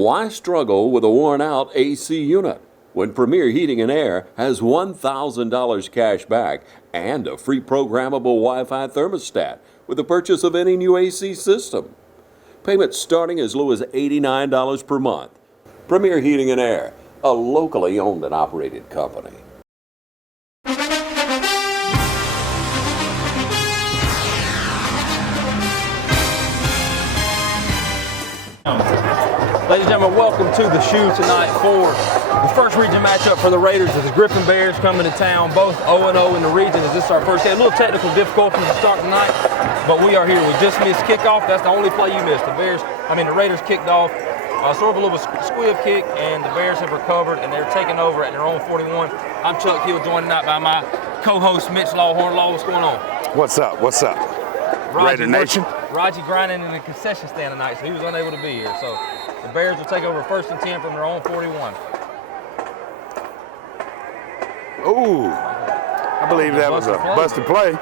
Why struggle with a worn-out AC unit when Premier Heating and Air has $1,000 cash back and a free programmable Wi-Fi thermostat with the purchase of any new AC system? Payments starting as low as $89 per month. Premier Heating and Air, a locally owned and operated company. Ladies and gentlemen, welcome to the shoe tonight for the first region matchup for the Raiders. The Griffin Bears coming to town, both 0-0 in the region. As this is our first game, a little technical difficulties to start tonight, but we are here. We just missed kickoff. That's the only play you missed. The Raiders kicked off sort of a little squib kick, and the Bears have recovered, and they're taking over at their own 41. I'm Chuck Hill, joined tonight by my co-host Mitch Lawhorn. Law, what's going on? What's up? What's up? Raider Nation. Raji grinding in the concession stand tonight, so he was unable to be here. So the Bears will take over 1st and 10 from their own 41. Ooh, I believe that was a busted play.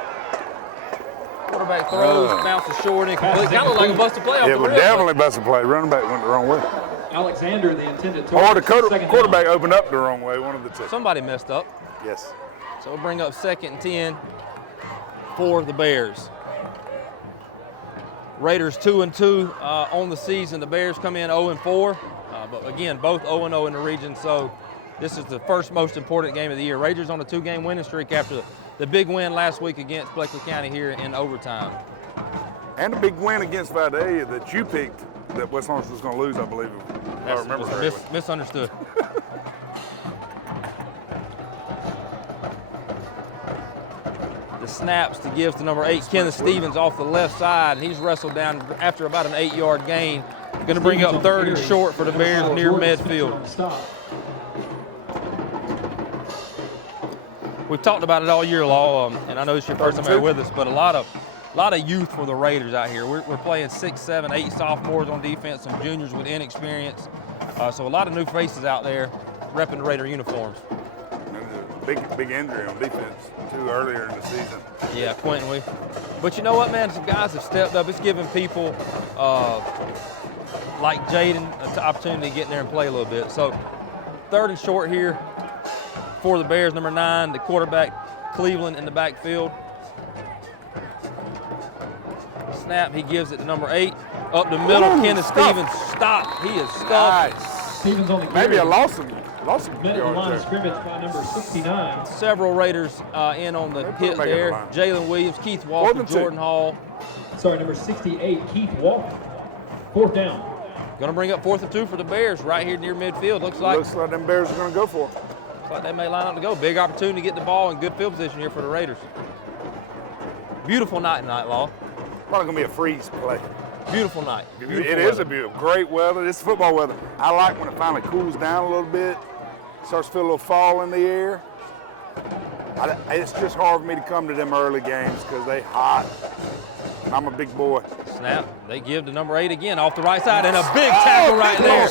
Quarterback throws, bounces short, and complete. Kind of like a busted play. It was definitely a busted play. Running back went the wrong way. Alexander, the intended target. Or the quarterback opened up the wrong way, one of the two. Somebody messed up. Yes. So we'll bring up 2nd and 10 for the Bears. Raiders 2-2 on the season. The Bears come in 0-4, but again, both 0-0 in the region. So this is the first most important game of the year. Raiders on a 2-game winning streak after the big win last week against Bleckley County here in overtime. And a big win against Vidalia that you picked that West Lawrence was going to lose, I believe. I remember correctly. Misunderstood. Snaps to give to number 8, Kenneth Stevens, off the left side, and he's wrestled down after about an 8-yard gain. Going to bring up 3rd and short for the Bears near midfield. We've talked about it all year long, and I know it's your first time here with us, but a lot of youth for the Raiders out here. We're playing 6, 7, 8 sophomores on defense, some juniors with inexperience. So a lot of new faces out there repping the Raider uniforms. Big injury on defense too earlier in the season. Yeah, Quentin. But you know what, man? Some guys have stepped up. It's giving people like Jaden an opportunity to get in there and play a little bit. So 3rd and short here for the Bears. Number 9, the quarterback, Cleveland, in the backfield. Snap, he gives it to number 8. Up the middle, Kenneth Stevens. Stop. He is stuck. Nice. Stevens on the maybe a loss of Minute line of scrimmage by number 69. Several Raiders in on the hit there. Jalen Williams, Keith Walker, Jordan Hall. Number 68, Keith Walker. 4th down. Going to bring up 4th and 2 for the Bears right here near midfield. Looks like them Bears are going to go for it. Looks like they may line up to go. Big opportunity to get the ball in good field position here for the Raiders. Beautiful night tonight, Law. Probably going to be a freeze play. Beautiful night. It is a beautiful, great weather. It's football weather. I like when it finally cools down a little bit. Starts to feel a little fall in the air. It's just hard for me to come to them early games because they hot. I'm a big boy. Snap. They give to number 8 again off the right side, and a big tackle right there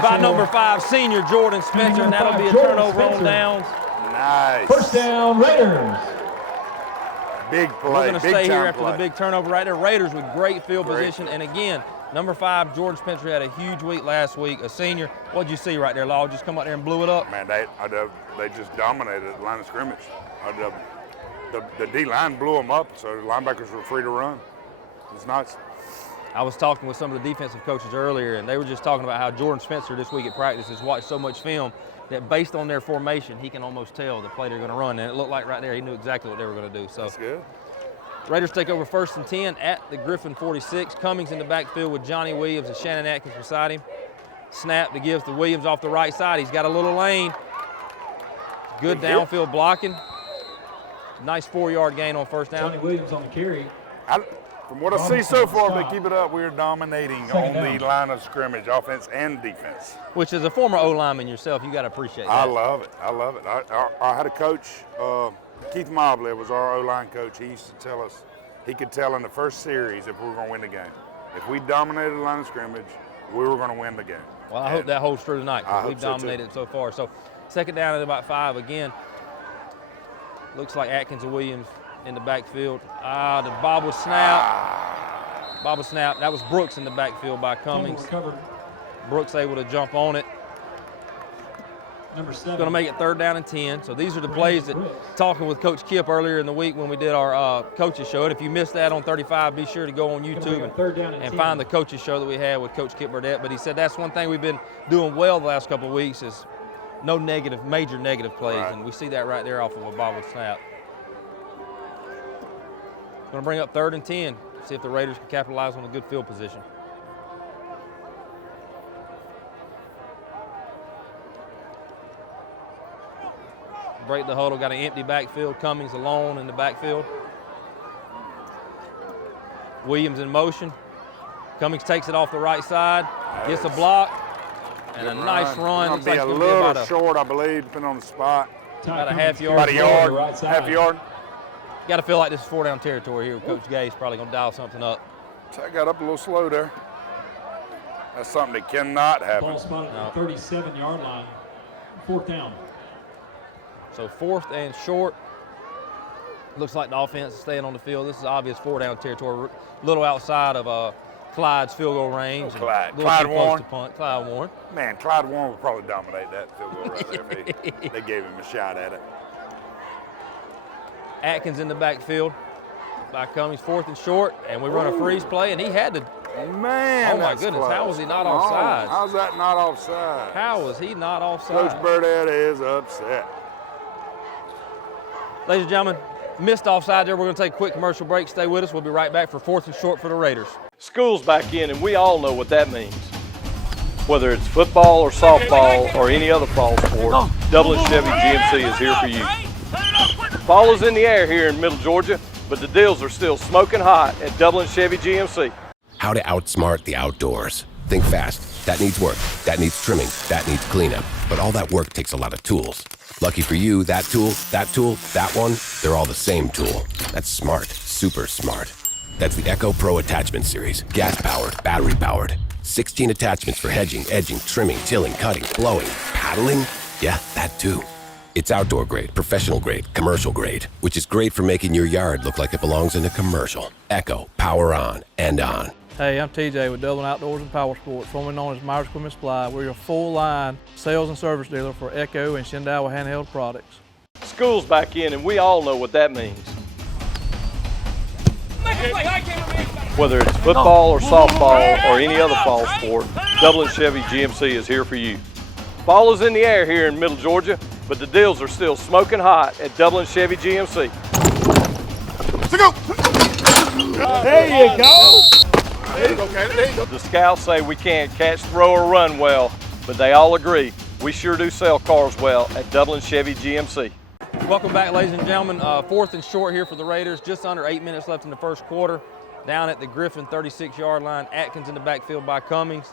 by number 5, senior Jordan Spencer, and that'll be a turnover on downs. Nice. 1st down, Raiders. Big play. We're going to stay here after play. the big turnover right there. Raiders with great field position, and again, number 5, Jordan Spencer, had a huge week last week, a senior. What did you see right there, Law? Just come out there and blew it up? Man, they just dominated the line of scrimmage. The D-line blew them up, so the linebackers were free to run. It's nice. I was talking with some of the defensive coaches earlier, and they were just talking about how Jordan Spencer this week at practice has watched so much film that based on their formation, he can almost tell the play they're going to run. And it looked like right there he knew exactly what they were going to do. So that's good. Raiders take over 1st and 10 at the Griffin 46. Cummings in the backfield with Johnny Williams and Shannon Atkins beside him. Snap to give to Williams off the right side. He's got a little lane. Good downfield blocking. Nice 4-yard gain on 1st down. Johnny Williams on the carry. From what I see so far, if they keep it up, we're dominating on the line of scrimmage, offense and defense. Which is a former O-lineman yourself, you got to appreciate that. I love it. I had a coach, Keith Mobley was our O-line coach. He used to tell us, he could tell in the first series if we were going to win the game. If we dominated the line of scrimmage, we were going to win the game. Well, I hope that holds true tonight because we've so dominated so far. So 2nd down at about 5 again. Looks like Atkins and Williams in the backfield. The bobble snap. Bobble snap. That was Brooks in the backfield by Cummings. Brooks able to jump on it. Number 7. Going to make it 3rd down and 10. So these are the plays that, talking with Coach Kip earlier in the week when we did our coaches show. And if you missed that on 35, be sure to go on YouTube and find the coaches show that we had with Coach Kip Burdett. But he said that's one thing we've been doing well the last couple of weeks is no major negative plays. Right. And we see that right there off of a bobbled snap. Going to bring up 3rd and 10. See if the Raiders can capitalize on a good field position. Break the huddle, got an empty backfield. Cummings alone in the backfield. Williams in motion. Cummings takes it off the right side, gets a block, and a nice run. It's going to be a little short, I believe, depending on the spot. About a half yard. About a yard, half yard. Got to feel like this is 4-down territory here. Coach Gay's probably going to dial something up. So I got up a little slow there. That's something that cannot happen. Ball spotted at the 37-yard line. 4th down. So 4th and short. Looks like the offense is staying on the field. This is obvious 4-down territory, a little outside of Clyde's field goal range. Clyde. A little Clyde too close Warren. to punt. Clyde Warren. Man, Clyde Warren would probably dominate that field goal right there. They gave him a shot at it. Atkins in the backfield by Cummings, 4th and short, and we run a freeze play, and he had to. Man, Oh my that's goodness, close. how was he not Come on. offside? How's that not offside? How was he not offside? Coach Burdett is upset. Ladies and gentlemen, missed offside there. We're going to take a quick commercial break. Stay with us. We'll be right back for 4th and short for the Raiders. School's back in, and we all know what that means. Whether it's football or softball or any other fall sport, Dublin Chevy GMC is here for you. Fall is in the air here in Middle Georgia, but the deals are still smoking hot at Dublin Chevy GMC. How to outsmart the outdoors. Think fast. That needs work. That needs trimming. That needs cleanup. But all that work takes a lot of tools. Lucky for you, that tool, that one, they're all the same tool. That's smart. Super smart. That's the Echo Pro Attachment Series. Gas-powered, battery-powered. 16 attachments for hedging, edging, trimming, tilling, cutting, blowing, paddling. Yeah, that too. It's outdoor grade, professional grade, commercial grade, which is great for making your yard look like it belongs in a commercial. Echo, power on and on. Hey, I'm TJ with Dublin Outdoors and Power Sports, formerly known as Myers Equipment Supply. We're your full-line sales and service dealer for Echo and Shindawa handheld products. School's back in, and we all know what that means. Whether it's football or softball or any other fall sport, Dublin Chevy GMC is here for you. Fall is in the air here in Middle Georgia, but the deals are still smoking hot at Dublin Chevy GMC. There you go. There you go, Caleb. There you go. The scouts say we can't catch, throw, or run well, but they all agree we sure do sell cars well at Dublin Chevy GMC. Welcome back, ladies and gentlemen. 4th and short here for the Raiders. Just under 8 minutes left in the first quarter. Down at the Griffin 36-yard line. Atkins in the backfield by Cummings.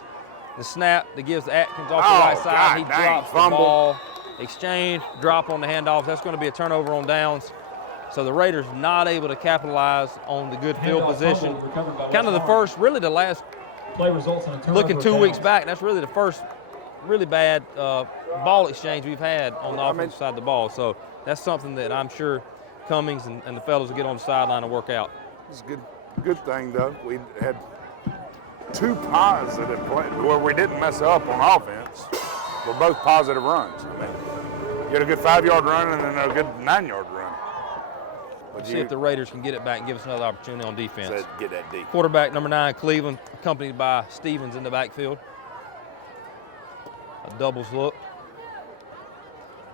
The snap that gives Atkins off the right side. He drops the ball. Exchange, drop on the handoff. That's going to be a turnover on downs. So the Raiders not able to capitalize on the good field position. Kind of the first, really the last, Play results in a turnover. looking 2 weeks back, that's really the first really bad ball exchange we've had on the offensive side of the ball. So that's something that I'm sure Cummings and the fellows will get on the sideline and work out. It's a good thing, though. We had 2 positive plays where we didn't mess up on offense. Were both positive runs. I mean, you had a good 5-yard run and then a good 9-yard run. But See if the Raiders can get it back and give us another opportunity on defense. said get that deep. Quarterback number 9, Cleveland, accompanied by Stevens in the backfield. A doubles look.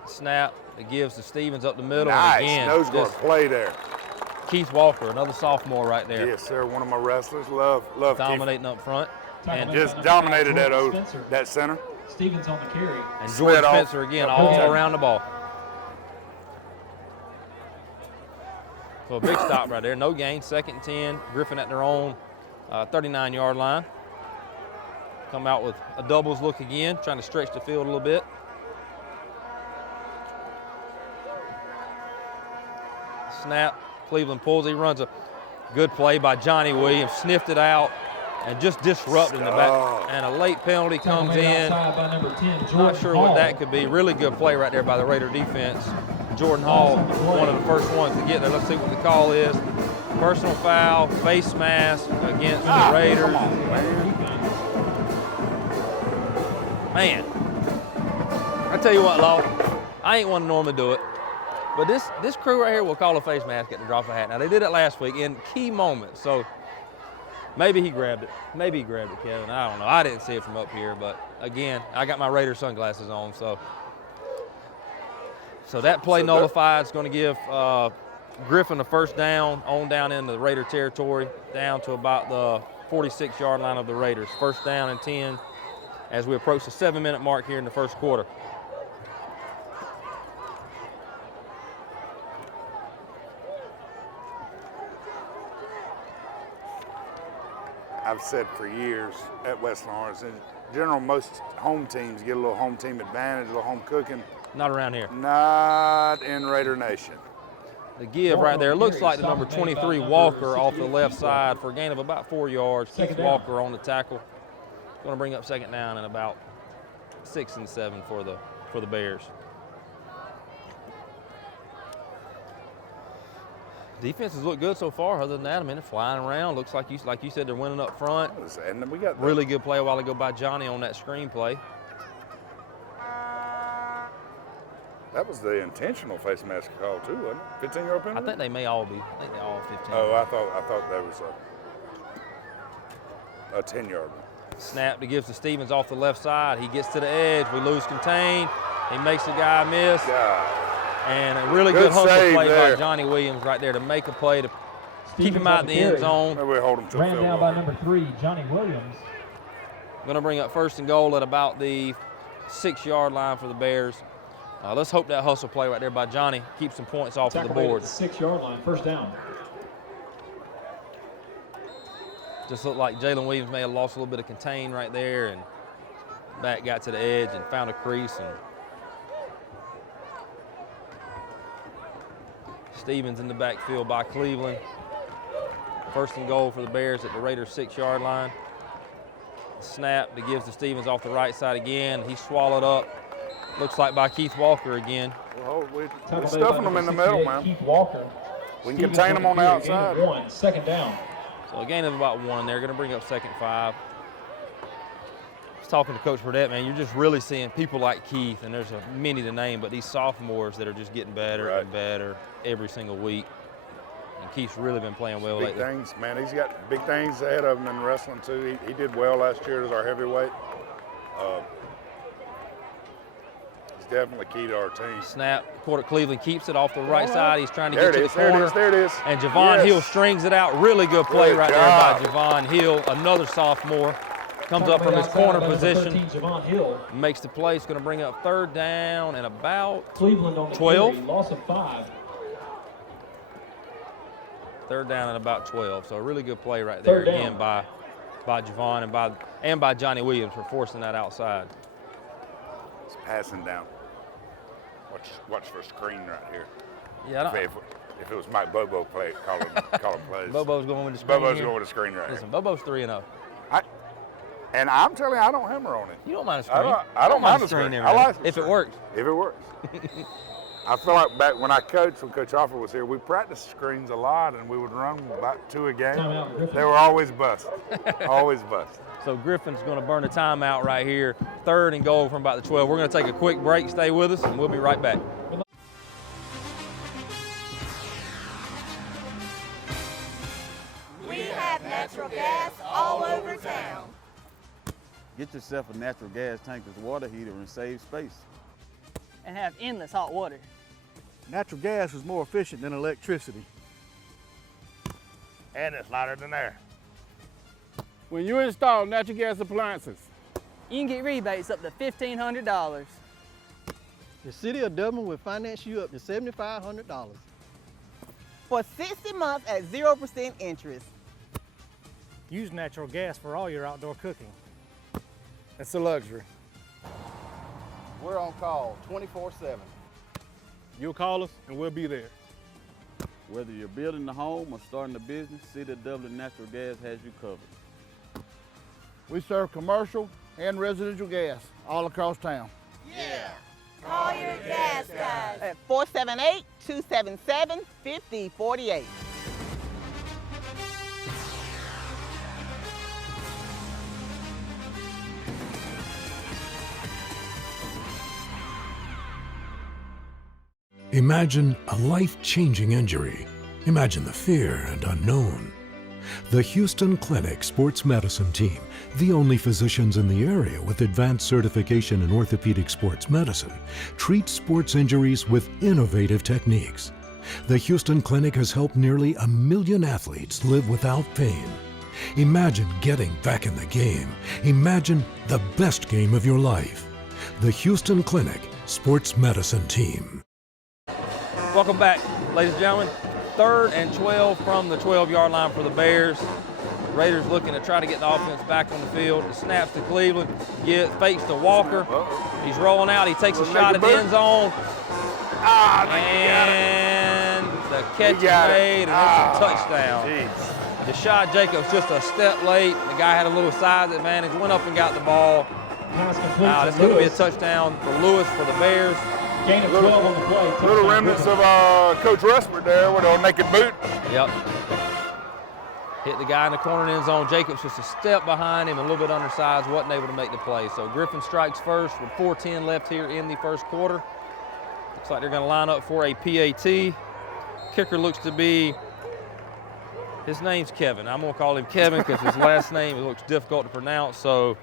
Snap that gives to Stevens up the middle. Nice. And again, Knows what just play there. Keith Walker, another sophomore right there. Yes, sir. One of my wrestlers. Love Dominating up front. And And, just dominated that center. Stevens on the carry. and Sweat George off. Spencer again all around the ball. So a big stop right there. No gain. 2nd and 10. Griffin at their own 39-yard line. Come out with a doubles look again, trying to stretch the field a little bit. Snap. Cleveland pulls. He runs a good play by Johnny Williams. Sniffed it out and just disrupted in the back. And a late penalty comes in. By number 10, Not sure what that could be. Really good play right there by the Raider defense. Jordan Hall, one of the first ones to get there. Let's see what the call is. Personal foul, face mask against the Raiders. Man, I tell you what, Law, I ain't one to normally do it, but this crew right here will call a face mask at the drop of a hat. Now, they did it last week in key moments, so maybe he grabbed it. Maybe he grabbed it, Kevin. I don't know. I didn't see it from up here, but again, I got my Raider sunglasses on, so that play nullified is going to give Griffin a first down on down into the Raider territory, down to about the 46-yard line of the Raiders. First down and 10 as we approach the 7-minute mark here in the first quarter. I've said for years at West Lawrence, in general, most home teams get a little home team advantage, a little home cooking. Not around here. Not in Raider Nation. The give right there looks like the number 23 Walker off the left side for a gain of about 4 yards. Keith Walker on the tackle. Going to bring up second down and about 6 and 7 for the Bears. Defenses look good so far. Other than that, I mean, they're flying around. Looks like you said, they're winning up front. And we got really good play a while ago by Johnny on that screen play. That was the intentional face mask call too, wasn't it? 15-yard penalty? I think they may all be. I think they all 15. Oh, I thought that was a 10-yard one. Snap that gives to Stevens off the left side. He gets to the edge. We lose contain. He makes the guy miss. God. And a really good hustle play there by Johnny Williams right there to make a play to keep him out of the end zone. Maybe we hold him to Ran down by number 3, Johnny Williams. Going to bring up first and goal at about the 6-yard line for the Bears. Let's hope that hustle play right there by Johnny keeps some points off of the board. 6-yard line, first down. Just looked like Jalen Williams may have lost a little bit of contain right there, and back got to the edge and found a crease. And Stevens in the backfield by Cleveland. First and goal for the Bears at the Raiders' 6-yard line. Snap that gives to Stevens off the right side again. He's swallowed up. Looks like by Keith Walker again. Well, we're stuffing them in the middle, man. Keith Walker. We can contain them on the outside. 1, second down. So a gain of about 1. They're going to bring up second 5. I was talking to Coach Burdett, man, you're just really seeing people like Keith, and there's many to name, but these sophomores that are just getting better and better every single week. And Keith's really been playing well lately. Big things, man. He's got big things ahead of him in wrestling, too. He did well last year as our heavyweight. He's definitely key to our team. Snap. Quarter Cleveland keeps it off the right side. He's trying to get to the corner. There it is. And Javon Hill strings it out. Really good play right there by Javon Hill, another sophomore. Comes up from his corner position, makes the play. It's going to bring up third down and about Cleveland on the 12. Loss of 5. Third down and about 12. So a really good play right there again by Javon and by Johnny Williams for forcing that outside. It's passing down. Watch for a screen right here. Yeah, if it was Mike Bobo calling plays. Bobo's going with the screen. Bobo's going with the screen right Listen, here. Bobo's 3-0. And I'm telling you, I don't hammer on it. You don't mind a screen. I don't mind a screen. I like if it works. If it works. I feel like back when Coach Offer was here, we practiced screens a lot, and we would run about 2 a game. They were always busted. Always busted. So Griffin's going to burn a timeout right here. Third and goal from about the 12. We're going to take a quick break. Stay with us, and we'll be right back. We have natural gas all over town. Get yourself a natural gas tankless water heater and save space. And have endless hot water. Natural gas is more efficient than electricity. And it's lighter than air. When you install natural gas appliances, you can get rebates up to $1,500. The City of Dublin will finance you up to $7,500. For 60 months at 0% interest. Use natural gas for all your outdoor cooking. it's a luxury. We're on call 24/7. You'll call us and we'll be there. Whether you're building a home or starting a business, City of Dublin Natural Gas has you covered. We serve commercial and residential gas all across town. Yeah. Call your gas guys. At 478-277-5048. Imagine a life-changing injury. Imagine the fear and unknown. The Houston Clinic Sports Medicine Team, the only physicians in the area with advanced certification in orthopedic sports medicine, treats sports injuries with innovative techniques. The Houston Clinic has helped nearly 1 million athletes live without pain. Imagine getting back in the game. Imagine the best game of your life. The Houston Clinic Sports Medicine Team. Welcome back, ladies and gentlemen. 3rd and 12 from the 12-yard line for the Bears. Raiders looking to try to get the offense back on the field. The snaps to Cleveland, fakes to Walker. He's rolling out. He takes a shot at the end zone. And the catch is made, and it's a touchdown. Deshaun Jacobs just a step late. The guy had a little size advantage, went up and got the ball. It's going to be a touchdown for Lewis for the Bears. Gain of 12 on the play. Little remnants of Coach Rustford there with a naked boot. Yep. Hit the guy in the corner end zone. Jacobs just a step behind him, a little bit undersized, wasn't able to make the play. So Griffin strikes first with 4:10 left here in the first quarter. Looks like they're going to line up for a PAT. Kicker looks to be, his name's Kevin. I'm going to call him Kevin because his last name looks difficult to pronounce. So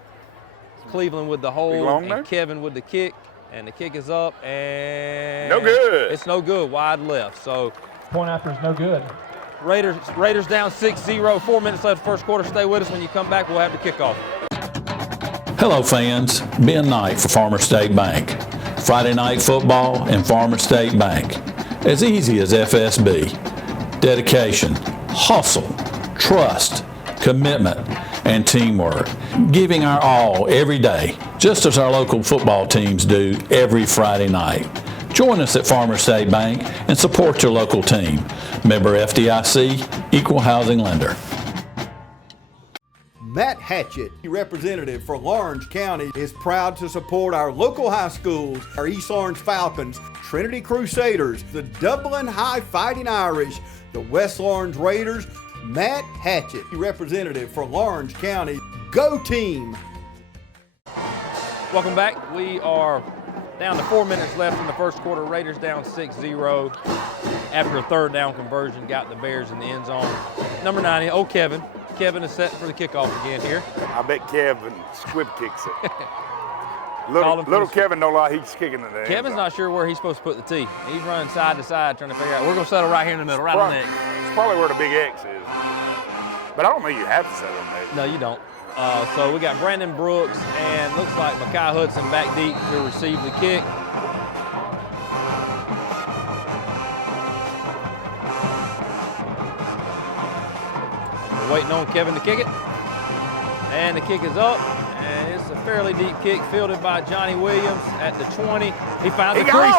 Cleveland with the hold and Kevin with the kick. And the kick is up, and no good. It's no good, wide left. So point after is no good. Raiders down 6-0, 4 minutes left first quarter. Stay with us. When you come back, we'll have the kickoff. Hello fans, Ben Knight for Farmers State Bank. Friday night football and Farmers State Bank. As easy as FSB. Dedication, hustle, trust, commitment, and teamwork. Giving our all every day, just as our local football teams do every Friday night. Join us at Farmers State Bank and support your local team. Member FDIC, Equal Housing Lender. Matt Hatchett, representative for Lawrence County, is proud to support our local high schools, our East Orange Falcons, Trinity Crusaders, the Dublin High Fighting Irish, the West Orange Raiders. Matt Hatchett, representative for Lawrence County. Go team! Welcome back. We are down to 4 minutes left in the first quarter. Raiders down 6-0 after a 3rd down conversion. Got the Bears in the end zone. Number 90, Kevin. Kevin is set for the kickoff again here. I bet Kevin squib kicks it. Little Kevin don't like he's kicking it in. Kevin's not sure where he's supposed to put the tee. He's running side to side trying to figure out. We're going to settle right here in the middle, right on that. It's probably where the big X is. But I don't think you have to settle on that. No, you don't. So we got Brandon Brooks and looks like Mekhi Hudson back deep to receive the kick. We're waiting on Kevin to kick it. And the kick is up. And it's a fairly deep kick fielded by Johnny Williams at the 20. He finds the crease.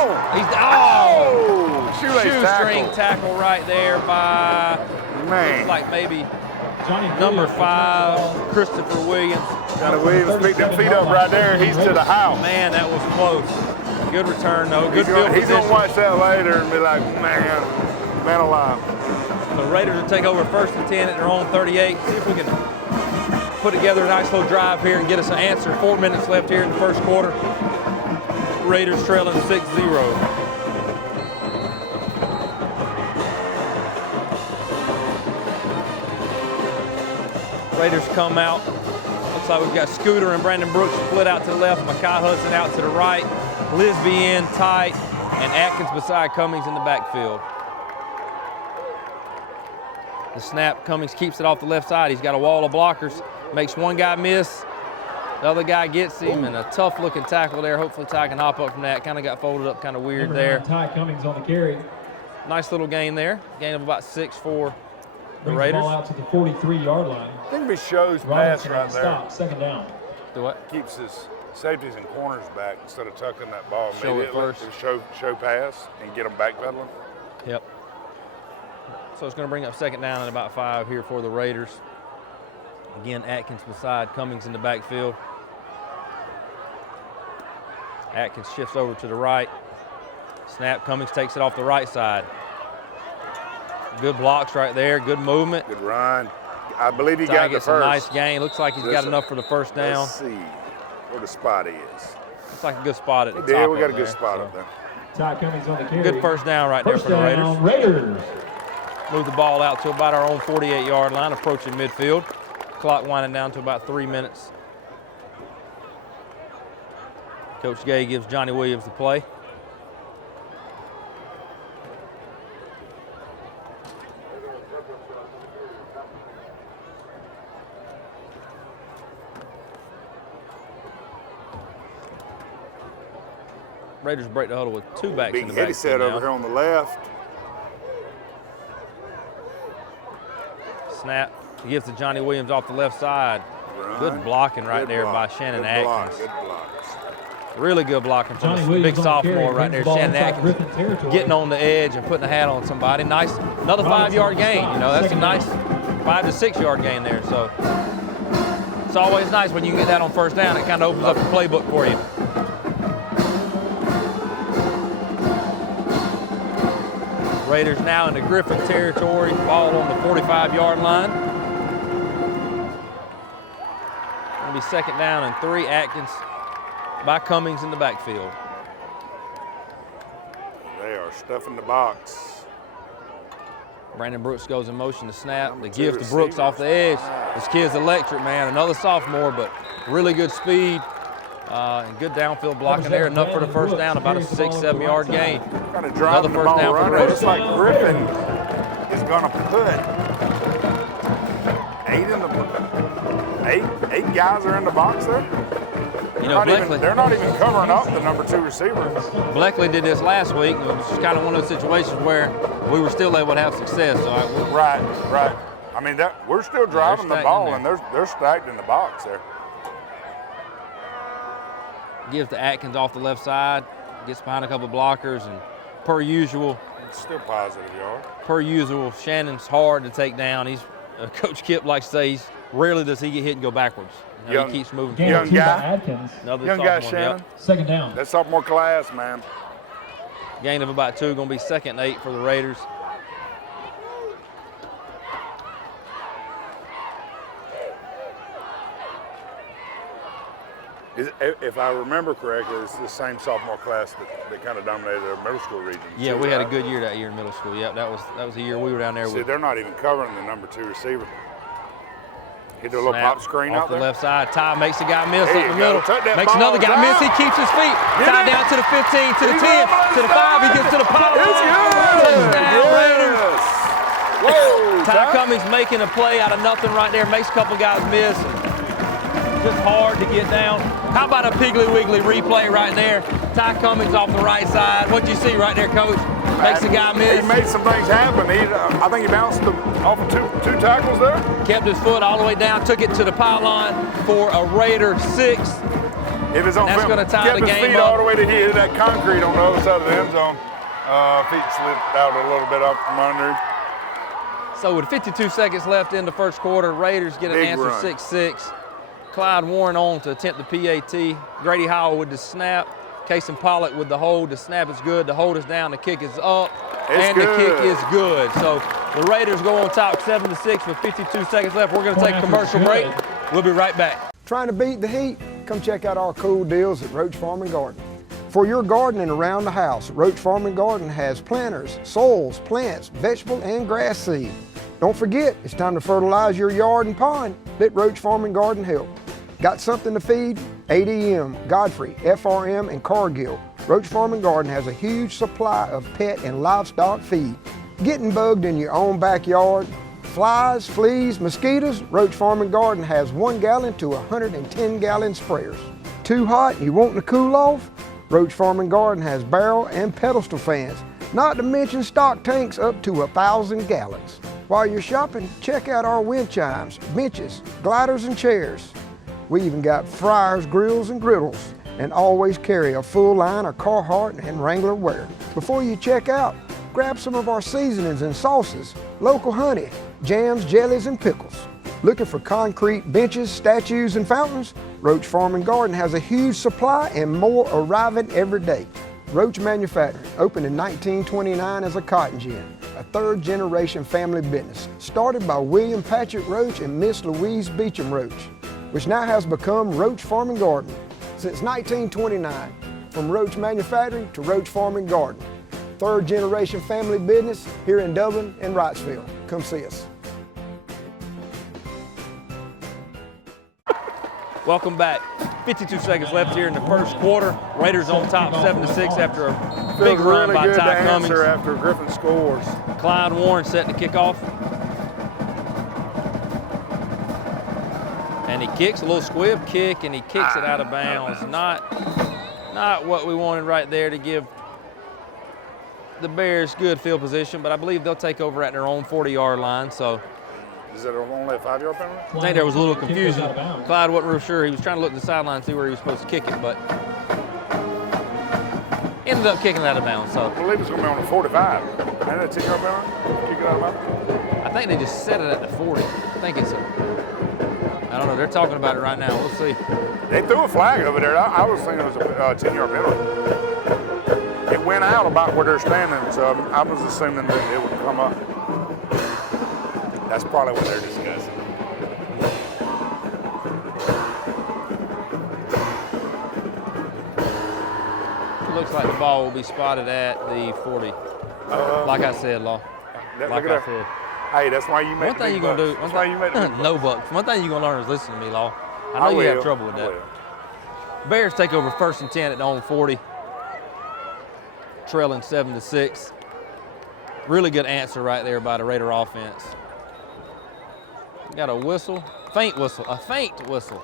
Shoestring tackle right there by, looks like maybe number 5, Christopher Williams. Johnny Williams picked them feet up right there. He's to the house. Man, that was close. Good return, though. Good field position. He's going to watch that later and be like, man alive. The Raiders will take over 1st and 10 at their own 38. See if we can put together a nice little drive here and get us an answer. 4 minutes left here in the first quarter. Raiders trailing 6-0. Raiders come out. Looks like we've got Scooter and Brandon Brooks split out to the left, Mekhi Hudson out to the right, Lisby in tight, and Atkins beside Cummings in the backfield. The snap, Cummings keeps it off the left side. He's got a wall of blockers, makes one guy miss, the other guy gets him, and a tough looking tackle there. Hopefully Ty can hop up from that. Kind of got folded up kind of weird there. Ty Cummings on the carry. Nice little gain there. Gain of about 6 for the Brings Raiders. The ball out to the 43-yard line. I think if he shows pass right there. Stop, 2nd down. Do what? Keeps his safeties and corners back instead of tucking that ball Show it immediately. first. Show pass and get them backpedaling. Yep. So it's going to bring up 2nd down and about 5 here for the Raiders. Again, Atkins beside Cummings in the backfield. Atkins shifts over to the right. Snap, Cummings takes it off the right side. Good blocks right there, good movement. Good run. I believe he got the first. A nice gain. Looks like he's got enough for the 1st down. Let's see where the spot is. Looks like a good spot at the top. Yeah, we got a good spot up there. Ty Cummings on the carry. Good first down right there for the Raiders. Raiders. Move the ball out to about our own 48-yard line, approaching midfield. Clock winding down to about 3 minutes. Coach Gay gives Johnny Williams the play. Raiders break the huddle with 2 backs in the back. Big set over here on the left. Snap. He gives to Johnny Williams off the left side. Good blocking right there by Shannon Atkins. Good blocks. Really good blocking from Johnny the Williams big on the sophomore carry, right there. brings the ball Shannon inside Atkins Griffin territory. getting on the edge and putting a hat on somebody. Nice. Another 5-yard gain. You know, that's a nice 5 to 6 yard gain there. So it's always nice when you can get that on first down. It kind of opens up the playbook for you. Raiders now in the Griffin territory. Ball on the 45-yard line. It'll be 2nd down and 3. Atkins by Cummings in the backfield. They are stuffing the box. Brandon Brooks goes in motion to snap. The give to Brooks off the edge. This kid's electric, man. Another sophomore, but really good speed and good downfield blocking there. Enough for the first down, about a 6-7 yard gain. Kind of driving the ball around. It looks like Griffin is going to put 8 guys are in the box there. You know, they're not even covering up the number 2 receiver. Bleckley did this last week. It was kind of one of those situations where we were still able to have success. So right. I mean, we're still driving the ball, and they're stacked in the box there. Gives to Atkins off the left side. Gets behind a couple blockers, and per usual. It's still positive yard. Per usual, Shannon's hard to take down. He's Coach Kip likes to say rarely does he get hit and go backwards. You know, he keeps moving. Young guy. Atkins. Another young guy, Shannon. Yep. 2nd down. That sophomore class, man. Gain of about 2, going to be 2nd and 8 for the Raiders. If I remember correctly, it's the same sophomore class that kind of dominated our middle school region. Yeah, we had a good year that year in middle school. Yep, that was the year we were down there. See, they're not even covering the number 2 receiver. He did a little pop screen out there. Off the left side. Ty makes a guy miss There up the you go. middle. Tuck that Makes ball another guy miss. He keeps his feet. Ty down to the 15, to the 10, to the 5. He gets to the pylon. Touchdown, Raiders. Whoa, Ty Cummings making a play out of nothing right there. Makes a couple guys miss. Just hard to get down. How about a Piggly Wiggly replay right there? Ty Cummings off the right side. What'd you see right there, Coach? Makes a guy miss. He made some things happen. I think he bounced off of two tackles there. Kept his foot all the way down, took it to the pylon for a Raider 6. If it's on that's film, going to tie the kept his game feet up. all the way to hit that concrete on the other side of the end zone. Feet slipped out a little bit up from under. So with 52 seconds left in the first quarter, Raiders get an answer 6-6. Clyde Warren on to attempt the PAT. Grady Howell with the snap. Kason Pollock with the hold. The snap is good. The hold is down. The kick is up. The kick is good. So the Raiders go on top 7-6 with 52 seconds left. We're going to take a commercial break. We'll be right back. Trying to beat the heat? Come check out our cool deals at Roach Farm and Garden. For your gardening around the house, Roach Farm and Garden has planters, soils, plants, vegetable, and grass seed. Don't forget, it's time to fertilize your yard and pond. Let Roach Farm and Garden help. Got something to feed? ADM, Godfrey, FRM, and Cargill. Roach Farm and Garden has a huge supply of pet and livestock feed. Getting bugged in your own backyard? Flies, fleas, mosquitoes? Roach Farm and Garden has 1 gallon to 110 gallon sprayers. Too hot and you want to cool off? Roach Farm and Garden has barrel and pedestal fans, not to mention stock tanks up to 1,000 gallons. While you're shopping, check out our wind chimes, benches, gliders, and chairs. We even got fryers, grills, and griddles, and always carry a full line of Carhartt and Wrangler wear. Before you check out, grab some of our seasonings and sauces, local honey, jams, jellies, and pickles. Looking for concrete benches, statues, and fountains? Roach Farm and Garden has a huge supply and more arriving every day. Roach Manufacturing opened in 1929 as a cotton gin, a 3rd-generation family business, started by William Patrick Roach and Miss Louise Beecham Roach, which now has become Roach Farm and Garden. Since 1929, from Roach Manufacturing to Roach Farm and Garden. Third generation family business here in Dublin and Wrightsville. Come see us. Welcome back. 52 seconds left here in the first quarter. Raiders on top 7-6 after a big run really by good Ty to Cummings. answer after Griffin scores. Clyde Warren set the kickoff. And he kicks a little squib kick, and he kicks it out of bounds. Not what we wanted right there to give the Bears good field position, but I believe they'll take over at their own 40-yard line. So is it only a 5-yard penalty? I think there was a little confusion. Clyde wasn't real sure. He was trying to look at the sideline and see where he was supposed to kick it, but ended up kicking it out of bounds. So I believe it's going to be on the 45. Ain't it a 10-yard penalty? Kick it out of bounds? I think they just set it at the 40. I think it's I don't know. They're talking about it right now. We'll see. They threw a flag over there. I was thinking it was a 10-yard penalty. It went out about where they're standing, so I was assuming that it would come up. That's probably what they're discussing. It looks like the ball will be spotted at the 40. Like I said, Law. Like I said. Hey, that's why you make One thing you're going to do. That's why you make no bucks. One thing you're going to learn is listen to me, Law. I know you have trouble with that. Bears take over 1st and 10 at their own 40. Trailing 7-6. Really good answer right there by the Raider offense. Got a whistle, a faint whistle.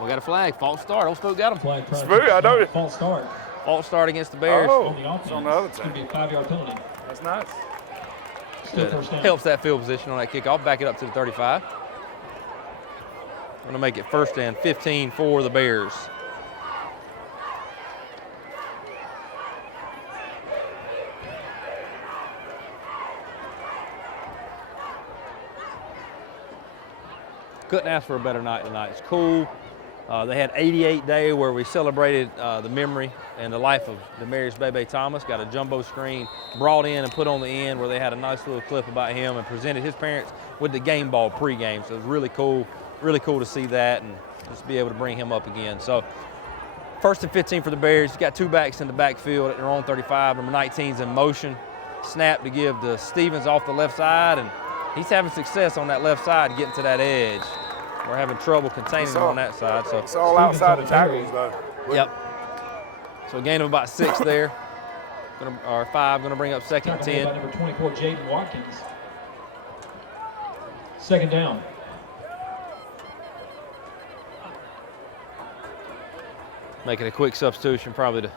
We got a flag, false start. Old Spook got him. Spook, I know it. False start. False start against the Bears. Oh, it's on the other It's going team. to be a 5-yard penalty. That's nice. Still first down. Helps that field position on that kickoff. Back it up to the 35. Going to make it 1st and 15 for the Bears. Couldn't ask for a better night tonight. It's cool. They had 88 Day where we celebrated the memory and the life of Demarius Bebe Thomas. Got a jumbo screen brought in and put on the end where they had a nice little clip about him and presented his parents with the game ball pregame. So it was really cool to see that and just be able to bring him up again. So 1st and 15 for the Bears. You got 2 backs in the backfield at their own 35. Number 19's in motion. Snap to give to Stevens off the left side, and he's having success on that left side getting to that edge. We're having trouble containing him on that side. So it's all outside the tackles, though. Yep. So a gain of about 6 there. Or 5, going to bring up 2nd and 10. Number 24, Jaden Watkins. 2nd down. Making a quick substitution, probably to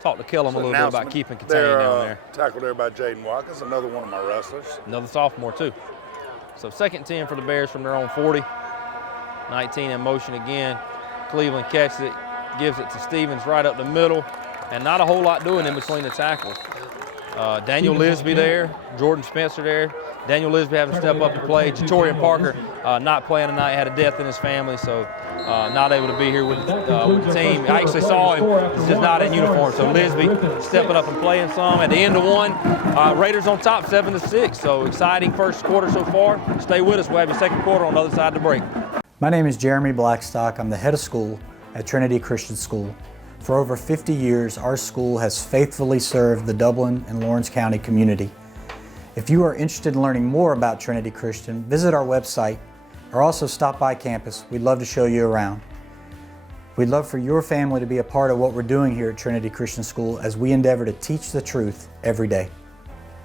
talk to Kellum a little bit about keeping contained down there. Tackled there by Jaden Watkins, another one of my wrestlers. Another sophomore, too. So 2nd and 10 for the Bears from their own 40. 19 in motion again. Cleveland catches it, gives it to Stevens right up the middle, and not a whole lot doing in between the tackles. Daniel Lisby there, Jordan Spencer there. Daniel Lisby having to step up to play. Jatorian Parker not playing tonight, had a death in his family, so not able to be here with the team. I actually saw him, he's just not in uniform. So Lisby stepping up and playing some. At the end of one, Raiders on top 7-6. So exciting first quarter so far. Stay with us, we'll have your second quarter on the other side of the break. My name is Jeremy Blackstock. I'm the head of school at Trinity Christian School. For over 50 years, our school has faithfully served the Dublin and Lawrence County community. If you are interested in learning more about Trinity Christian, visit our website or also stop by campus. We'd love to show you around. We'd love for your family to be a part of what we're doing here at Trinity Christian School as we endeavor to teach the truth every day.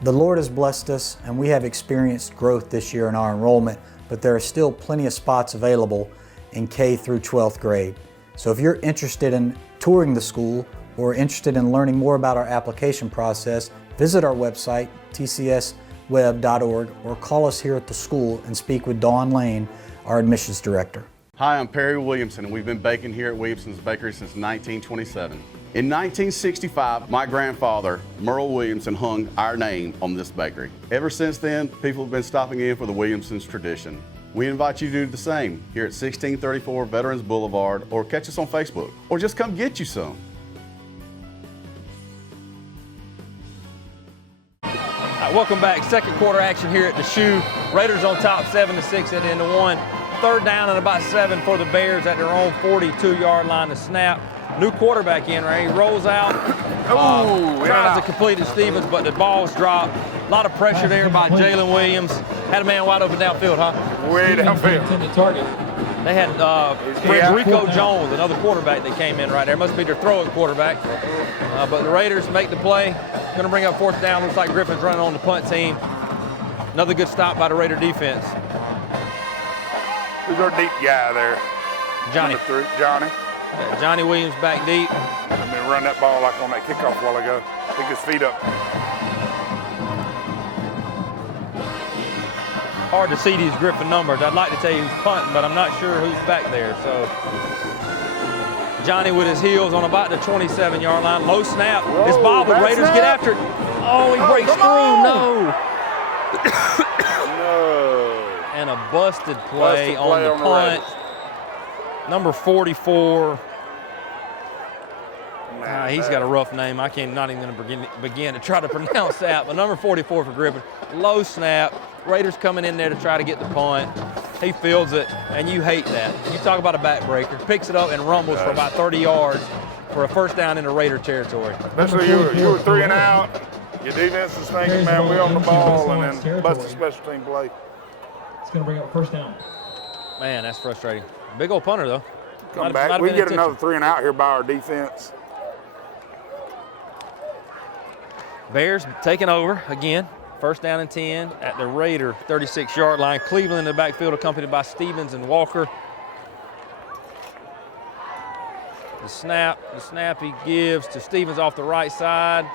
The Lord has blessed us and we have experienced growth this year in our enrollment, but there are still plenty of spots available in K through 12th grade. So if you're interested in touring the school or interested in learning more about our application process, visit our website, tcsweb.org, or call us here at the school and speak with Dawn Lane, our admissions director. Hi, I'm Perry Williamson, and we've been baking here at Williamson's Bakery since 1927. In 1965, my grandfather, Merle Williamson, hung our name on this bakery. Ever since then, people have been stopping in for the Williamson's tradition. We invite you to do the same here at 1634 Veterans Boulevard, or catch us on Facebook, or just come get you some. Welcome back. Second quarter action here at the Shoe. Raiders on top 7-6 at the end of one. 3rd down and about 7 for the Bears at their own 42-yard line to snap. New quarterback in, right? He rolls out, tries to complete to Stevens, but the ball's dropped. A lot of pressure there by Jalen Williams. Had a man wide open downfield, huh? Way downfield. They had Rico Jones, another quarterback that came in right there. Must be their throwing quarterback. But the Raiders make the play. Going to bring up 4th down. Looks like Griffin's running on the punt team. Another good stop by the Raider defense. Who's our deep guy there? Johnny. Number 3, Johnny. Yeah, Johnny Williams back deep. I've been running that ball like on that kickoff a while ago. Pick his feet up. Hard to see these Griffin numbers. I'd like to tell you who's punting, but I'm not sure who's back there. So Johnny with his heels on about the 27-yard line. Low snap. Whoa, it's bobbled. Raiders get after it. Oh, he breaks through. No. No. And a busted play on the punt. Number 44. He's got a rough name. I can't, not even going to begin to try to pronounce that. But number 44 for Griffin. Low snap. Raiders coming in there to try to get the punt. He fields it, and you hate that. You talk about a backbreaker. Picks it up and rumbles for about 30 yards for a 1st down into Raider territory. Especially you were 3 and out. Your defense is thinking, man, we on the ball, and then bust a special team play. It's going to bring up 1st down. Man, that's frustrating. Big old punter, though. Come back. We get another 3 and out here by our defense. Bears taking over again. 1st down and 10 at the Raider 36-yard line. Cleveland in the backfield accompanied by Stevens and Walker. The snap he gives to Stevens off the right side.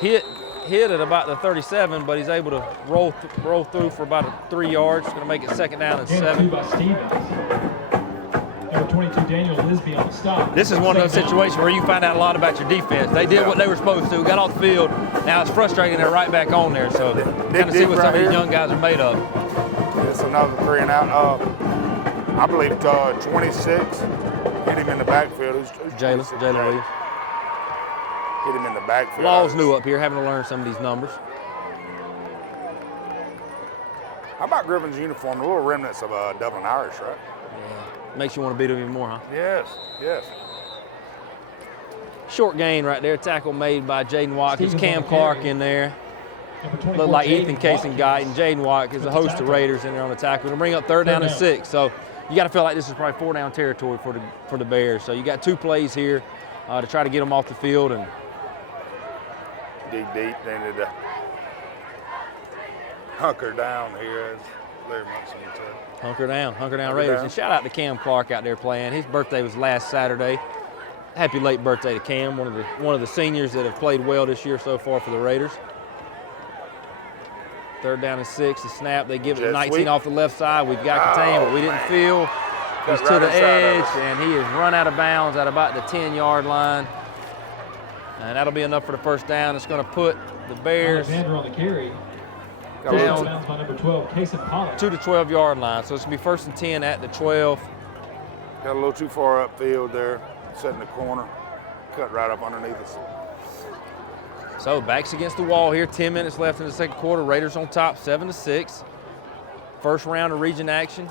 Hit at about the 37, but he's able to roll through for about 3 yards. It's going to make it 2nd down and 7. By Stevens. Number 22, Daniel Lisby on the stop. This is one of those situations where you find out a lot about your defense. They did what they were supposed to, got off the field. Now it's frustrating they're right back on there. So kind of see what some of these young guys are made of. It's another 3 and out. I believe 26 hit him in the backfield. Jalen Williams. Hit him in the backfield. Law's new up here, having to learn some of these numbers. How about Griffin's uniform? A little remnants of Dublin Irish, right? Yeah. Makes you want to beat them even more, huh? Yes, yes. Short gain right there. Tackle made by Jaden Watkins. Cam Clark in there. Looked like Ethan Case and Guyton. Jaden Watkins, a host of Raiders in there on the tackle. We'll bring up 3rd down and 6. So you got to feel like this is probably 4-down territory for the Bears. So you got 2 plays here to try to get them off the field. And deep, they need to hunker down here, as Larry Munson would say. Hunker down Raiders. And shout out to Cam Clark out there playing. His birthday was last Saturday. Happy late birthday to Cam, one of the seniors that have played well this year so far for the Raiders. 3rd down and 6, the snap. They give it to 19 off the left side. We've got contained, but we didn't feel. He's to the edge, and he is run out of bounds at about the 10-yard line. And that'll be enough for the 1st down. It's going to put the Bears Alexander on the carry. down by number 12, to the 12-yard line. So it's going to be 1st and 10 at the 12. Got a little too far upfield there, set in the corner, cut right up underneath us. So backs against the wall here. 10 minutes left in the 2nd quarter. Raiders on top, 7-6. 1st round of region action.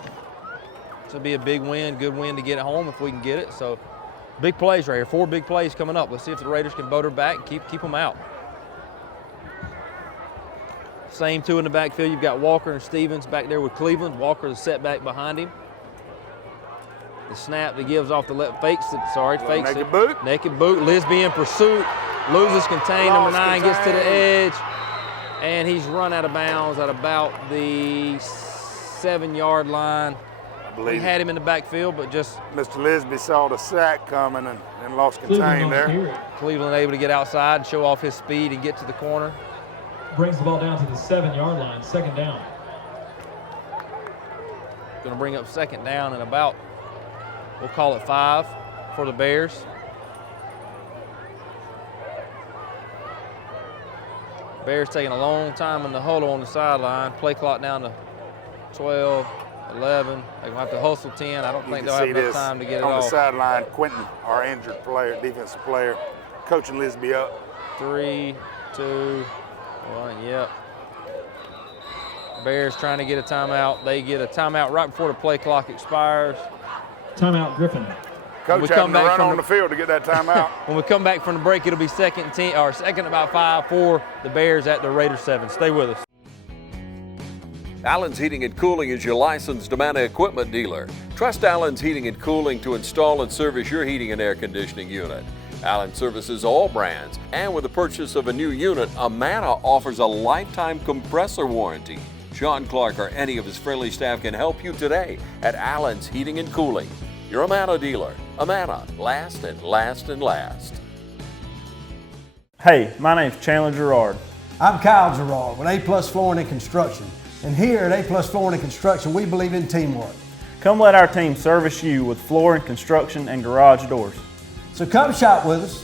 This will be a big win, good win to get it home if we can get it. So big plays right here. 4 big plays coming up. Let's see if the Raiders can motor back and keep them out. Same 2 in the backfield. You've got Walker and Stevens back there with Cleveland. Walker the setback behind him. The snap that gives off the left, fakes it. Naked boot. Naked boot. Lisby in pursuit. Loses contain. Number 9 gets to the edge. And he's run out of bounds at about the 7-yard line. We had him in the backfield, but just Mr. Lisby saw the sack coming and lost contain there. Cleveland able to get outside and show off his speed and get to the corner. Brings the ball down to the 7-yard line, 2nd down. Going to bring up 2nd down and about, we'll call it 5 for the Bears. Bears taking a long time in the huddle on the sideline. Play clock down to 12, 11. They're going to have to hustle 10. I don't think they'll have enough time to get it off. On the sideline, Quentin, our injured player, defensive player, coaching Lisby up. 3, 2, 1, yep. Bears trying to get a timeout. They get a timeout right before the play clock expires. Timeout, Griffin. Coach having to run on the field to get that timeout. When we come back from the break, it'll be second about 5 for the Bears at the Raiders 7. Stay with us. Allen's Heating and Cooling is your licensed Amana equipment dealer. Trust Allen's Heating and Cooling to install and service your heating and air conditioning unit. Allen services all brands, and with the purchase of a new unit, Amana offers a lifetime compressor warranty. Sean Clark or any of his friendly staff can help you today at Allen's Heating and Cooling. Your Amana dealer. Amana, last and last and last. Hey, my name's Chandler Gerard. I'm Kyle Gerard with A+ Flooring and Construction. And here at A+ Flooring and Construction, we believe in teamwork. Come let our team service you with flooring, construction, and garage doors. So come shop with us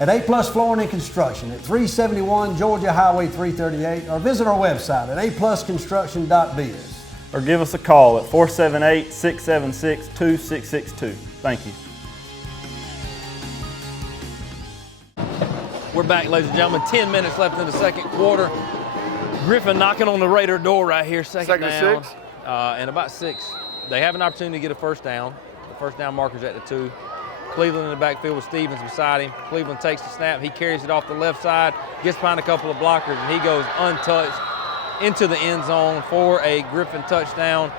at A+ Flooring and Construction at 371 Georgia Highway 338 or visit our website at aplusconstruction.biz. Or give us a call at 478-676-2662. Thank you. We're back, ladies and gentlemen. 10 minutes left in the second quarter. Griffin knocking on the Raider door right here, second down. 6. And about 6. They have an opportunity to get a first down. The first down marker's at the 2. Cleveland in the backfield with Stevens beside him. Cleveland takes the snap. He carries it off the left side, gets behind a couple of blockers, and he goes untouched into the end zone for a Griffin touchdown.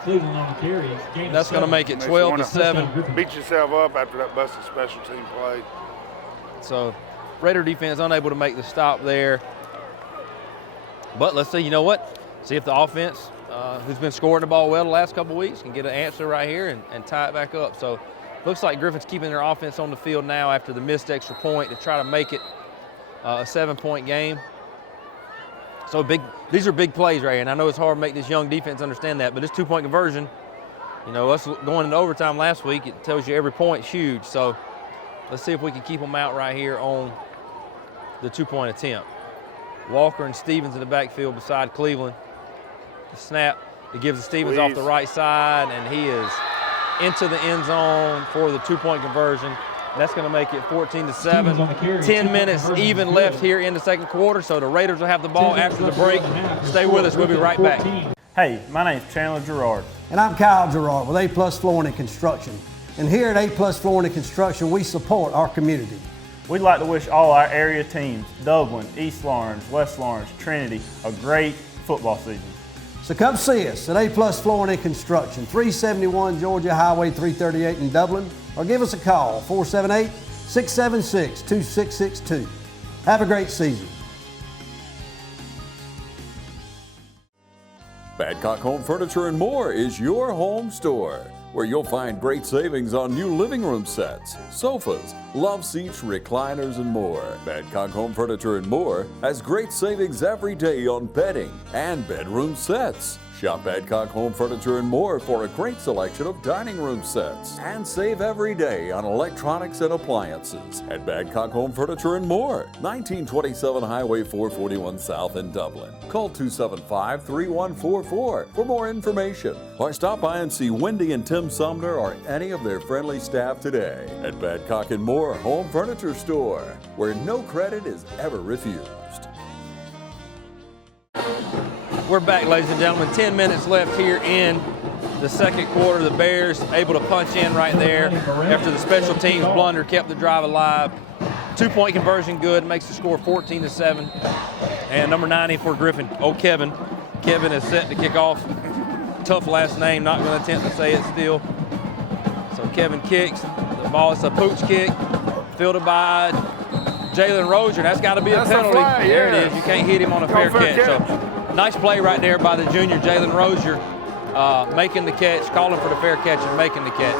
Cleveland on the carry. That's going to make it 12-7. Beat yourself up after that busted special team play. So Raider defense unable to make the stop there. But let's see, you know what? See if the offense, who's been scoring the ball well the last couple of weeks, can get an answer right here and tie it back up. So looks like Griffin's keeping their offense on the field now after the missed extra point to try to make it a 7-point game. So these are big plays right here, and I know it's hard to make this young defense understand that, but this 2-point conversion, you know, us going into overtime last week, it tells you every point's huge. So let's see if we can keep them out right here on the 2-point attempt. Walker and Stevens in the backfield beside Cleveland. The snap, it gives the Stevens off the right side, and he is into the end zone for the 2-point conversion. That's going to make it 14-7. 10 minutes even left here in the second quarter, so the Raiders will have the ball after the break. Stay with us. We'll be right back. Hey, my name's Chandler Gerard. And I'm Kyle Gerard with A+ Flooring and Construction. And here at A+ Flooring and Construction, we support our community. We'd like to wish all our area teams, Dublin, East Lawrence, West Lawrence, Trinity, a great football season. So come see us at A+ Flooring and Construction, 371 Georgia Highway 338 in Dublin, or give us a call, 478-676-2662. Have a great season. Badcock Home Furniture and More is your home store, where you'll find great savings on new living room sets, sofas, love seats, recliners, and more. Badcock Home Furniture and More has great savings every day on bedding and bedroom sets. Shop Badcock Home Furniture and More for a great selection of dining room sets. And save every day on electronics and appliances at Badcock Home Furniture and More, 1927 Highway 441 South in Dublin. Call 275-3144 for more information, or stop by and see Wendy and Tim Sumner or any of their friendly staff today at Badcock and More Home Furniture Store, where no credit is ever refused. We're back, ladies and gentlemen. 10 minutes left here in the second quarter. The Bears able to punch in right there after the special teams blunder kept the drive alive. 2-point conversion good, makes the score 14-7. And number 90 for Griffin, Kevin. Kevin is set to kick off. Tough last name, not going to attempt to say it still. So Kevin kicks. The ball is a pooch kick, fielded by Jalen Rozier. That's got to be a penalty. There it is. You can't hit him on a fair catch. So nice play right there by the junior, Jalen Rozier, making the catch, calling for the fair catch and making the catch.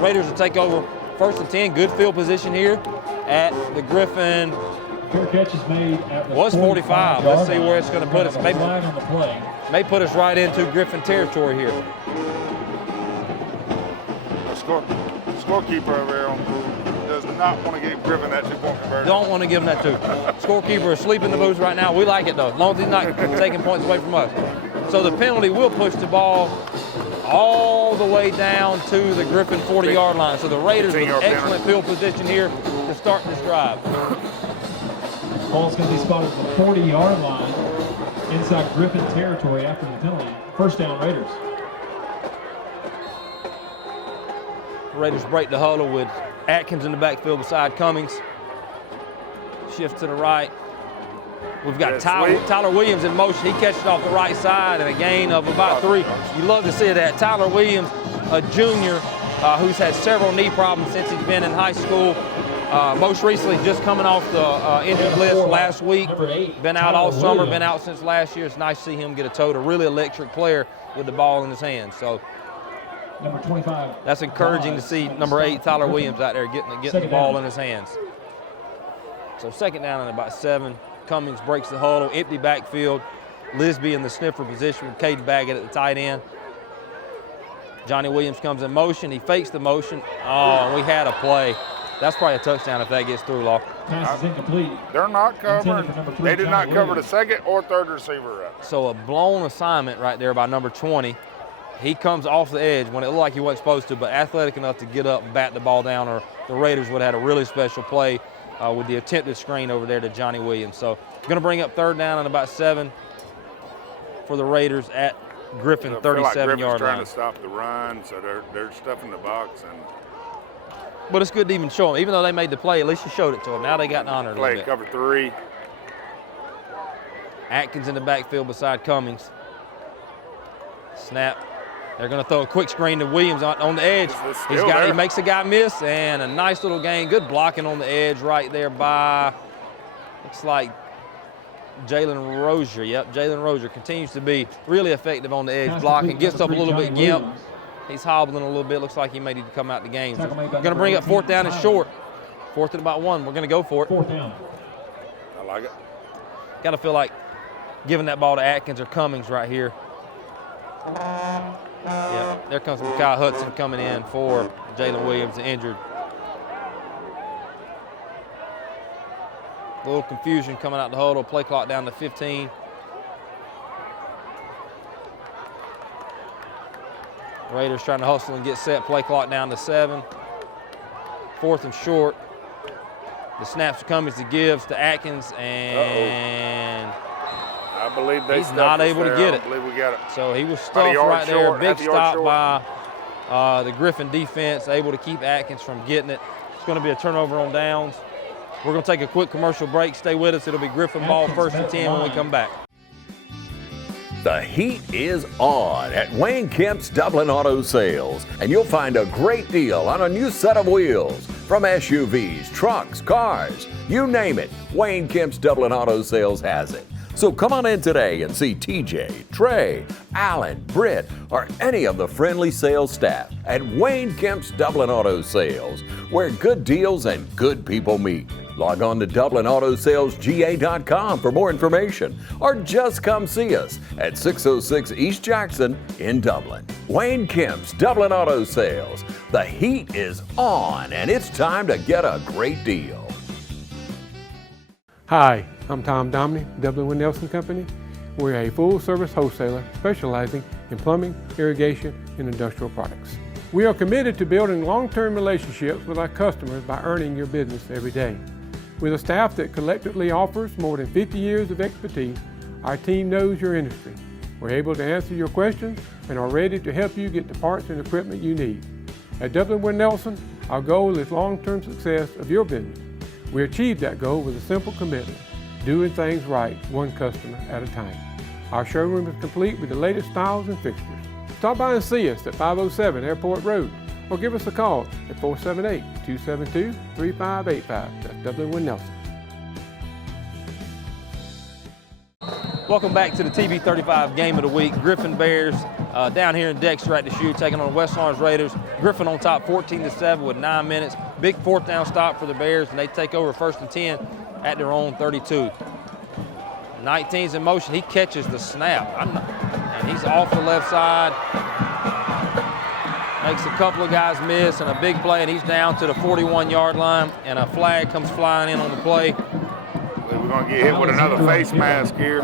Raiders will take over 1st and 10. Good field position here at the Griffin. Fair catch is made at the 45. Let's see where it's going to put us. May put us right into Griffin territory here. Scorekeeper over here does not want to give Griffin that 2-point conversion. Don't want to give him that 2. Scorekeeper is asleep in the booth right now. We like it though, as long as he's not taking points away from us. So the penalty will push the ball all the way down to the Griffin 40-yard line. So the Raiders with excellent field position here to start this drive. Ball's going to be spotted at the 40-yard line inside Griffin territory after the penalty. First down, Raiders. Raiders break the huddle with Atkins in the backfield beside Cummings. Shift to the right. We've got Tyler Williams in motion. He catches off the right side and a gain of about 3. You love to see that. Tyler Williams, a junior who's had several knee problems since he's been in high school. Most recently, just coming off the injured list last week. Been out all summer, been out since last year. It's nice to see him get a toe. A really electric player with the ball in his hands. So number 25. That's encouraging to see number 8, Tyler Williams, out there getting the ball in his hands. So second down and about 7. Cummings breaks the huddle, empty backfield. Lisby in the sniffer position with Caden Baggett at the tight end. Johnny Williams comes in motion. He fakes the motion. Oh, we had a play. That's probably a touchdown if that gets through, Law. Pass is incomplete. They're not covering. They did not cover the second or third receiver up. So a blown assignment right there by number 20. He comes off the edge when it looked like he wasn't supposed to, but athletic enough to get up and bat the ball down, or the Raiders would have had a really special play with the attempted screen over there to Johnny Williams. So going to bring up third down and about 7 for the Raiders at Griffin, 37-yard line. Trying to stop the run, so they're stuffing the box. But it's good to even show them. Even though they made the play, at least you showed it to them. Now they got an honor a little bit. Cover 3. Atkins in the backfield beside Cummings. Snap. They're going to throw a quick screen to Williams on the edge. He makes the guy miss, and a nice little gain. Good blocking on the edge right there by, looks like Jalen Rozier. Yep, Jalen Rozier continues to be really effective on the edge blocking. Gets up a little bit gimp. He's hobbling a little bit. Looks like he may need to come out the game. So going to bring up fourth down and short. Fourth and about 1. We're going to go for it. Fourth down. I like it. Got to feel like giving that ball to Atkins or Cummings right here. Yeah, there comes Kyle Hudson coming in for Jalen Williams, the injured. A little confusion coming out the huddle. Play clock down to 15. Raiders trying to hustle and get set. Play clock down to 7. Fourth and short. The snaps to Cummings, to gives to Atkins, and I believe he's not able to get it. I believe we got it. So he was stuffed right there. Big stop by the Griffin defense, able to keep Atkins from getting it. It's going to be a turnover on downs. We're going to take a quick commercial break. Stay with us. It'll be Griffin ball, first and 10 when we come back. The heat is on at Wayne Kemp's Dublin Auto Sales, and you'll find a great deal on a new set of wheels. From SUVs, trucks, cars, you name it, Wayne Kemp's Dublin Auto Sales has it. So come on in today and see TJ, Trey, Alan, Britt, or any of the friendly sales staff at Wayne Kemp's Dublin Auto Sales, where good deals and good people meet. Log on to DublinAutoSalesGA.com for more information, or just come see us at 606 East Jackson in Dublin. Wayne Kemp's Dublin Auto Sales. The heat is on, and it's time to get a great deal. Hi, I'm Tom Domney, Dublin Wind Nelson Company. We're a full-service wholesaler specializing in plumbing, irrigation, and industrial products. We are committed to building long-term relationships with our customers by earning your business every day. With a staff that collectively offers more than 50 years of expertise, our team knows your industry. We're able to answer your questions and are ready to help you get the parts and equipment you need. At Dublin Wind Nelson, our goal is long-term success of your business. We achieve that goal with a simple commitment, doing things right, one customer at a time. Our showroom is complete with the latest styles and fixtures. Stop by and see us at 507 Airport Road, or give us a call at 478-272-3585. That's Dublin Wind Nelson. Welcome back to the TV35 Game of the Week. Griffin Bears down here in Dexter at the shoe, taking on the West Lawrence Raiders. Griffin on top 14-7 with 9 minutes. Big fourth down stop for the Bears, and they take over first and 10 at their own 32. 19's in motion. He catches the snap, and he's off the left side. Makes a couple of guys miss and a big play, and he's down to the 41-yard line, and a flag comes flying in on the play. We're going to get hit with another face mask here.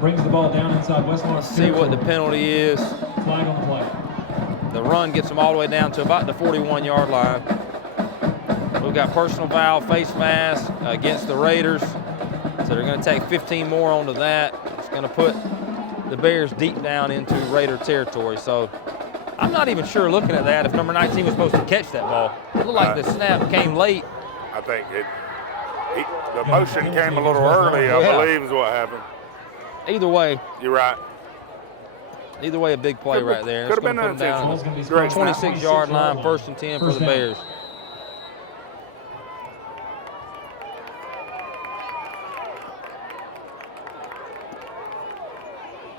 Brings the ball down inside West Lawrence. See what the penalty is. Flag on the play. The run gets them all the way down to about the 41-yard line. We'll We got personal foul, face mask against the Raiders. So they're going to take 15 more onto that. It's going to put the Bears deep down into Raider territory. So I'm not even sure looking at that if number 19 was supposed to catch that ball. It looked like the snap came late. I think the motion came a little early, I believe is what happened. Either way. You're right. Either way, a big play right there. Could have been put them down another on the 26-yard line, 1st and 10 for the Bears.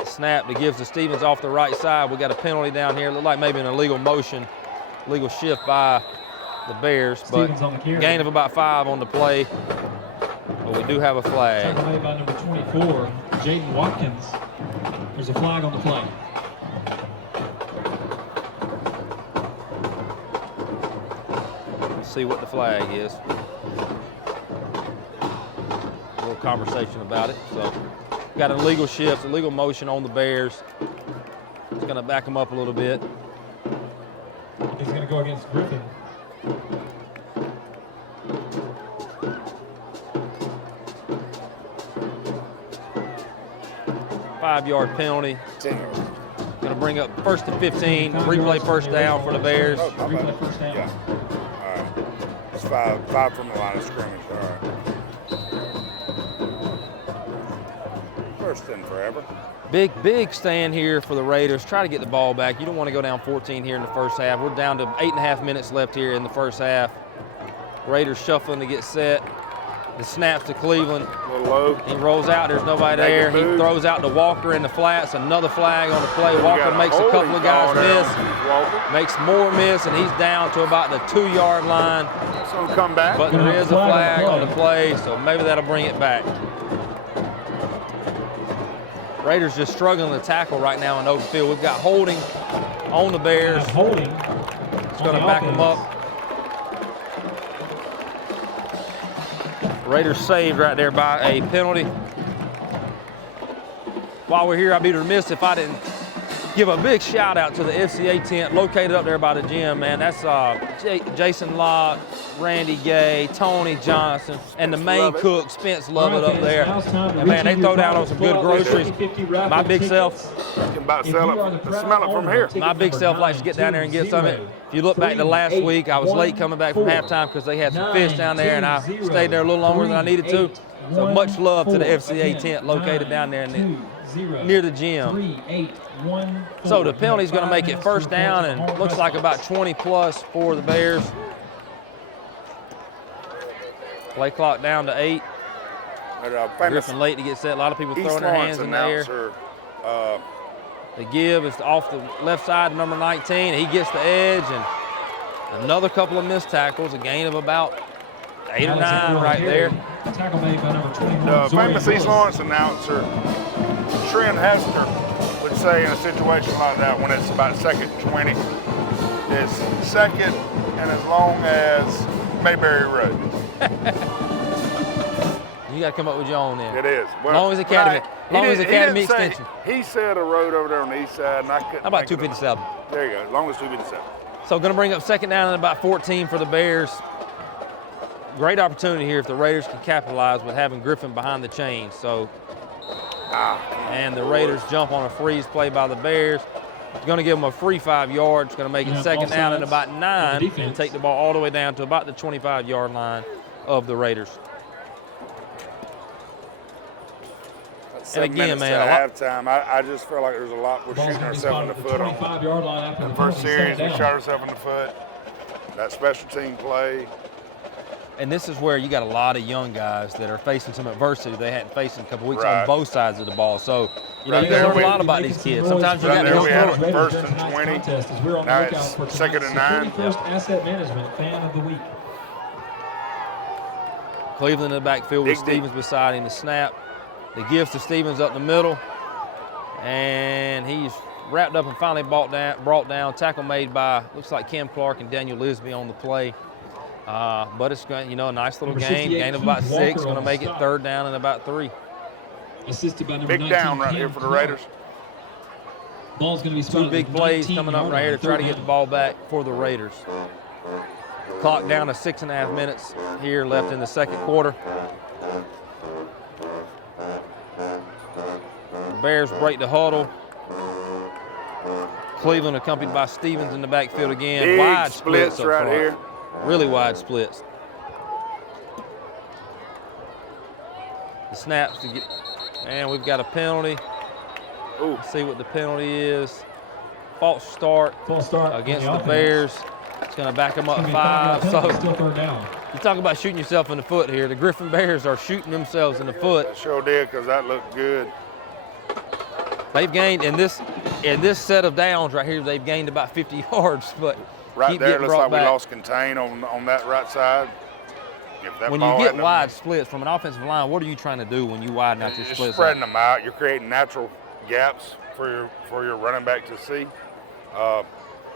Snap that gives to Stevens off the right side. We got a penalty down here. Looked like maybe an illegal motion, legal shift by the Bears, but gain of about 5 on the play. But we do have a flag. Tackle made by number 24, Jaden Watkins. There's a flag on the play. Let's see what the flag is. A little conversation about it. So, got an illegal shift, illegal motion on the Bears. It's going to back them up a little bit. He's going to go against Griffin. Five-yard penalty. Going to bring up 1st and 15. Replay first down for the Bears. Replay first down. Yeah. All right. It's five from the line of scrimmage. All right. First and forever. Big stand here for the Raiders. Try to get the ball back. You don't want to go down 14 here in the first half. We're down to 8.5 minutes left here in the first half. Raiders shuffling to get set. The snaps to Cleveland. A little low. He rolls out. There's nobody there. He throws out to Walker in the flats. Another flag on the play. Walker makes a couple of guys miss. Makes more miss, and he's down to about the 2-yard line. So come back. But there is a flag on the play, so maybe that'll bring it back. Raiders just struggling to tackle right now in open field. We've got holding on the Bears. It's going to back them up. Raiders saved right there by a penalty. While we're here, I'd be remiss if I didn't give a big shout out to the FCA tent located up there by the gym, man. That's Jason Locke, Randy Gay, Tony Johnson, and the main cook, Spence Lovett, up there. And man, they throw down on some good groceries. My big self, smell it from here. My big self likes to get down there and get some of it. If you look back to last week, I was late coming back from halftime because they had some fish down there, and I stayed there a little longer than I needed to. So much love to the FCA tent located down there near the gym. So the penalty's going to make it first down, and looks like about 20 plus for the Bears. Play clock down to 8. Griffin late to get set. A lot of people throwing their hands in the air. The give is off the left side of number 19. He gets the edge, and another couple of missed tackles. A gain of about 8 or 9 right there. Tackle made by number 21. The famous East Lawrence announcer, Trent Hester, would say in a situation like that, when it's about 2nd and 20, it's 2nd and as long as Mayberry Road. You got to come up with your own then. It is. Well, long as Academy, extension. He said a road over there on the east side, and I couldn't. How about 257? There you go, as long as 257. So going to bring up 2nd down and about 14 for the Bears. Great opportunity here if the Raiders can capitalize with having Griffin behind the chains. So, and the Raiders jump on a freeze play by the Bears. It's going to give them a free 5 yards. It's going to make it 2nd down and about 9 and take the ball all the way down to about the 25-yard line of the Raiders. And again, man, at halftime, I just feel like there's a lot we're shooting ourselves in the foot on. The first series, we shot ourselves in the foot. That special team play. And this is where you got a lot of young guys that are facing some adversity they hadn't faced in a couple weeks on both sides of the ball. So, you know, you got to learn a lot about these kids. Sometimes you got to go through it. 1st and 20. Now it's 2nd and 9. First asset management fan of the week. Cleveland in the backfield with Stevens beside him. The snap. The gives to Stevens up the middle. And he's wrapped up and finally brought down. Tackle made by, looks like Cam Clark and Daniel Lisby on the play. But it's going, you know, a nice little gain of about 6. Going to make it 3rd down and about 3. Assisted by number 19. Big down right here for the Raiders. Ball's going to be 2 big plays coming up right here to try to get the ball back for the Raiders. Clock down to 6.5 minutes here left in the second quarter. The Bears break the huddle. Cleveland accompanied by Stevens in the backfield again. Big wide splits up right front. here. Really wide splits. The snaps to get, and we've got a penalty. Ooh. Let's see what the penalty is. False start against the Bears. It's going to back them up 5. So Still third down. you talk about shooting yourself in the foot here. The Griffin Bears are shooting themselves in the foot. Sure did, because that looked good. They've gained in this set of downs right here. They've gained about 50 yards, but Right keep there, getting looks brought like back. we lost contain on that right side. If that When ball you get hadn't wide splits from an offensive line, what are you trying to do when you widen out your You're splits? spreading them out. You're creating natural gaps for your running back to see.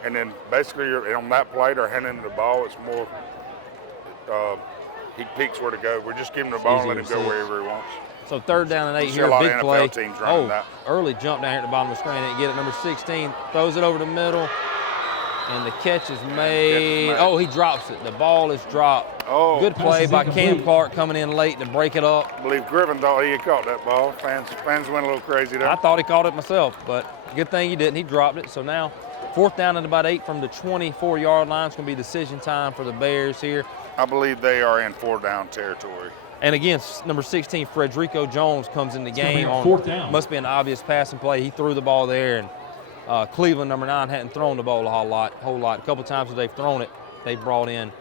And then basically you're on that play or handing the ball, it's more he peeks where to go. We're just giving him the ball and let him go wherever he wants. So 3rd down and 8 See here, a lot of big NFL play. teams running that. Early jump down here at the bottom of the screen. Didn't get it. Number 16 throws it over the middle, and the catch is made. Oh, he drops it. The ball is dropped. Oh, good play by Cam Clark coming in late to break it up. I believe Griffin thought he had caught that ball. Fans went a little crazy there. I thought he caught it myself, but good thing he didn't. He dropped it. So now 4th down and about 8 from the 24-yard line. It's going to be decision time for the Bears here. I believe they are in 4-down territory. And again, number 16, Frederico Jones comes in the game on 4th down. Must be an obvious passing play. He threw the ball there, and Cleveland, number 9, hadn't thrown the ball a whole lot. A couple times that they've thrown it, they've brought in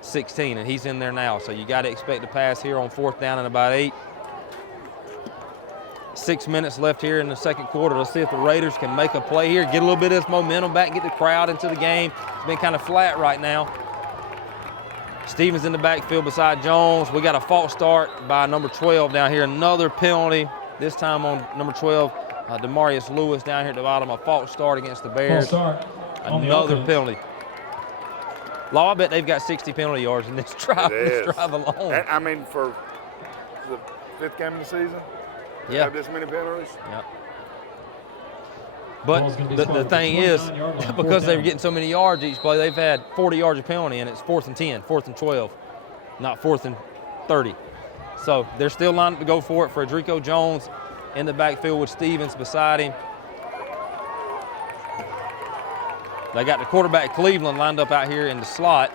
16, and he's in there now. So you got to expect a pass here on 4th down and about 8. 6 minutes left here in the second quarter. Let's see if the Raiders can make a play here, get a little bit of this momentum back, get the crowd into the game. It's been kind of flat right now. Stevens in the backfield beside Jones. We got a false start by number 12 down here. Another penalty, this time on number 12, Demarius Lewis down here at the bottom. A false start against the Bears. False start on the Another offense. penalty. Law, I bet they've got 60 penalty yards in this drive, alone. And, I mean, for the 5th game of the season, they have this many penalties. Yeah. But the thing is, because they were getting so many yards each play, they've had 40 yards of penalty, and it's 4th and 10, 4th and 12, not 4th and 30. So they're still lined up to go for it. Frederico Jones in the backfield with Stevens beside him. They got the quarterback Cleveland lined up out here in the slot.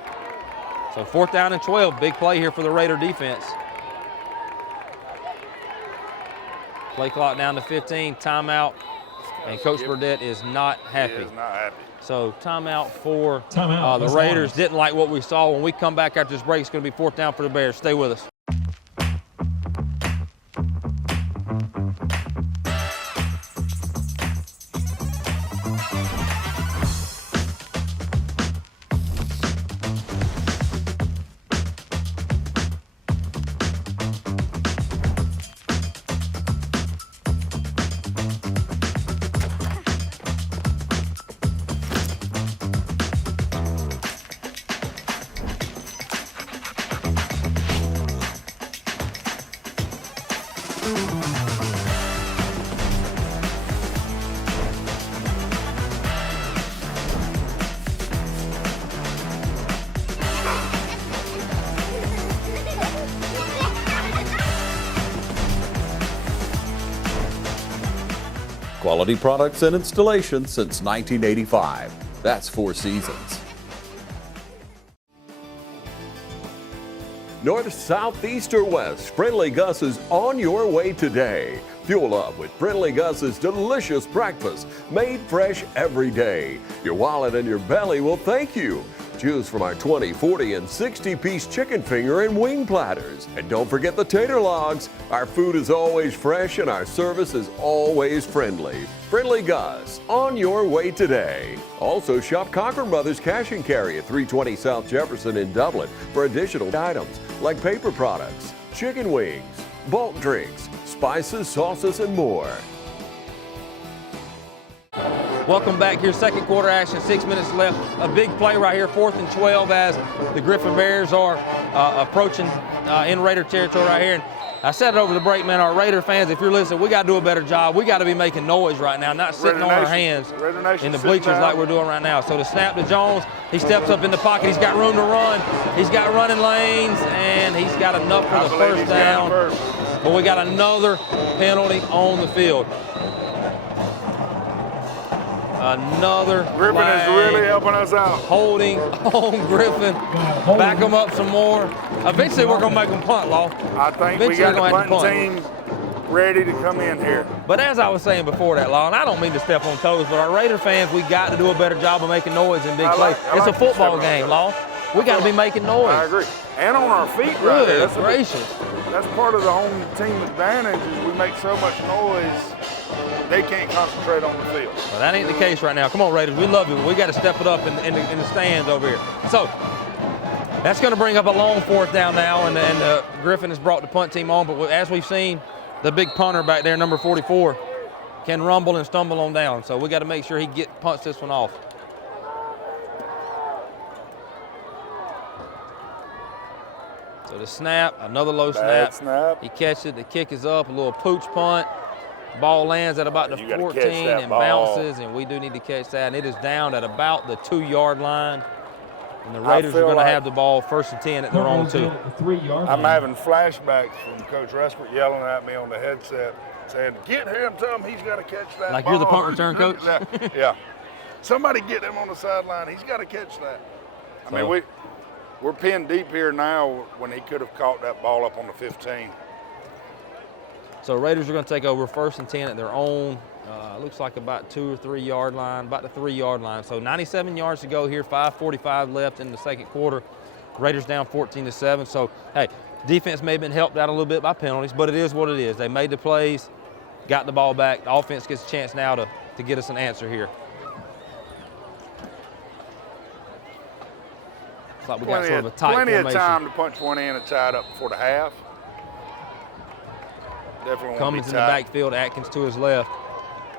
So 4th down and 12, big play here for the Raider defense. Play clock down to 15, timeout. And Coach Burdett is not happy. He is not happy. So timeout for Timeout. the Raiders. Didn't like what we saw. When we come back after this break, it's going to be 4th down for the Bears. Stay with us. Quality products and installation since 1985. That's 4 Seasons. North, south, east, or west, Friendly Gus is on your way today. Fuel up with Friendly Gus's delicious breakfast, made fresh every day. Your wallet and your belly will thank you. Choose from our 20, 40, and 60-piece chicken finger and wing platters. And don't forget the tater logs. Our food is always fresh and our service is always friendly. Friendly Gus, on your way today. Also shop Cochran Brothers Cash and Carry at 320 South Jefferson in Dublin for additional items like paper products, chicken wings, bulk drinks, spices, sauces, and more. Welcome back here, second quarter action, 6 minutes left. A big play right here, 4th and 12 as the Griffin Bears are approaching in Raider territory right here. And I said it over the break, man. Our Raider fans, if you're listening, we got to do a better job. We got to be making noise right now, not sitting on our hands in the bleachers like we're doing right now. So the snap to Jones, he steps up in the pocket. He's got room to run. He's got running lanes, and he's got enough for the first down. But we got another penalty on the field. Another Griffin is really helping us out. Holding on Griffin. Back them up some more. Eventually, we're going to make them punt, Law. I think we got the punting team ready to come in here. But as I was saying before that, Law, and I don't mean to step on toes, but our Raider fans, we got to do a better job of making noise in big plays. It's a football game, Law. We got to be making noise. I agree. And on our feet right there. Good gracious. That's part of the home team advantage is we make so much noise, they can't concentrate on the field. Well, that ain't the case right now. Come on, Raiders. We love you. We got to step it up in the stands over here. So that's going to bring up a long fourth down now, and Griffin has brought the punt team on. But as we've seen, the big punter back there, number 44, can rumble and stumble on down. So we got to make sure he punts this one off. So the snap, another low snap. He catches it. The kick is up. A little pooch punt. Ball lands at about the 14 and bounces, and we do need to catch that. And it is down at about the 2-yard line. And the Raiders are going to have the ball 1st and 10 at their own 2. I'm having flashbacks from Coach Restford yelling at me on the headset, saying, "Get him, tell him he's got to catch that Like ball." you're the punt return coach? Yeah. Somebody get him on the sideline. He's got to catch that. I mean, we're pinned deep here now when he could have caught that ball up on the 15. So Raiders are going to take over 1st and 10 at their own, looks like about 2 or 3 yard line, about the 3 yard line. So 97 yards to go here, 5:45 left in the second quarter. Raiders down 14-7. So, hey, defense may have been helped out a little bit by penalties, but it is what it is. They made the plays, got the ball back. The offense gets a chance now to get us an answer here. Looks like we got sort of a tight plenty formation. of time to punch one in and tie it up before the half. Cummins in the backfield, Atkins to his left.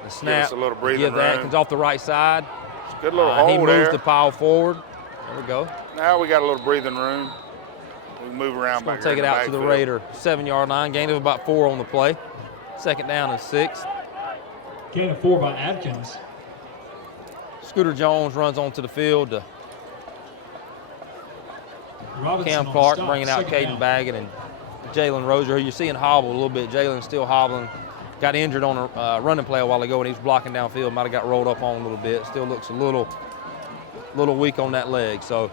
The snap, us a little breathing give room. Atkins off the right side. It's a good little hold He moves there. the pile forward. There we go. Now we got a little breathing room. We can move around back Take it out to the Raider 7-yard line. Gain of about 4 on the play. 2nd down and 6. Gain of 4 by Atkins. Scooter Jones runs onto the field. Robinson Cam on Clark stop, bringing out 2nd Caden down. Baggett and Jalen Rozier, who you're seeing hobble a little bit. Jalen's still hobbling. Got injured on a running play a while ago, and he was blocking downfield. Might have got rolled up on a little bit. Still looks a little weak on that leg. So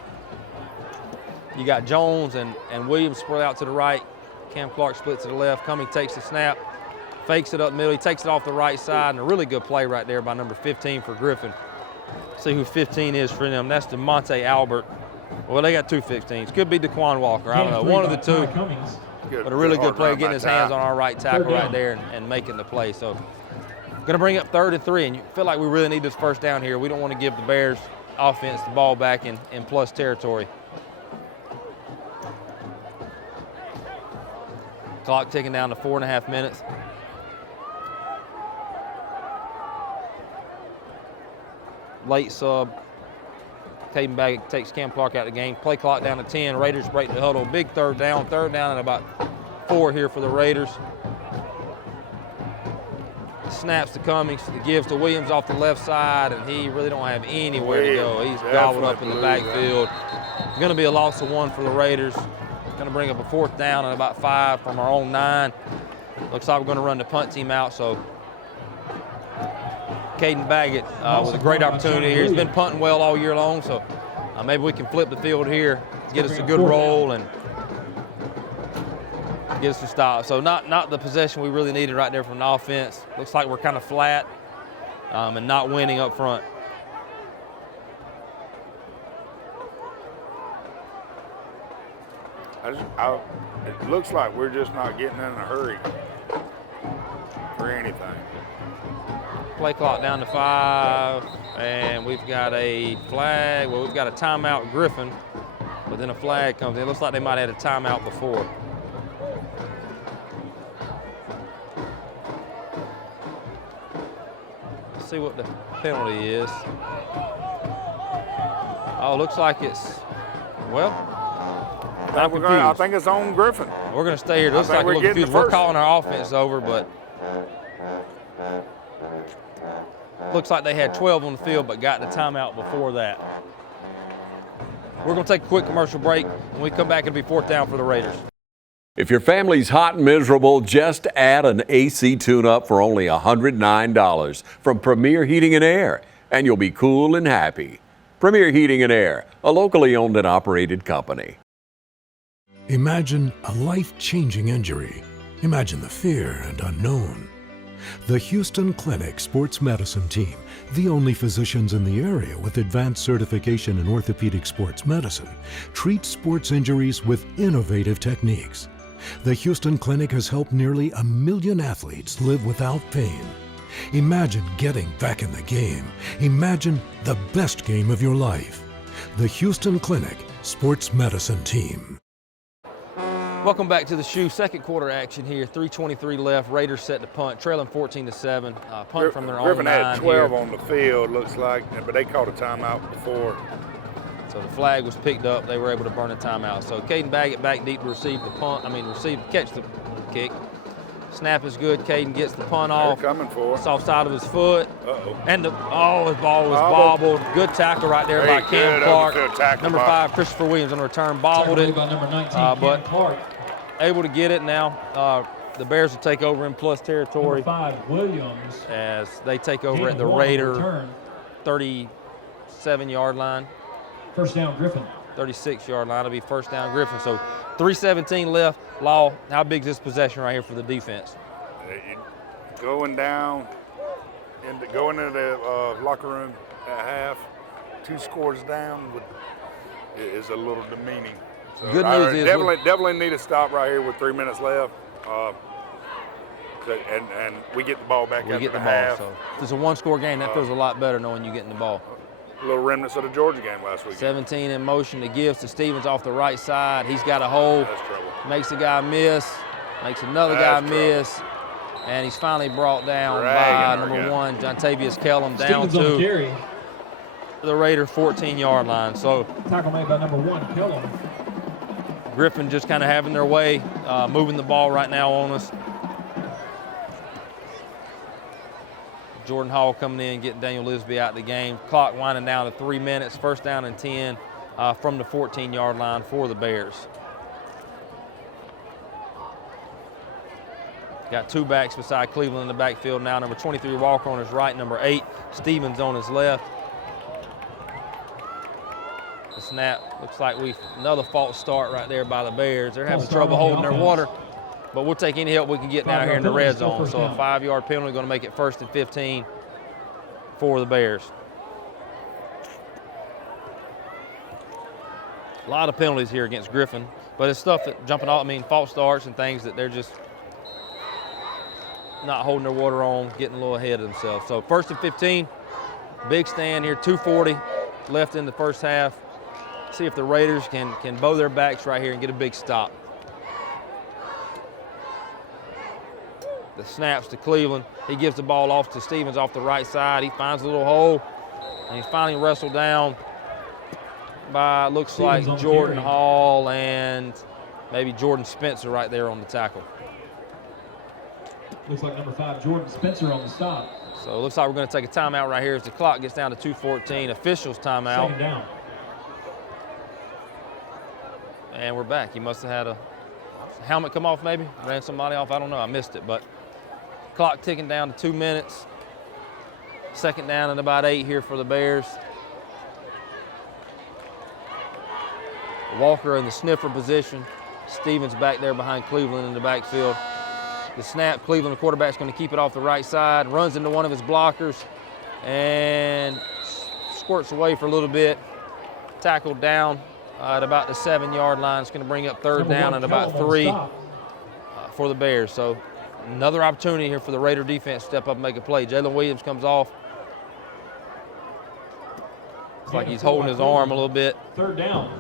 you got Jones and Williams spread out to the right. Cam Clark splits to the left. Cummings takes the snap, fakes it up the middle. He takes it off the right side, and a really good play right there by number 15 for Griffin. See who 15 is for them. That's DeMonte Albert. Well, they got 2 15s. Could be DeQuan Walker. I don't know. One of the two. But a really good play, getting his hands on our right tackle right there and making the play. So going to bring up 3rd and 3, and you feel like we really need this first down here. We don't want to give the Bears offense the ball back in plus territory. Clock ticking down to 4.5 minutes. Late sub. Caden Baggett takes Cam Clark out of the game. Play clock down to 10. Raiders break the huddle. Big 3rd down. 3rd down and about 4 here for the Raiders. Snaps to Cummings. It gives to Williams off the left side, and he really don't have anywhere to go. He's gobbled up in the backfield. It's going to be a loss of 1 for the Raiders. Going to bring up a 4th down and about 5 from our own 9. Looks like we're going to run the punt team out, so Caden Baggett with a great opportunity here. He's been punting well all year long, so maybe we can flip the field here, get us a good roll, and get us a stop. So not the possession we really needed right there from the offense. Looks like we're kind of flat and not winning up front. It looks like we're just not getting in a hurry for anything. Play clock down to 5, and we've got a flag. Well, we've got a timeout, Griffin, but then a flag comes in. It looks like they might have had a timeout before. Let's see what the penalty is. Oh, looks like it's, well, I think it's on Griffin. We're going to stay here. It looks I like think we're we're getting confused. the We're first. calling our offense over, but looks like they had 12 on the field, but got the timeout before that. We're going to take a quick commercial break. When we come back, it'll be 4th down for the Raiders. If your family's hot and miserable, just add an AC tune-up for only $109 from Premier Heating and Air, and you'll be cool and happy. Premier Heating and Air, a locally owned and operated company. Imagine a life-changing injury. Imagine the fear and unknown. The Houston Clinic Sports Medicine Team, the only physicians in the area with advanced certification in orthopedic sports medicine, treats sports injuries with innovative techniques. The Houston Clinic has helped nearly 1 million athletes live without pain. Imagine getting back in the game. Imagine the best game of your life. The Houston Clinic Sports Medicine Team. Welcome back to the shoe. Second quarter action here. 3:23 left. Raiders set to punt, trailing 14-7. Punt from their Griffin own 9 had 12 here. on the field, looks like, but they called a timeout before. So the flag was picked up. They were able to burn a timeout. So Caden Baggett back deep to receive the punt. Catch the kick. Snap is good. Caden gets the punt off. They're coming for it. It's offside of his foot. Uh-oh. And his ball was bobbled. Good tackle right there by Cam Clark. Number 5, Christopher Williams on the return, bobbled it. By number 19, But Cam Clark. able to get it now. The Bears will take over in plus territory. Number 5, Williams. As they take over at the Gain 1 Raider return. 37-yard line. First down, Griffin. 36-yard line. It'll be first down, Griffin. So 3:17 left. Law, how big is this possession right here for the defense? Going down, going into the locker room at half, 2 scores down is a little demeaning. So Good news is definitely need to stop right here with 3 minutes left. And we get the ball back after the half. So if it's a 1-score game, that feels a lot better knowing you're getting the ball. Little remnants of the Georgia game last week. 17 in motion to gives to Stevens off the right side. He's got a hole. That's trouble. Makes a guy miss. Makes another guy miss. And he's finally brought down by number 1, Jontavius Kellum, down Stevens on the carry. to the Raider 14-yard line. So Tackle made by number 1, Kellum. Griffin just kind of having their way, moving the ball right now on us. Jordan Hall coming in, getting Daniel Lisby out of the game. Clock winding down to 3 minutes. First down and 10 from the 14-yard line for the Bears. Got 2 backs beside Cleveland in the backfield now. Number 23, Walker on his right. Number 8, Stevens on his left. The snap looks like another false start right there by the Bears. They're having trouble holding their water. But we'll take any help we can get down here in the red zone. So a 5-yard penalty going to make it 1st and 15 for the Bears. A lot of penalties here against Griffin, but it's stuff that jumping off, false starts and things that they're just not holding their water on, getting a little ahead of themselves. So 1st and 15, big stand here, 2:40 left in the first half. See if the Raiders can bow their backs right here and get a big stop. The snaps to Cleveland. He gives the ball off to Stevens off the right side. He finds a little hole, and he's finally wrestled down by, looks like, Jordan Hall and maybe Jordan Spencer right there on the tackle. Looks like number 5, Jordan Spencer on the stop. So it looks like we're going to take a timeout right here as the clock gets down to 2:14. Officials timeout. Second down. And we're back. He must have had a helmet come off maybe. Ran somebody off. I don't know. I missed it. But clock ticking down to 2 minutes. Second down and about 8 here for the Bears. Walker in the sniffer position. Stevens back there behind Cleveland in the backfield. The snap, Cleveland, the quarterback's going to keep it off the right side. Runs into one of his blockers and squirts away for a little bit. Tackled down at about the 7-yard line. It's going to bring up 3rd down and about 3 for the Bears. So another opportunity here for the Raider defense to step up and make a play. Jalen Williams comes off. Looks like he's holding his arm a little bit. 3rd down.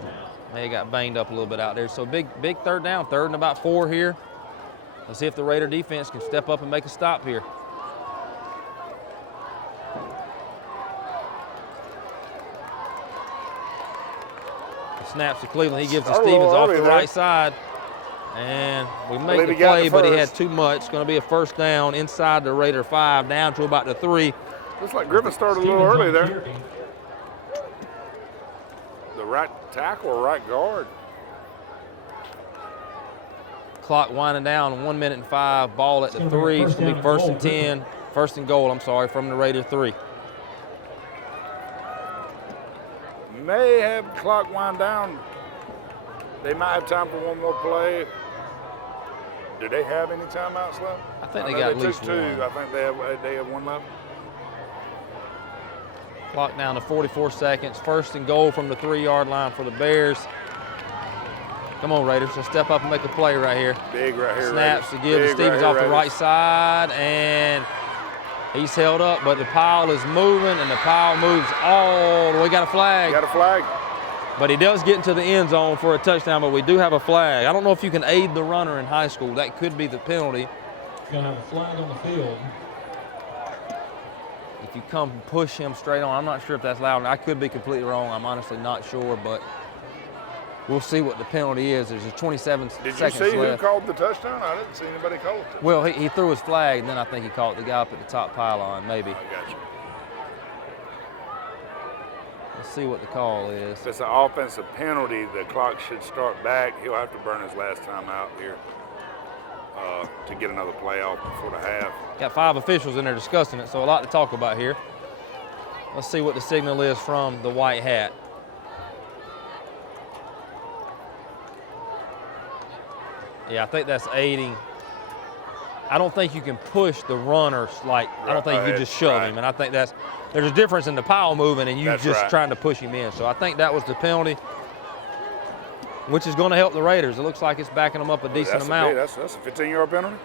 He got banged up a little bit out there. So big 3rd down, 3rd and about 4 here. Let's see if the Raider defense can step up and make a stop here. Snaps to Cleveland. He gives to Started a little Stevens off early the there. right side. And we make Believe the he got play, the but he first. had too much. It's going to be a first down inside the Raider 5, down to about the 3. Looks like Griffin started a little early there. The right tackle or right guard. Clock winding down, 1 minute and 5, ball at the 3. It's going to be first and 10, first and goal, from the Raider 3. May have clock wind down. They might have time for one more play. Do they have any timeouts left? I think they got at least two. one. I think they have one left. Clock down to 44 seconds. First and goal from the 3-yard line for the Bears. Come on, Raiders. Let's step up and make a play right here. Big right here, Snaps Raiders. to give to Big Stevens right here, off the Raiders. right side, and he's held up, but the pile is moving, and the pile moves all the way. Got a flag. Got a flag. But he does get into the end zone for a touchdown, but we do have a flag. I don't know if you can aid the runner in high school. That could be the penalty. Going to have a flag on the field. If you come and push him straight on, I'm not sure if that's allowed. I could be completely wrong. I'm honestly not sure, but we'll see what the penalty is. There's a 27 seconds left. Did you see who called the touchdown? I didn't see anybody call it. Well, he threw his flag, and then I think he caught the guy up at the top pylon, maybe. I got you. Let's see what the call is. If it's an offensive penalty, the clock should start back. He'll have to burn his last time out here to get another play off before the half. Got 5 officials in there discussing it, so a lot to talk about here. Let's see what the signal is from the white hat. Yeah, I think that's aiding. I don't think you can push the runners I don't think you can just shove him. And I think there's a difference in the pile moving and you trying to push him in. So I think that was the penalty, which is going to help the Raiders. It looks like it's backing them up a decent amount. That's a 15-yard penalty?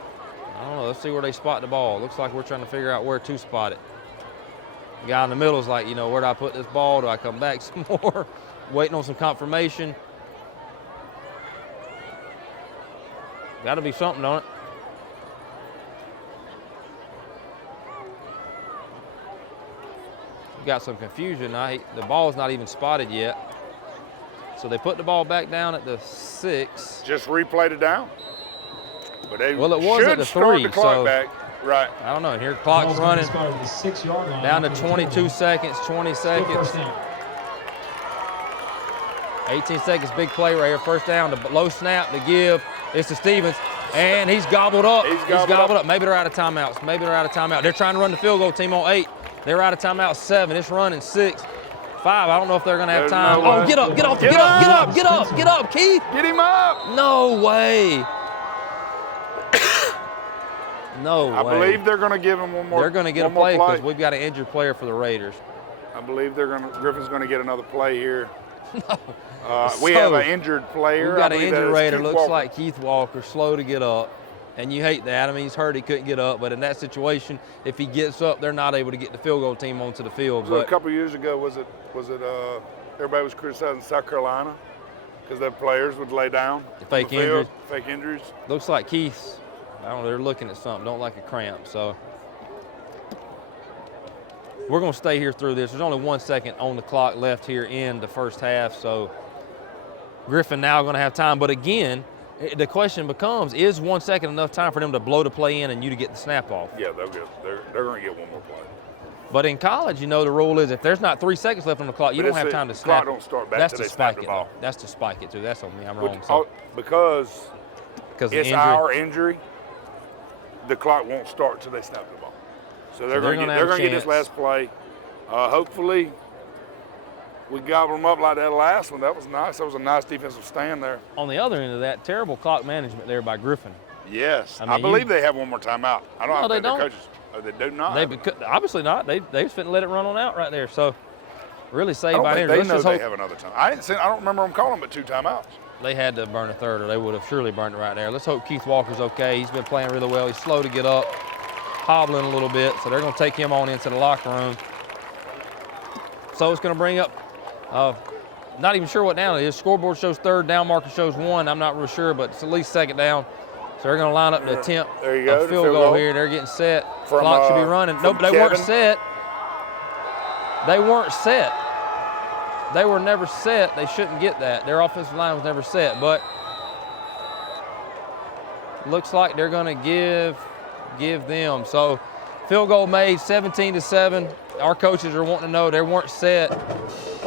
I don't know. Let's see where they spot the ball. It looks like we're trying to figure out where to spot it. The guy in the middle is like, where do I put this ball? Do I come back some more? Waiting on some confirmation. Got to be something on it. Got some confusion. The ball's not even spotted yet. So they put the ball back down at the 6. Just replayed it down. But they it was at the 3. The clock so back. Right. I don't know. Here, clock's running. The 6-yard line. Down to 22 seconds, 20 seconds. 18 seconds, big play right here. First down, the low snap, the give. It's to Stevens, and he's gobbled up. He's gobbled up. Maybe they're out of timeouts. They're trying to run the field goal team on 8. They're out of timeout 7. It's running 6. 5. I don't know if they're going to have time. No way. Get up, Keith. Get him up. No way. No way. I believe they're going to give him one more. They're going to get a play because we've got an injured player for the Raiders. I believe Griffin's going to get another play here. We have an injured player. We've got an injured Raider. Looks like Keith Walker, slow to get up. And you hate that. I mean, he's hurt. He couldn't get up. But in that situation, if he gets up, they're not able to get the field goal team onto the field. So a couple years ago, was it everybody was criticizing South Carolina because their players would lay down. Fake injuries. Fake injuries. Looks like Keith's. I don't know. They're looking at something. Don't like a cramp. So we're going to stay here through this. There's only 1 second on the clock left here in the first half. So Griffin now going to have time. But again, the question becomes, is 1 second enough time for them to blow the play in and you to get the snap off? Yeah, they're going to get one more play. But in college, the rule is if there's not 3 seconds left on the clock, you don't have time to snap. Clock don't start back. That's to spike the it. ball. That's to spike it too. That's on me. I'm wrong. Because it's our injury. The clock won't start till they snap the ball. So they're going to get this last play. Hopefully, we gobbled them up like that last one. That was nice. That was a nice defensive stand there. On the other end of that, terrible clock management there by Griffin. Yes. I believe they have one more timeout. I don't know if they're coaches. They do not. Obviously not. They just finna let it run on out right there. So really saved by injury. They know they have another time. I don't remember them calling but 2 timeouts. They had to burn a third, or they would have surely burned it right there. Let's hope Keith Walker's okay. He's been playing really well. He's slow to get up, hobbling a little bit. So they're going to take him on into the locker room. So it's going to bring up, not even sure what down it is. Scoreboard shows 3rd down, marker shows 1. I'm not real sure, but it's at least 2nd down. So they're going to line up to attempt a field goal here. They're getting set. Clock should be running. Nope, they weren't set. They weren't set. they were never set. They shouldn't get that. Their offensive line was never set, but looks like they're going to give them. So field goal made, 17-7. Our coaches are wanting to know they weren't set.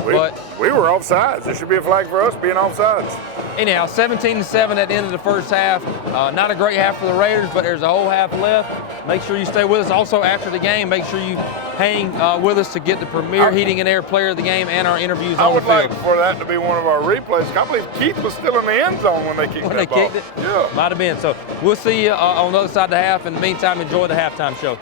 We were offsides. There should be a flag for us being offsides. Anyhow, 17-7 at the end of the first half. Not a great half for the Raiders, but there's a whole half left. Make sure you stay with us. Also, after the game, make sure you hang with us to get the premier heating and air player of the game and our interviews on the field. I would like for that to be one of our replays. I believe Keith was still in the end zone when they kicked that ball. Kicked it? Yeah. Might have been. So we'll see you on the other side of the half. In the meantime, enjoy the halftime show.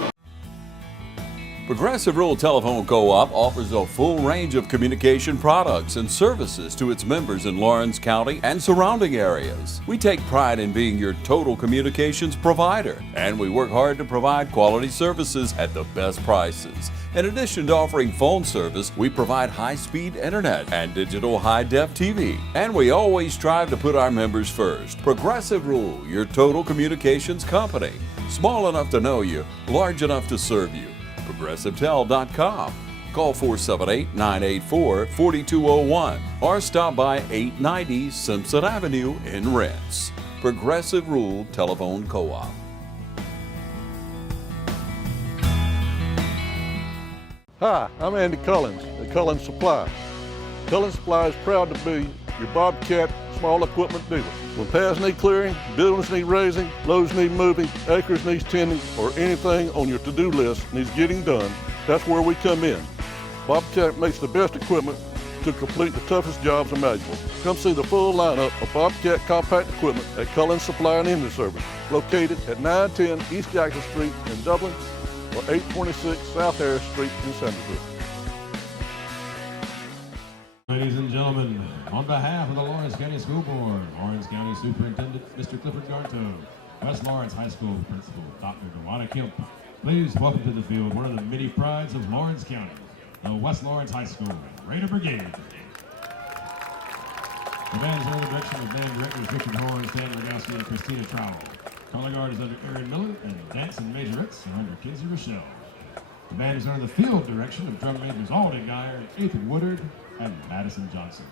Progressive Rural Telephone Co-op offers a full range of communication products and services to its members in Lawrence County and surrounding areas. We take pride in being your total communications provider, and we work hard to provide quality services at the best prices. In addition to offering phone service, we provide high-speed internet and digital high-def TV. And we always strive to put our members first. Progressive Rural, your total communications company. Small enough to know you, large enough to serve you. ProgressiveTel.com. Call 478-984-4201 or stop by 890 Simpson Avenue in Rents. Progressive Rural Telephone Co-op. Hi, I'm Andy Cullins at Cullins Supply. Cullins Supply is proud to be your Bobcat small equipment dealer. When paths need clearing, buildings need raising, loads need moving, acres needs tending, or anything on your to-do list needs getting done, that's where we come in. Bobcat makes the best equipment to complete the toughest jobs imaginable. Come see the full lineup of Bobcat compact equipment at Cullins Supply and Engine Service, located at 910 East Jackson Street in Dublin or 826 South Harris Street in Sandersville. Ladies and gentlemen, on behalf of the Lawrence County School Board, Lawrence County Superintendent Mr. Clifford Garto, West Lawrence High School Principal Dr. Dewana Kemp, please welcome to the field one of the many prides of Lawrence County, the West Lawrence High School Raider Brigade. The band is under the direction of band directors Richard Horn, Stan Rogowski, and Christina Trowell. Color guard is under Aaron Miller, and dance and majorettes are under Kinsey Rochelle. The band is under the field direction of drum majors Alden Geyer, Ethan Woodard, and Madison Johnson.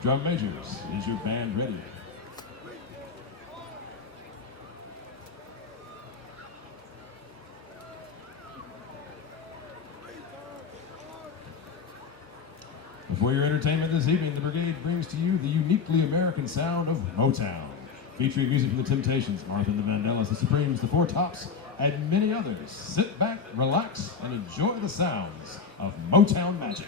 Drum majors, is your band ready? For your entertainment this evening, the Brigade brings to you the uniquely American sound of Motown, featuring music from the Temptations, Martha and the Vandellas, the Supremes, the Four Tops, and many others. Sit back, relax, and enjoy the sounds of Motown magic.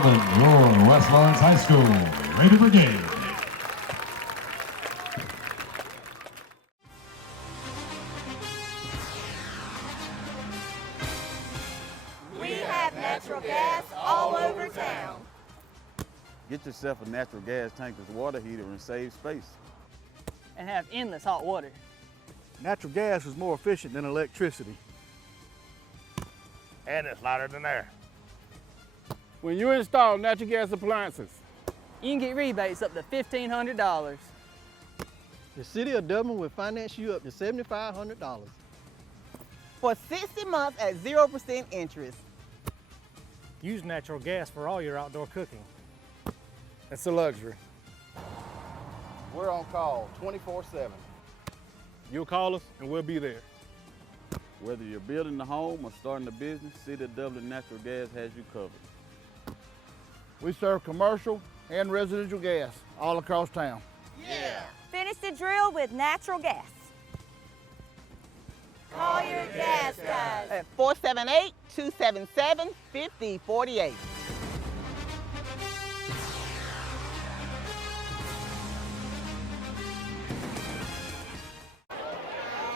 gentlemen, your West Lawrence High School Raider Brigade. We have natural gas all over town. Get yourself a natural gas tankless water heater and save space. And have endless hot water. Natural gas is more efficient than electricity. And it's lighter than air. When you install natural gas appliances, You can get rebates up to $1,500. The City of Dublin will finance you up to $7,500. For 60 months at 0% interest. Use natural gas for all your outdoor cooking. it's a luxury. We're on call 24/7. You'll call us and we'll be there. Whether you're building a home or starting a business, City of Dublin Natural Gas has you covered. We serve commercial and residential gas all across town. Yeah. Finish the drill with natural gas. Call your gas guys. At 478-277-5048.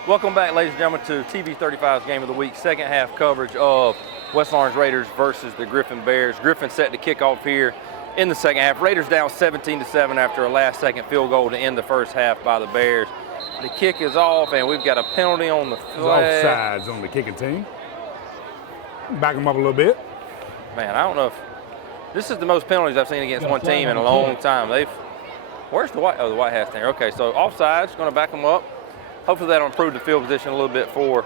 Welcome back, ladies and gentlemen, to TV 35's Game of the Week, second half coverage of West Lawrence Raiders versus the Griffin Bears. Griffin set to kick off here in the second half. Raiders down 17-7 after a last-second field goal to end the first half by the Bears. The kick is off, and we've got a penalty on the flag. Offsides on the kicking team. Back them up a little bit. Man, I don't know if this is the most penalties I've seen against one team in a long time. Where's the white? Oh, the white hat's there. Okay, so offside's going to back them up. Hopefully that'll improve the field position a little bit for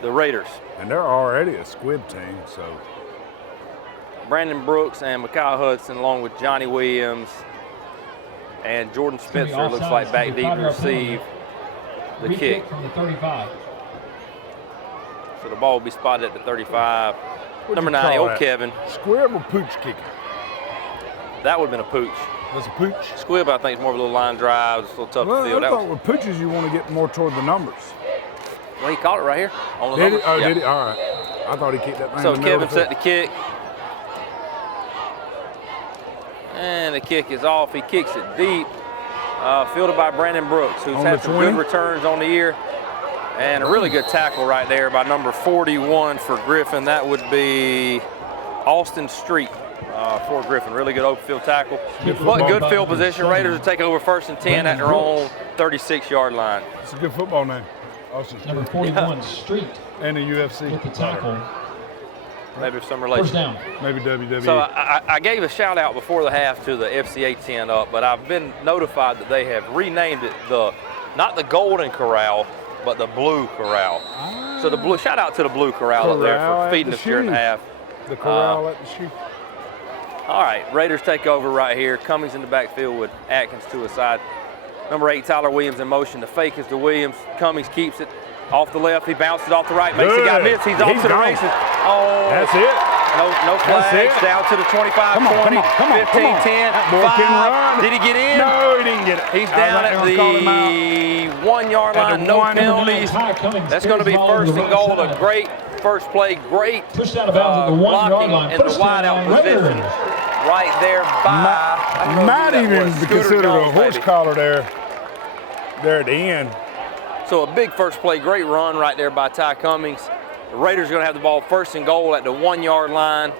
the Raiders. And they're already a squib team, so. Brandon Brooks and Mekhi Hudson, along with Johnny Williams and Jordan Spencer, looks like back deep to receive the kick. From the 35. So the ball will be spotted at the 35. Number 9, old Kevin. Squib or pooch kicking? That would have been a pooch. That's a pooch? Squib, I think, is more of a little line drive. It's a little tough to field. I thought with pooches you want to get more toward the numbers. Well, he caught it right here on the Did numbers. he? Oh, Yeah. did he? All right. I thought he kicked that thing. So in the middle Kevin of the set the kick. And the kick is off. He kicks it deep. Fielded by Brandon Brooks, who's On had the some 20. good returns on the year. And a really good tackle right there by number 41 for Griffin. That would be Austin Street for Griffin. Really good open field tackle. But good field position. Raiders will take over 1st and 10 at their own 36-yard line. It's a good football name. Austin Street. Number 41, Street. And the UFC. With the tackle. Maybe some relation. First down. Maybe WWE. So I gave a shout out before the half to the FCA 10 up, but I've been notified that they have renamed it not the Golden Corral, but the Blue Corral. So the blue, shout out to the Blue Corral up there for feeding us during the half. The corral at the shoe. All right, Raiders take over right here. Cummings in the backfield with Atkins to his side. Number 8, Tyler Williams in motion. The fake is to Williams. Cummings keeps it off the left. He bounces off the right. Makes the guy miss. He's off to the races. Oh, that's it. No flags. Down to the 25, 20, 15, 10, 5. Did he get in? No, he didn't get it. He's down at the 1-yard line. No penalties. That's going to be 1st and goal. A great first play. Great pushed out of bounds at the 1-yard line. In the wideout position. Right there by. Might even be considered a horse collar there at the end. So a big first play, great run right there by Ty Cummings. The Raiders are going to have the ball 1st and goal at the 1-yard line.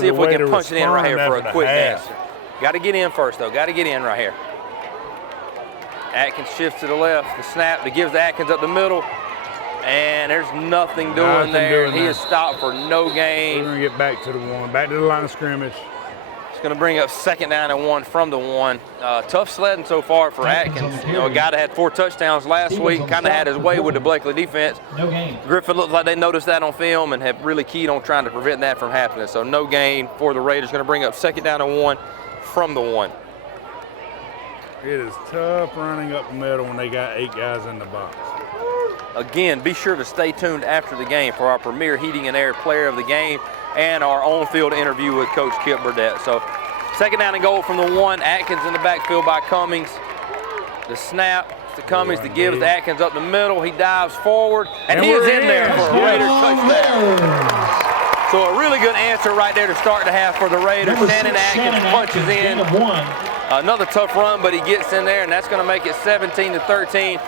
See if we can punch it in right here for a quick answer. Got to get in first, though. Got to get in right here. Atkins shifts to the left. The snap that gives to Atkins up the middle. And there's nothing doing there. He is stopped for no gain. We're going to get back to the 1, back to the line of scrimmage. It's going to bring up 2nd down and 1 from the 1. Tough sledding so far for Atkins. You know, a guy that had 4 touchdowns last week, kind of had his way with the Blakely defense. No gain. Griffin looks like they noticed that on film and have really keyed on trying to prevent that from happening. So no gain for the Raiders. Going to bring up 2nd down and 1 from the 1. It is tough running up the middle when they got 8 guys in the box. Again, be sure to stay tuned after the game for our premier heating and air player of the game and our on-field interview with Coach Kip Burdett. So 2nd down and goal from the 1. Atkins in the backfield by Cummings. The snap to Cummings to give to Atkins up the middle. He dives forward, and he is in there for a Raiders touchdown. So a really good answer right there to start the half for the Raiders. Shannon Atkins punches in. Another tough run, but he gets in there, and that's going to make it 17-13.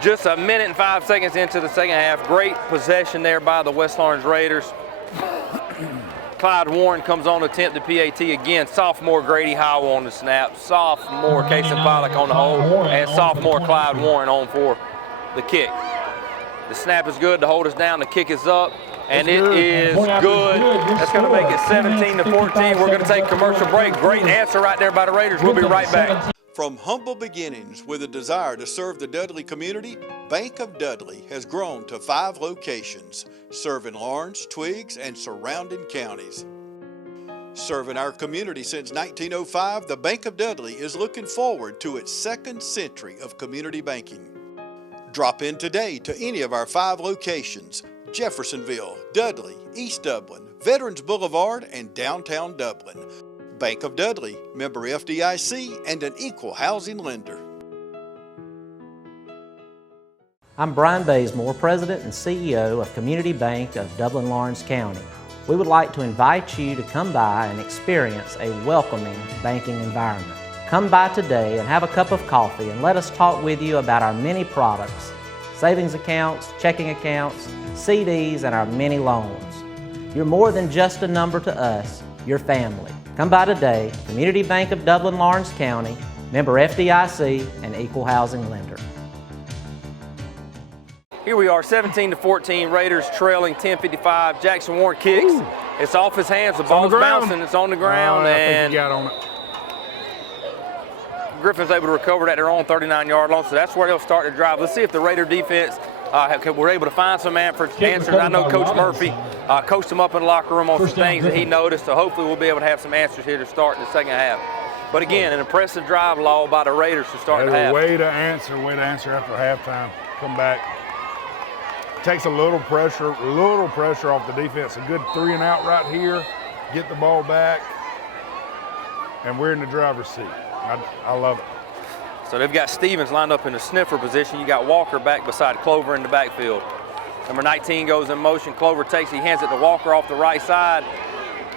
Just a minute and 5 seconds into the second half. Great possession there by the West Lawrence Raiders. Clyde Warren comes on to attempt the PAT again. Sophomore Grady Howell on the snap. Sophomore Kason Pollock on the hold. And sophomore Clyde Warren on for the kick. The snap is good. The hold is down. The kick is up. And it is good. That's going to make it 17-14. We're going to take a commercial break. Great answer right there by the Raiders. We'll be right back. From humble beginnings with a desire to serve the Dudley community, Bank of Dudley has grown to 5 locations, serving Lawrence, Twiggs, and surrounding counties. Serving our community since 1905, the Bank of Dudley is looking forward to its 2nd century of community banking. Drop in today to any of our 5 locations: Jeffersonville, Dudley, East Dublin, Veterans Boulevard, and downtown Dublin. Bank of Dudley, member FDIC, and an equal housing lender. I'm Brian Bazemore, President and CEO of Community Bank of Dublin-Lawrence County. We would like to invite you to come by and experience a welcoming banking environment. Come by today and have a cup of coffee and let us talk with you about our many products: savings accounts, checking accounts, CDs, and our many loans. You're more than just a number to us, you're family. Come by today. Community Bank of Dublin-Lawrence County, member FDIC, and equal housing lender. Here we are, 17-14, Raiders trailing 10:55. Jackson Warren kicks. Ooh. It's off his hands. The ball's bouncing. It's on the ground. I think he got on it. Griffin's able to recover at their own 39-yard line, so that's where they'll start to drive. Let's see if the Raider defense were able to find some answers. I know Coach Murphy coached them up in the locker room on some things that he noticed, so hopefully we'll be able to have some answers here to start in the second half. But again, an impressive drive law by the Raiders to start the half. Way to answer after halftime. Come back. Takes a little pressure off the defense. A good 3 and out right here. Get the ball back, and we're in the driver's seat. I love it. So they've got Stevens lined up in the sniffer position. You got Walker back beside Clover in the backfield. Number 19 goes in motion. Clover takes, he hands it to Walker off the right side.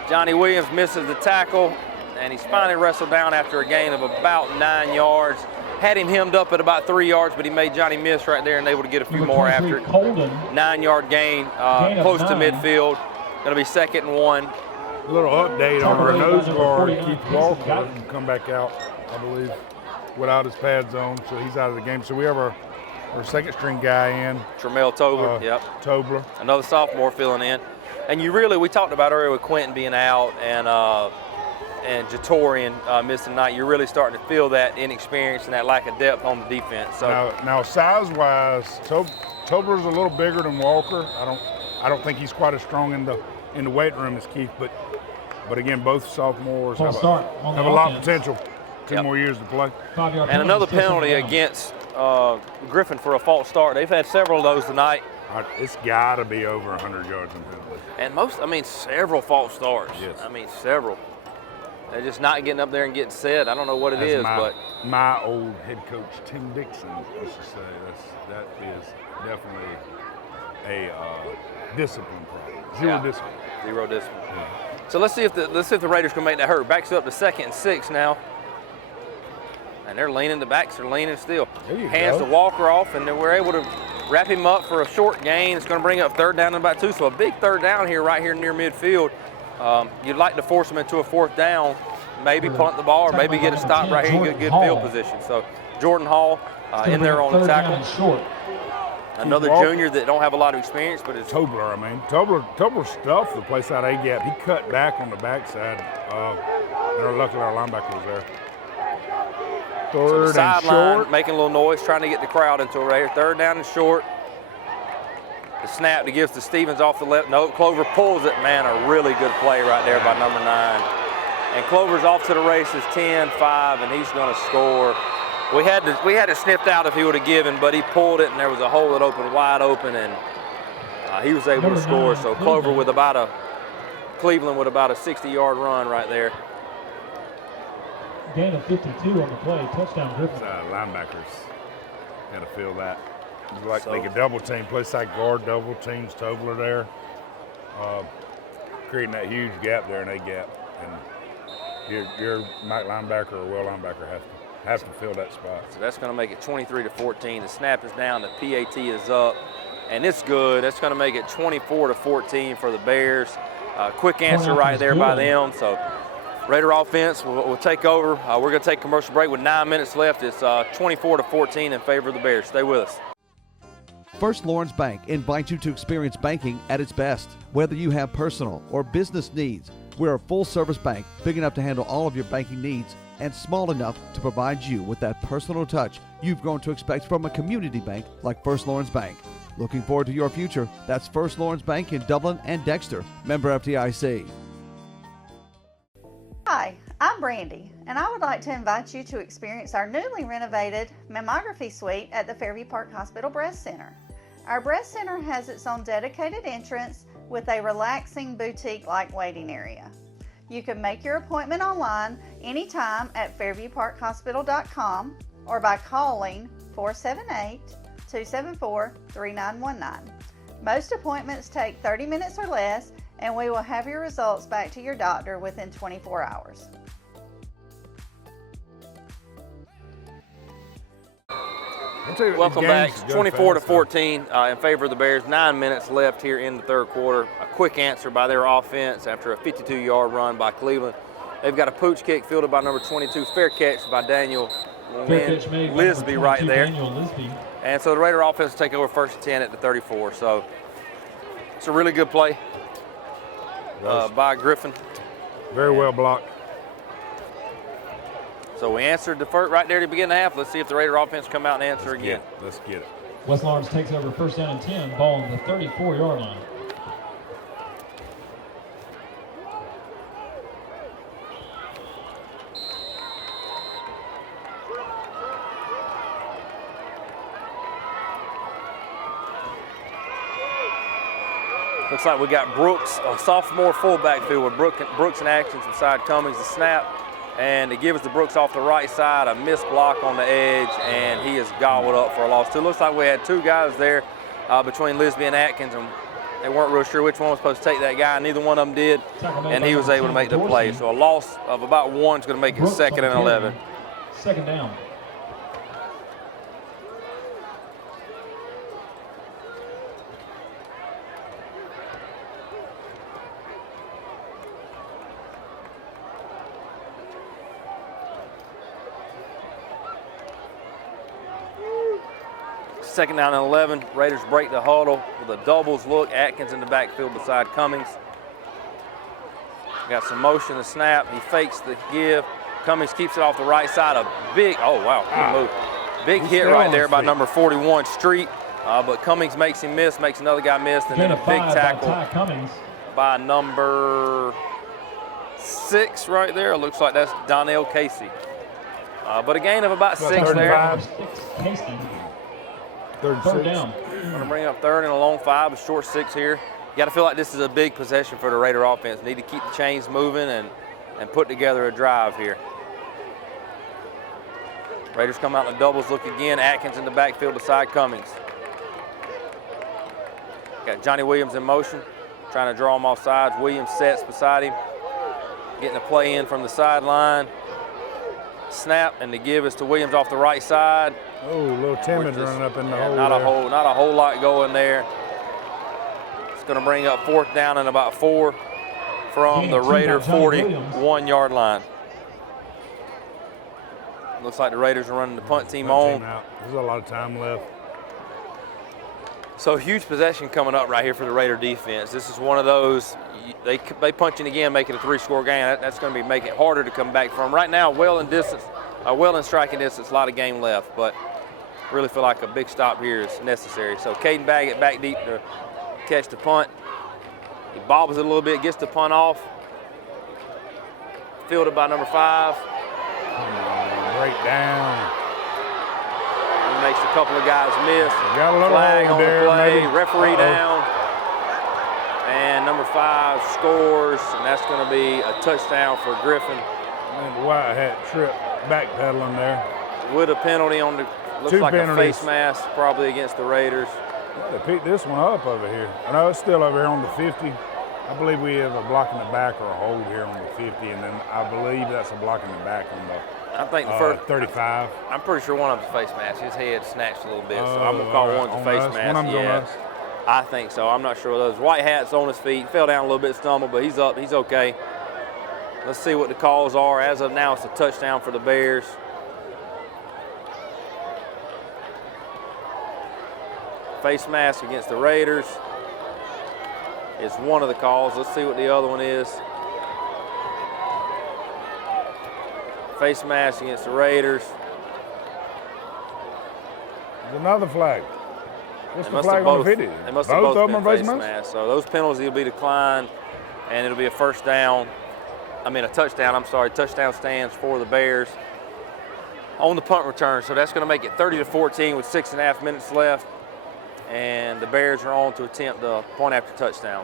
Johnny Williams misses the tackle, and he's finally wrestled down after a gain of about 9 yards. Had him hemmed up at about 3 yards, but he made Johnny miss right there and able to get a few more after it. 9-yard gain, close to midfield. Going to be 2nd and 1. A little update on our nose guard, Keith Walker, come back out, I believe, without his pads on, so he's out of the game. So we have our 2nd string guy in. Tramel Tobler, Tobler. Another sophomore filling in. And we talked about earlier with Quentin being out and Jatorian missing tonight. You're really starting to feel that inexperience and that lack of depth on the defense. So now size-wise, Tobler's a little bigger than Walker. I don't think he's quite as strong in the weight room as Keith, but again, both sophomores have a lot of potential. 2 more years to play. And another penalty against Griffin for a false start. They've had several of those tonight. It's got to be over 100 yards in penalty. And several false starts. Yes. Several. They're just not getting up there and getting set. I don't know what it is, but my old head coach Tim Dixon used to say that is definitely a discipline problem. Zero discipline. Yeah. So let's see if the Raiders can make that hurt. Backs up to 2nd and 6 now. And they're leaning, the backs are leaning still. Hands to Walker off, and then we're able to wrap him up for a short gain. It's going to bring up 3rd down and about 2. So a big 3rd down here, right here near midfield. You'd like to force them into a 4th down, maybe punt the ball, or maybe get a stop right here and get good field position. So Jordan Hall in there on the tackle. Another junior that don't have a lot of experience, but it's Tobler. Tobler stuffed the place out A-gap. He cut back on the backside. And luckily our linebacker was there. 3rd and short. Making a little noise, trying to get the crowd into a race. 3rd down and short. The snap that gives to Stevens off the left. No, Clover pulls it. Man, a really good play right there by number 9. And Clover's off to the races, 10-5, and he's going to score. We had it sniffed out if he would have given, but he pulled it, and there was a hole that opened wide open, and he was able to score. So Cleveland with about a 60-yard run right there. Gain of 52 on the play, touchdown Griffin. Linebackers had to feel that. Like they could double team, play side guard, double teams Tobler there. creating that huge gap there in A gap, and your Mike linebacker or will linebacker have to fill that spot. So that's going to make it 23-14. The snap is down, the PAT is up, and it's good. That's going to make it 24-14 for the Bears. Quick answer right there by them. So Raider offense will take over. We're going to take a commercial break with 9 minutes left. It's 24-14 in favor of the Bears. Stay with us. First Lawrence Bank invites you to experience banking at its best. Whether you have personal or business needs, we're a full-service bank, big enough to handle all of your banking needs and small enough to provide you with that personal touch you've grown to expect from a community bank like First Lawrence Bank. Looking forward to your future? That's First Lawrence Bank in Dublin and Dexter, member FDIC. Hi, I'm Brandy, and I would like to invite you to experience our newly renovated mammography suite at the Fairview Park Hospital Breast Center. Our breast center has its own dedicated entrance with a relaxing boutique-like waiting area. You can make your appointment online anytime at fairviewparkhospital.com or by calling 478-274-3919. Most appointments take 30 minutes or less, and we will have your results back to your doctor within 24 hours. Welcome back. 24-14 in favor of the Bears. 9 minutes left here in the third quarter. A quick answer by their offense after a 52-yard run by Cleveland. They've got a pooch kick fielded by number 22. Fair catch by Daniel Lisby right there. And so the Raider offense will take over first and 10 at the 34. So it's a really good play by Griffin. Very well blocked. So we answered the first right there to begin the half. Let's see if the Raider offense come out and answer again. Let's get it. West Lawrence takes over first down and 10, ball on the 34-yard line. Looks like we got Brooks, a sophomore fullback field with Brooks in action beside Cummings. The snap, and it gives to Brooks off the right side, a missed block on the edge, and he is gobbled up for a loss. So it looks like we had two guys there between Lisby and Atkins, and they weren't real sure which one was supposed to take that guy. Neither one of them did, and he was able to make the play. So a loss of about one is going to make it second and 11. Second down. Second down and 11. Raiders break the huddle with a doubles look. Atkins in the backfield beside Cummings. Got some motion, the snap. He fakes the give. Cummings keeps it off the right side. A big, oh wow, good move. Big hit right there by number 41, Street. But Cummings makes him miss, makes another guy miss, and then a big tackle by number 6 right there. It looks like that's Donnell Casey. But a gain of about 6 there. Third down. Going to bring up third and a long 5, a short 6 here. You got to feel like this is a big possession for the Raider offense. Need to keep the chains moving and put together a drive here. Raiders come out in the doubles look again. Atkins in the backfield beside Cummings. Got Johnny Williams in motion, trying to draw him off sides. Williams sets beside him, getting a play in from the sideline. Snap, and the give is to Williams off the right side. Oh, a little timid running up in the hole. Not a whole lot going there. It's going to bring up fourth down and about 4 from the Raider 41-yard line. Looks like the Raiders are running the punt team on. There's a lot of time left. So huge possession coming up right here for the Raider defense. This is one of those, they punch in again, make it a 3-score game. That's going to be make it harder to come back from. Right now, well in striking distance, a lot of game left, but really feel like a big stop here is necessary. So Caden Baggett back deep to catch the punt. He bobbles it a little bit, gets the punt off. Fielded by number 5. Break down. He makes a couple of guys miss. Got a little flag on there, the play, maybe. referee down. And number 5 scores, and that's going to be a touchdown for Griffin. And White hat tripped backpedaling there. With a penalty on the, looks like a face mask probably against the Raiders. Well, they picked this one up over here. I know it's still over here on the 50. I believe we have a block in the back or a hold here on the 50, and then I believe that's a block in the back on the I think the first 35. I'm pretty sure one of them's a face mask. His head snatched a little bit, so I'm gonna call one of the face mask. One of them's on us. I think so. I'm not sure. Those white hats on his feet. Fell down a little bit, stumbled, but he's up. He's okay. Let's see what the calls are. As of now, it's a touchdown for the Bears. Face mask against the Raiders is one of the calls. Let's see what the other one is. Face mask against the Raiders. There's another flag. What's They the must flag have on both, the 50? They must have both of been them are face face masks? masks. So those penalties will be declined, and it'll be a first down. I mean a touchdown. I'm sorry. Touchdown stands for the Bears on the punt return. So that's going to make it 30-14 with 6.5 minutes left, and the Bears are on to attempt the point after touchdown.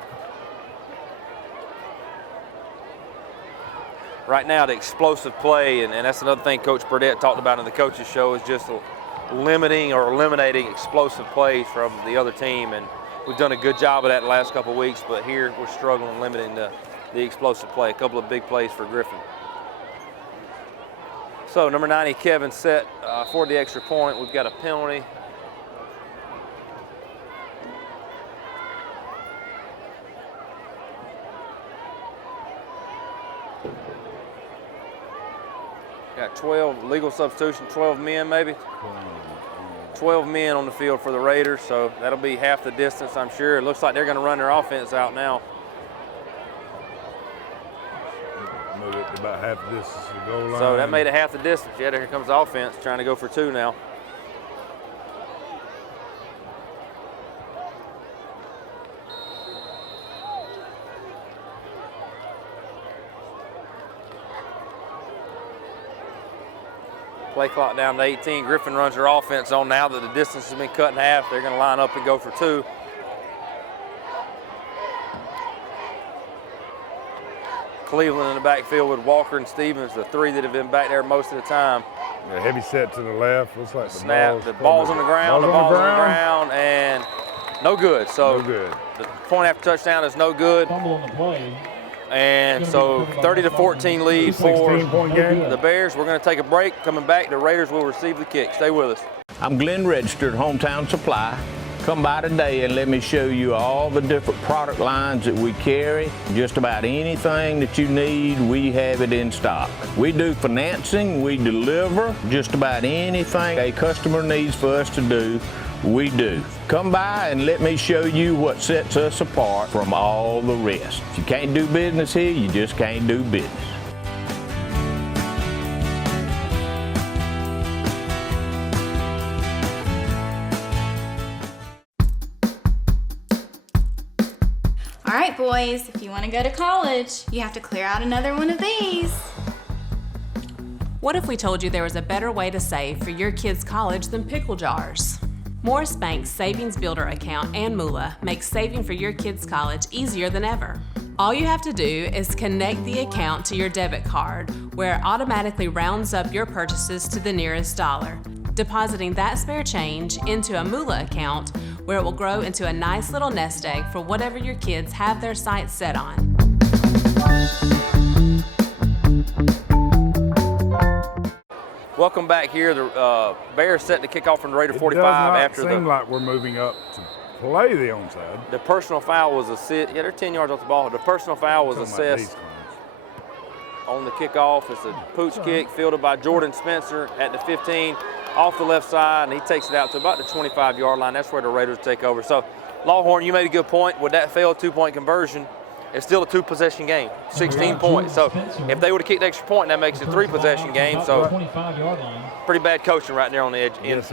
Right now, the explosive play, and that's another thing Coach Burdett talked about in the coaches show, is just limiting or eliminating explosive plays from the other team, and we've done a good job of that the last couple of weeks, but here we're struggling limiting the explosive play. A couple of big plays for Griffin. So number 90, Kevin, set for the extra point. We've got a penalty. Got 12, legal substitution, 12 men maybe? 12 men on the field for the Raiders, so that'll be half the distance, I'm sure. It looks like they're going to run their offense out now. Move it to about half the distance to the goal line. So that made it half the distance. Yeah, here comes the offense trying to go for 2 now. Play clock down to 18. Griffin runs their offense on now that the distance has been cut in half. They're going to line up and go for 2. Cleveland in the backfield with Walker and Stevens, the 3 that have been back there most of the time. Yeah, heavy set to the left. Looks like the Snap, the ball's on the ground, and no good. So no good. The point after touchdown is no good. Fumble on the play. And so 30-14 lead for 16-point game. the Bears. We're going to take a break. Coming back, the Raiders will receive the kick. Stay with us. I'm Glenn Registered, Hometown Supply. Come by today and let me show you all the different product lines that we carry. Just about anything that you need, we have it in stock. We do financing, we deliver just about anything a customer needs for us to do, we do. Come by and let me show you what sets us apart from all the rest. If you can't do business here, you just can't do business. All right, boys, if you want to go to college, you have to clear out another one of these. What if we told you there was a better way to save for your kids' college than pickle jars? Morris Bank's Savings Builder account and MULA makes saving for your kids' college easier than ever. All you have to do is connect the account to your debit card, where it automatically rounds up your purchases to the nearest dollar, depositing that spare change into a MULA account where it will grow into a nice little nest egg for whatever your kids have their sights set on. Welcome back here. The Bears set to kick off from the Raider 45 after It does not seem like we're moving up to play the onside. The personal foul was assessed. Yeah, they're 10 yards off the ball. The personal foul was assessed on the kickoff. It's a pooch kick fielded by Jordan Spencer at the 15 off the left side, and he takes it out to about the 25-yard line. That's where the Raiders take over. So, Lawhorn, you made a good point. With that failed 2-point conversion, it's still a 2-possession game, 16 points. So if they would have kicked the extra point, that makes it a 3-possession game. So pretty bad coaching right there on the edge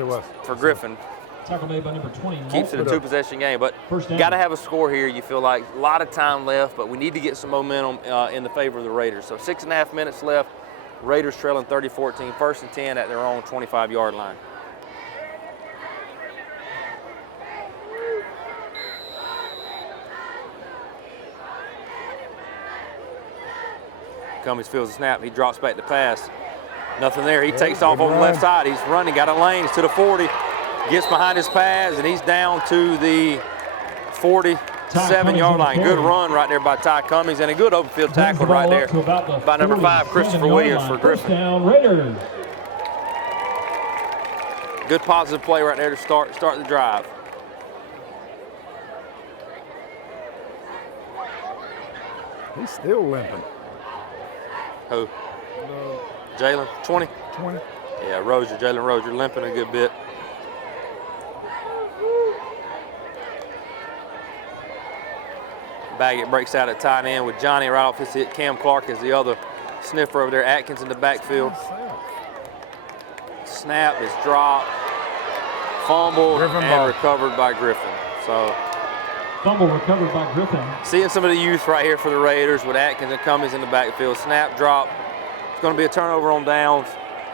for Griffin. Tackle made by number 20. Keeps it a 2-possession game, but got to have a score here. You feel like a lot of time left, but we need to get some momentum in the favor of the Raiders. So 6.5 minutes left. Raiders trailing 30-14, 1st and 10 at their own 25-yard line. Cummings feels the snap. He drops back to pass. Nothing there. He takes off on the left side. He's running, got a lane. He's to the 40. Gets behind his pads, and he's down to the 40. 7-yard line. Good run right there by Ty Cummings, and a good open field tackle right there by number 5, Christopher Williams for Griffin. Good positive play right there to start the drive. He's still limping. Who? Jalen? 20? 20. Yeah, Jalen Rozier limping a good bit. Baggett breaks out at tight end with Johnny right off his hit. Cam Clark is the other sniffer over there. Atkins in the backfield. Snap is dropped, fumbled, and recovered by Griffin. So, fumble recovered by Griffin. Seeing some of the youth right here for the Raiders with Atkins and Cummings in the backfield. Snap, drop. It's going to be a turnover on downs,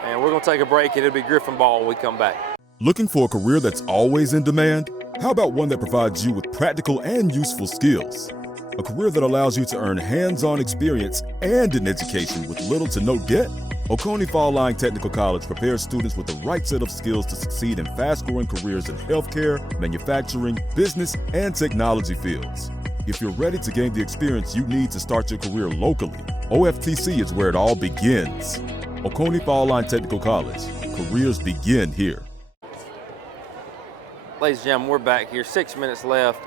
and we're going to take a break, and it'll be Griffin ball when we come back. Looking for a career that's always in demand? How about one that provides you with practical and useful skills? A career that allows you to earn hands-on experience and an education with little to no debt? Oconee Fall Line Technical College prepares students with the right set of skills to succeed in fast-growing careers in healthcare, manufacturing, business, and technology fields. If you're ready to gain the experience you need to start your career locally, OFTC is where it all begins. Oconee Fall Line Technical College. Careers begin here. Ladies and gentlemen, we're back here. 6 minutes left.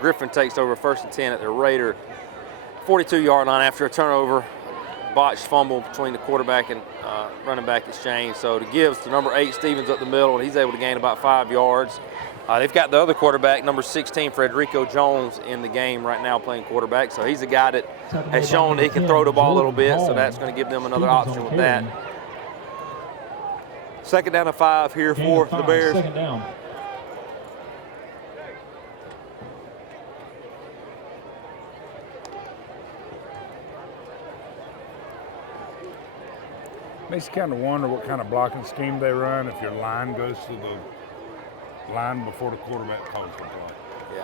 Griffin takes over 1st and 10 at the Raider 42-yard line after a turnover. Botched fumble between the quarterback and running back exchange. So to give to number 8, Stevens up the middle, and he's able to gain about 5 yards. They've got the other quarterback, number 16, Frederico Jones, in the game right now playing quarterback. So he's a guy that has shown that he can throw the ball a little bit, so that's going to give them another option with that. 2nd down and 5 here for the Bears. 2nd down. Makes you kind of wonder what kind of blocking scheme they run if your line goes to the line before the quarterback calls the play. Yeah.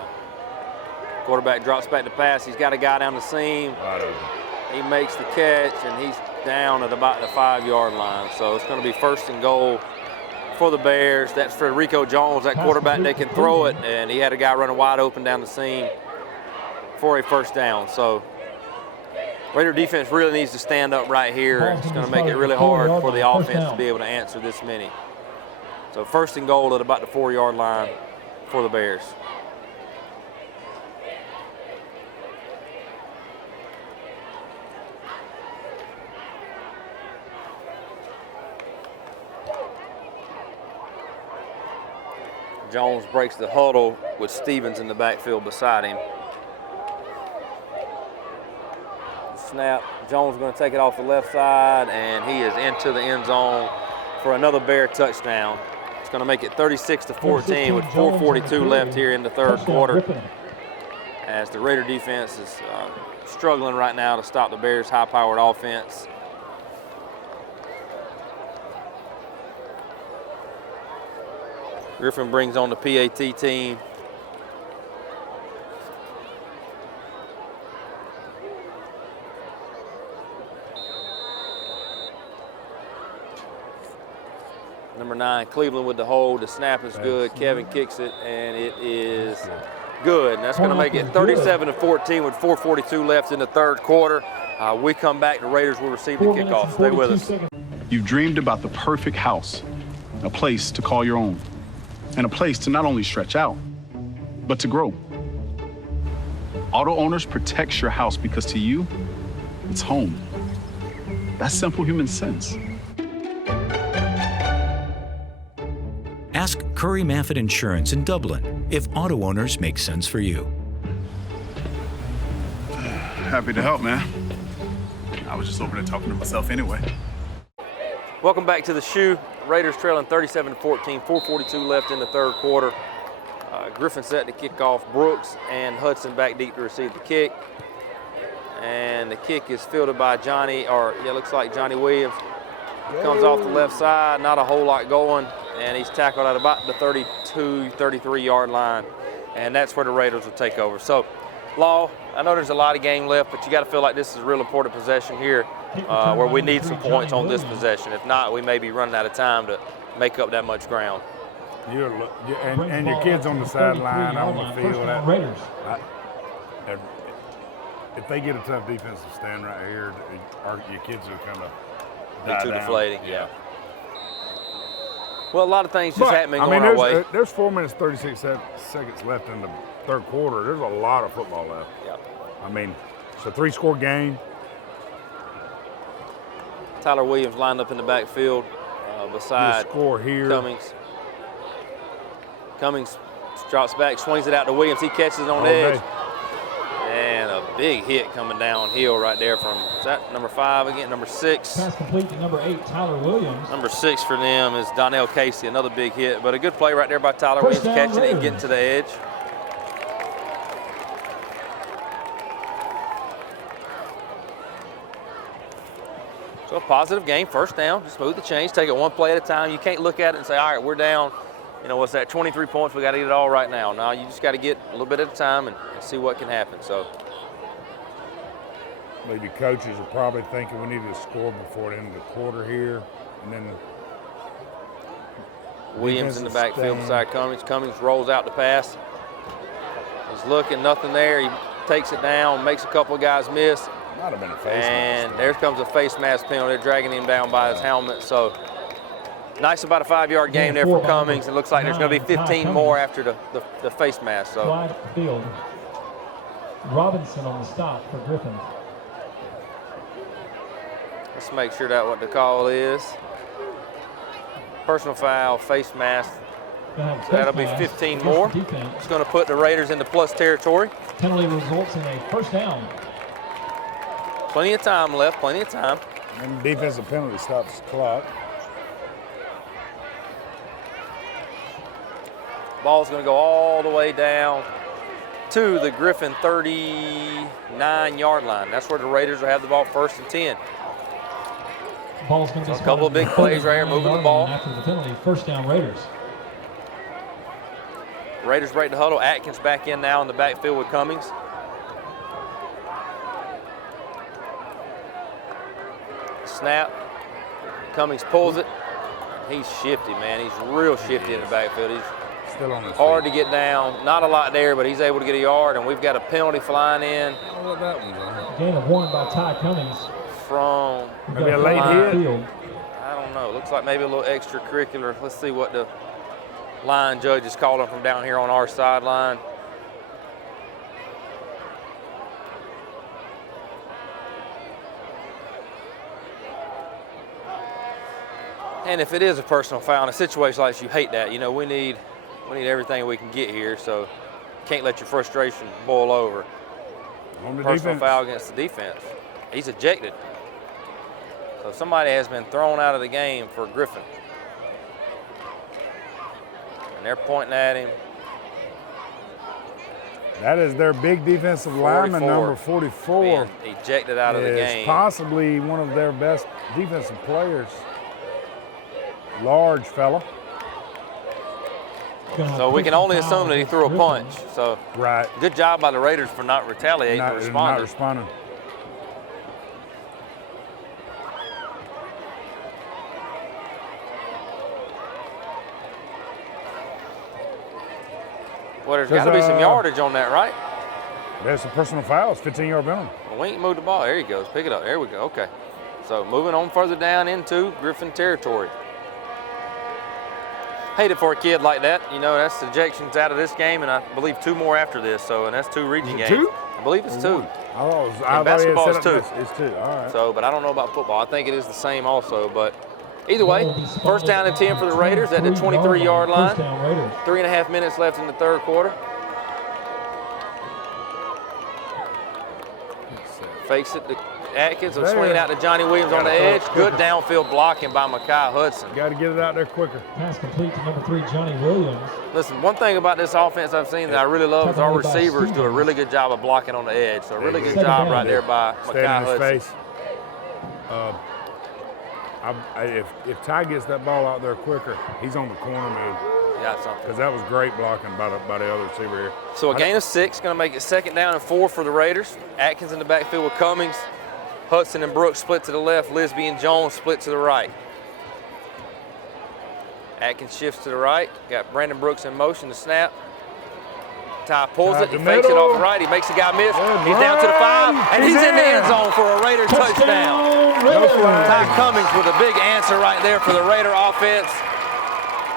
Quarterback drops back to pass. He's got a guy down the seam. He makes the catch, and he's down at about the 5-yard line. So it's going to be 1st and goal for the Bears. That's Frederico Jones, that quarterback that can throw it, and he had a guy running wide open down the seam for a 1st down. So Raider defense really needs to stand up right here. It's going to make it really hard for the offense to be able to answer this many. So 1st and goal at about the 4-yard line for the Bears. Jones breaks the huddle with Stevens in the backfield beside him. Snap. Jones is going to take it off the left side, and he is into the end zone for another Bear touchdown. It's going to make it 36-14 with 4:42 left here in the 3rd quarter. As the Raider defense is struggling right now to stop the Bears' high-powered offense. Griffin brings on the PAT team. Number 9, Cleveland with the hold. The snap is good. Kevin kicks it, and it is good. And that's going to make it 37-14 with 4:42 left in the 3rd quarter. We come back. The Raiders will receive the kickoff. Stay with us. You've dreamed about the perfect house, a place to call your own, and a place to not only stretch out, but to grow. Auto Owners protects your house because to you, it's home. That's simple human sense. Ask Curry Maffett Insurance in Dublin if auto owners make sense for you. Happy to help, man. I was just over there talking to myself anyway. Welcome back to the shoe. Raiders trailing 37-14, 4:42 left in the 3rd quarter. Griffin set to kick off. Brooks and Hudson back deep to receive the kick. And the kick is fielded by looks like Johnny Williams. He comes off the left side, not a whole lot going, and he's tackled at about the 32, 33-yard line, and that's where the Raiders will take over. So, Law, I know there's a lot of game left, but you got to feel like this is a real important possession here where we need some points on this possession. If not, we may be running out of time to make up that much ground. And your kids on the sideline, on the field. If they get a tough defensive stand right here, your kids are kind of die too down. deflating. Yeah. Well, a lot of things just happening going our way. There's 4 minutes, 36 seconds left in the third quarter. There's a lot of football left. Yeah. I mean, it's a 3-score game. Tyler Williams lined up in the backfield beside score here. Cummings. Cummings drops back, swings it out to Williams. He catches it on the edge. And a big hit coming downhill right there from, is that number 5 again? Number 6. Pass complete to number 8, Tyler Williams. Number 6 for them is Donnell Casey, another big hit. But a good play right there by Tyler Williams, catching it and getting to the edge. So a positive game, first down, just move the chains, take it one play at a time. You can't look at it and say, all right, we're down, you know, what's that, 23 points, we got to get it all right now. No, you just got to get a little bit at a time and see what can happen. So maybe coaches are probably thinking we need to score before the end of the quarter here. And then Williams in the backfield beside Cummings. Cummings rolls out the pass. He's looking, nothing there. He takes it down, makes a couple of guys miss. Might have been a face and there comes a face mask penalty. They're dragging him down by his helmet. So nice, about a 5-yard gain there for Cummings. It looks like there's going to be 15 more after the face mask. So wide field. Robinson on the stop for Griffin. let's make sure that what the call is. Personal foul, face mask. So that'll be 15 more. It's going to put the Raiders into plus territory. Penalty results in a first down. Plenty of time left, plenty of time. And defensive penalty stops the clock. Ball's going to go all the way down to the Griffin 39-yard line. That's where the Raiders will have the ball first and 10. Ball's going to be a couple of big plays right here, moving the ball. After the penalty, first down Raiders. Raiders break the huddle. Atkins back in now in the backfield with Cummings. Snap. Cummings pulls it. He's shifty, man. He's real shifty in the backfield. He's still on his hard to get down. Not a lot there, but he's able to get a yard, and we've got a penalty flying in. What that one's on? Gain of 1 by Ty Cummings. From maybe a late hit. I don't know. Looks like maybe a little extracurricular. Let's see what the line judge is calling from down here on our sideline. And if it is a personal foul in a situation like this, you hate that. You know, we need everything we can get here, so can't let your frustration boil over. Personal foul against the defense. He's ejected. So somebody has been thrown out of the game for Griffin. And they're pointing at him. That is their big defensive lineman, number 44. Being ejected out of the game. Possibly one of their best defensive players. Large fella. So we can only assume that he threw a punch. So right. Good job by the Raiders for not retaliating or responding. Not responding. Well, there's got to be some yardage on that, right? There's a personal foul. It's 15-yard penalty. Well, we ain't moved the ball. There he goes. Pick it up. There we go. Okay. So moving on further down into Griffin territory. Hate it for a kid like that. You know, that's ejections out of this game, and I believe 2 more after this. So, and that's 2 region games. 2? I believe it's 2. Basketball is 2. It's 2. All right. So, but I don't know about football. I think it is the same also. But either way, first down and 10 for the Raiders at the 23-yard line. 3.5 minutes left in the third quarter. Fakes it to Atkins, will swing it out to Johnny Williams on the edge. Good downfield blocking by Mekhi Hudson. Got to get it out there quicker. Pass complete to number 3, Johnny Williams. Listen, one thing about this offense I've seen that I really love is our receivers do a really good job of blocking on the edge. So a really good job right there by Mekhi Hudson. If Ty gets that ball out there quicker, he's on the corner move. Got something. Because that was great blocking by the other receiver here. So a gain of 6, going to make it 2nd down and 4 for the Raiders. Atkins in the backfield with Cummings. Hudson and Brooks split to the left. Lisby and Jones split to the right. Atkins shifts to the right. Got Brandon Brooks in motion to snap. Ty pulls it, he fakes it off the right, he makes the guy miss. He's down to the 5, and he's in the end zone for a Raider touchdown. Ty Cummings with a big answer right there for the Raider offense.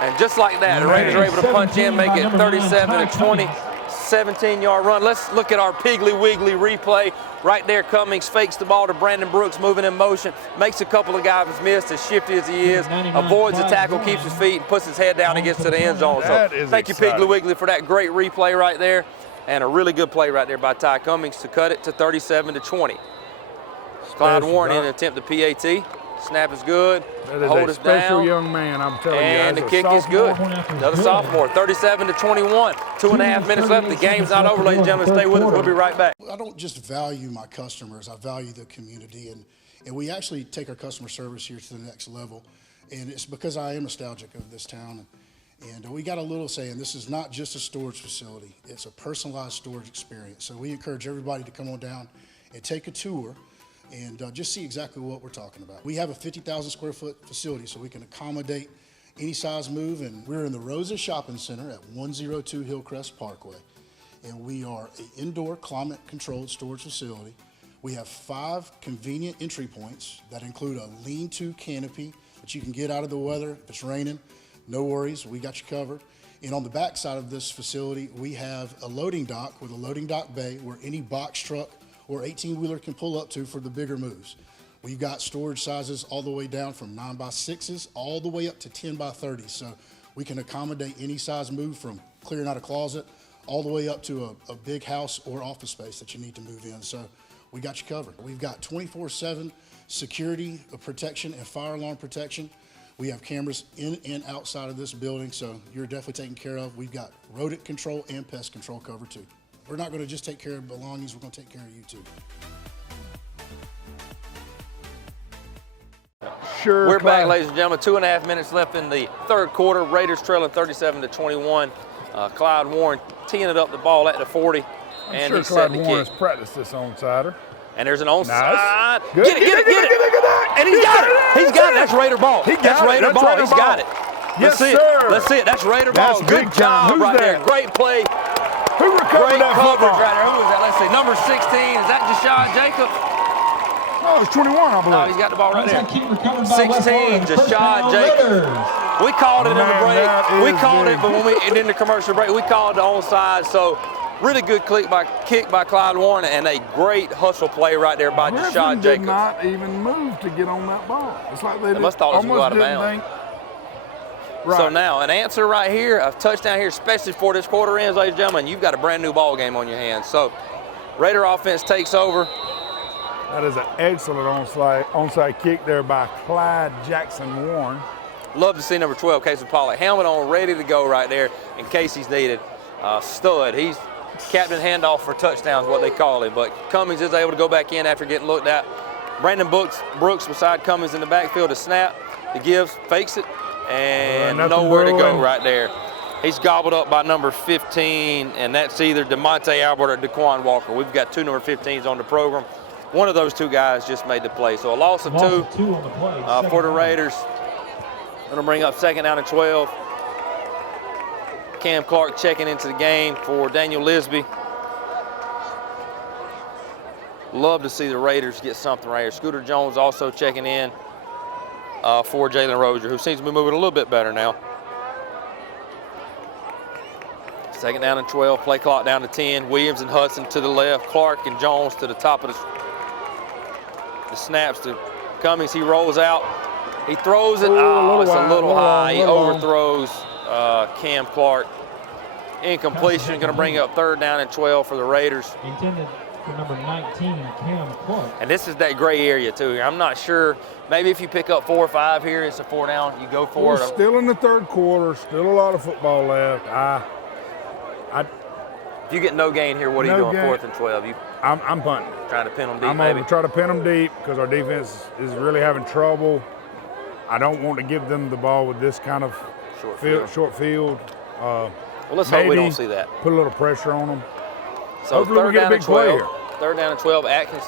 And just like that, the Raiders are able to punch in, make it 37-20, 17-yard run. Let's look at our Piggly Wiggly replay. Right there, Cummings fakes the ball to Brandon Brooks, moving in motion, makes a couple of guys miss, as shifty as he is, avoids the tackle, keeps his feet, and puts his head down and gets to the end zone. So thank you, Piggly Wiggly, for that great replay right there, and a really good play right there by Ty Cummings to cut it to 37-20. Clyde Warren in an attempt to PAT. Snap is good. That is hold a us special down. young man, I'm telling you. And the kick is good. Another sophomore, 37-21. 2.5 minutes left. The game's not over, ladies and gentlemen. Stay with us. We'll be right back. I don't just value my customers. I value the community. And we actually take our customer service here to the next level. And it's because I am nostalgic of this town. And we got a little saying, this is not just a storage facility. It's a personalized storage experience. So we encourage everybody to come on down and take a tour and just see exactly what we're talking about. We have a 50,000 square foot facility, so we can accommodate any size move, and we're in the Rosa Shopping Center at 102 Hillcrest Parkway, and we are an indoor climate-controlled storage facility. We have 5 convenient entry points that include a lean-to canopy that you can get out of the weather if it's raining. No worries, we got you covered. And on the back side of this facility, we have a loading dock with a loading dock bay where any box truck or 18-wheeler can pull up to for the bigger moves. We've got storage sizes all the way down from 9x6s all the way up to 10x30s. So we can accommodate any size move from clearing out a closet all the way up to a big house or office space that you need to move in. So we got you covered. We've got 24/7 security protection and fire alarm protection. We have cameras in and outside of this building, so you're definitely taken care of. We've got rodent control and pest control covered too. We're not going to just take care of belongings, we're going to take care of you too. Sure. We're back, ladies and gentlemen. 2.5 minutes left in the third quarter. Raiders trailing 37-21. Clyde Warren teeing it up the ball at the 40. I'm sure Clyde Warren's practiced this onside. And there's an onside. Nice. Get it. And he's got it. He's got it. That's Raider ball. That's Raider ball. He's got it. Yes, sir. Let's see it. That's Raider ball. Good job right there. Great play. Who recovered that football? Right there. Who was that? Let's see. Number 16. Is that Jashad Jacobs? No, it's 21, I believe. No, he's got the ball right there. 16, Jashad Jacobs. We called it in the break. We called it, but when we in the commercial break, we called the onside. So really good kick by Clyde Warren, and a great hustle play right there by Jashad Jacobs. Did not even move to get on that ball. It's like they must thought it was going to go out of bounds. Right. So now an answer right here, a touchdown here, especially for this quarter ends, ladies and gentlemen. You've got a brand new ball game on your hands. So Raider offense takes over. That is an excellent onside kick there by Clyde Jackson Warren. Love to see number 12, Casey Pollock, helmet on, ready to go right there in case he's needed. Stud. He's captain handoff for touchdowns, what they call him. But Cummings is able to go back in after getting looked at. Brandon Brooks beside Cummings in the backfield to snap. He gives, fakes it, and nowhere to go right there. He's gobbled up by number 15, and that's either DeMonte Albert or Daquan Walker. We've got 2 number 15s on the program. One of those 2 guys just made the play. So a loss of 2 on the play, for the Raiders. Gonna bring up 2nd down and 12. Cam Clark checking into the game for Daniel Lisby. Love to see the Raiders get something right here. Scooter Jones also checking in for Jalen Rozier, who seems to be moving a little bit better now. 2nd down and 12, play clock down to 10. Williams and Hudson to the left, Clark and Jones to the top of the snaps to Cummings. He rolls out, he throws it. Oh, it's a little high. He overthrows Cam Clark. Incompletion, going to bring up 3rd down and 12 for the Raiders. Intended for number 19, Cam Clark. And this is that gray area too. I'm not sure. Maybe if you pick up 4 or 5 here, it's a 4 down. You go for it. Still in the third quarter. Still a lot of football left. If you get no gain here, what are you doing? 4th and 12. I'm punting. Trying to pin them deep. I'm going to try to pin them deep because our defense is really having trouble. I don't want to give them the ball with this kind of short field. Well, let's hope we don't see that. Put a little pressure on them. So hopefully we get a big play here. 3rd down and 12. Atkins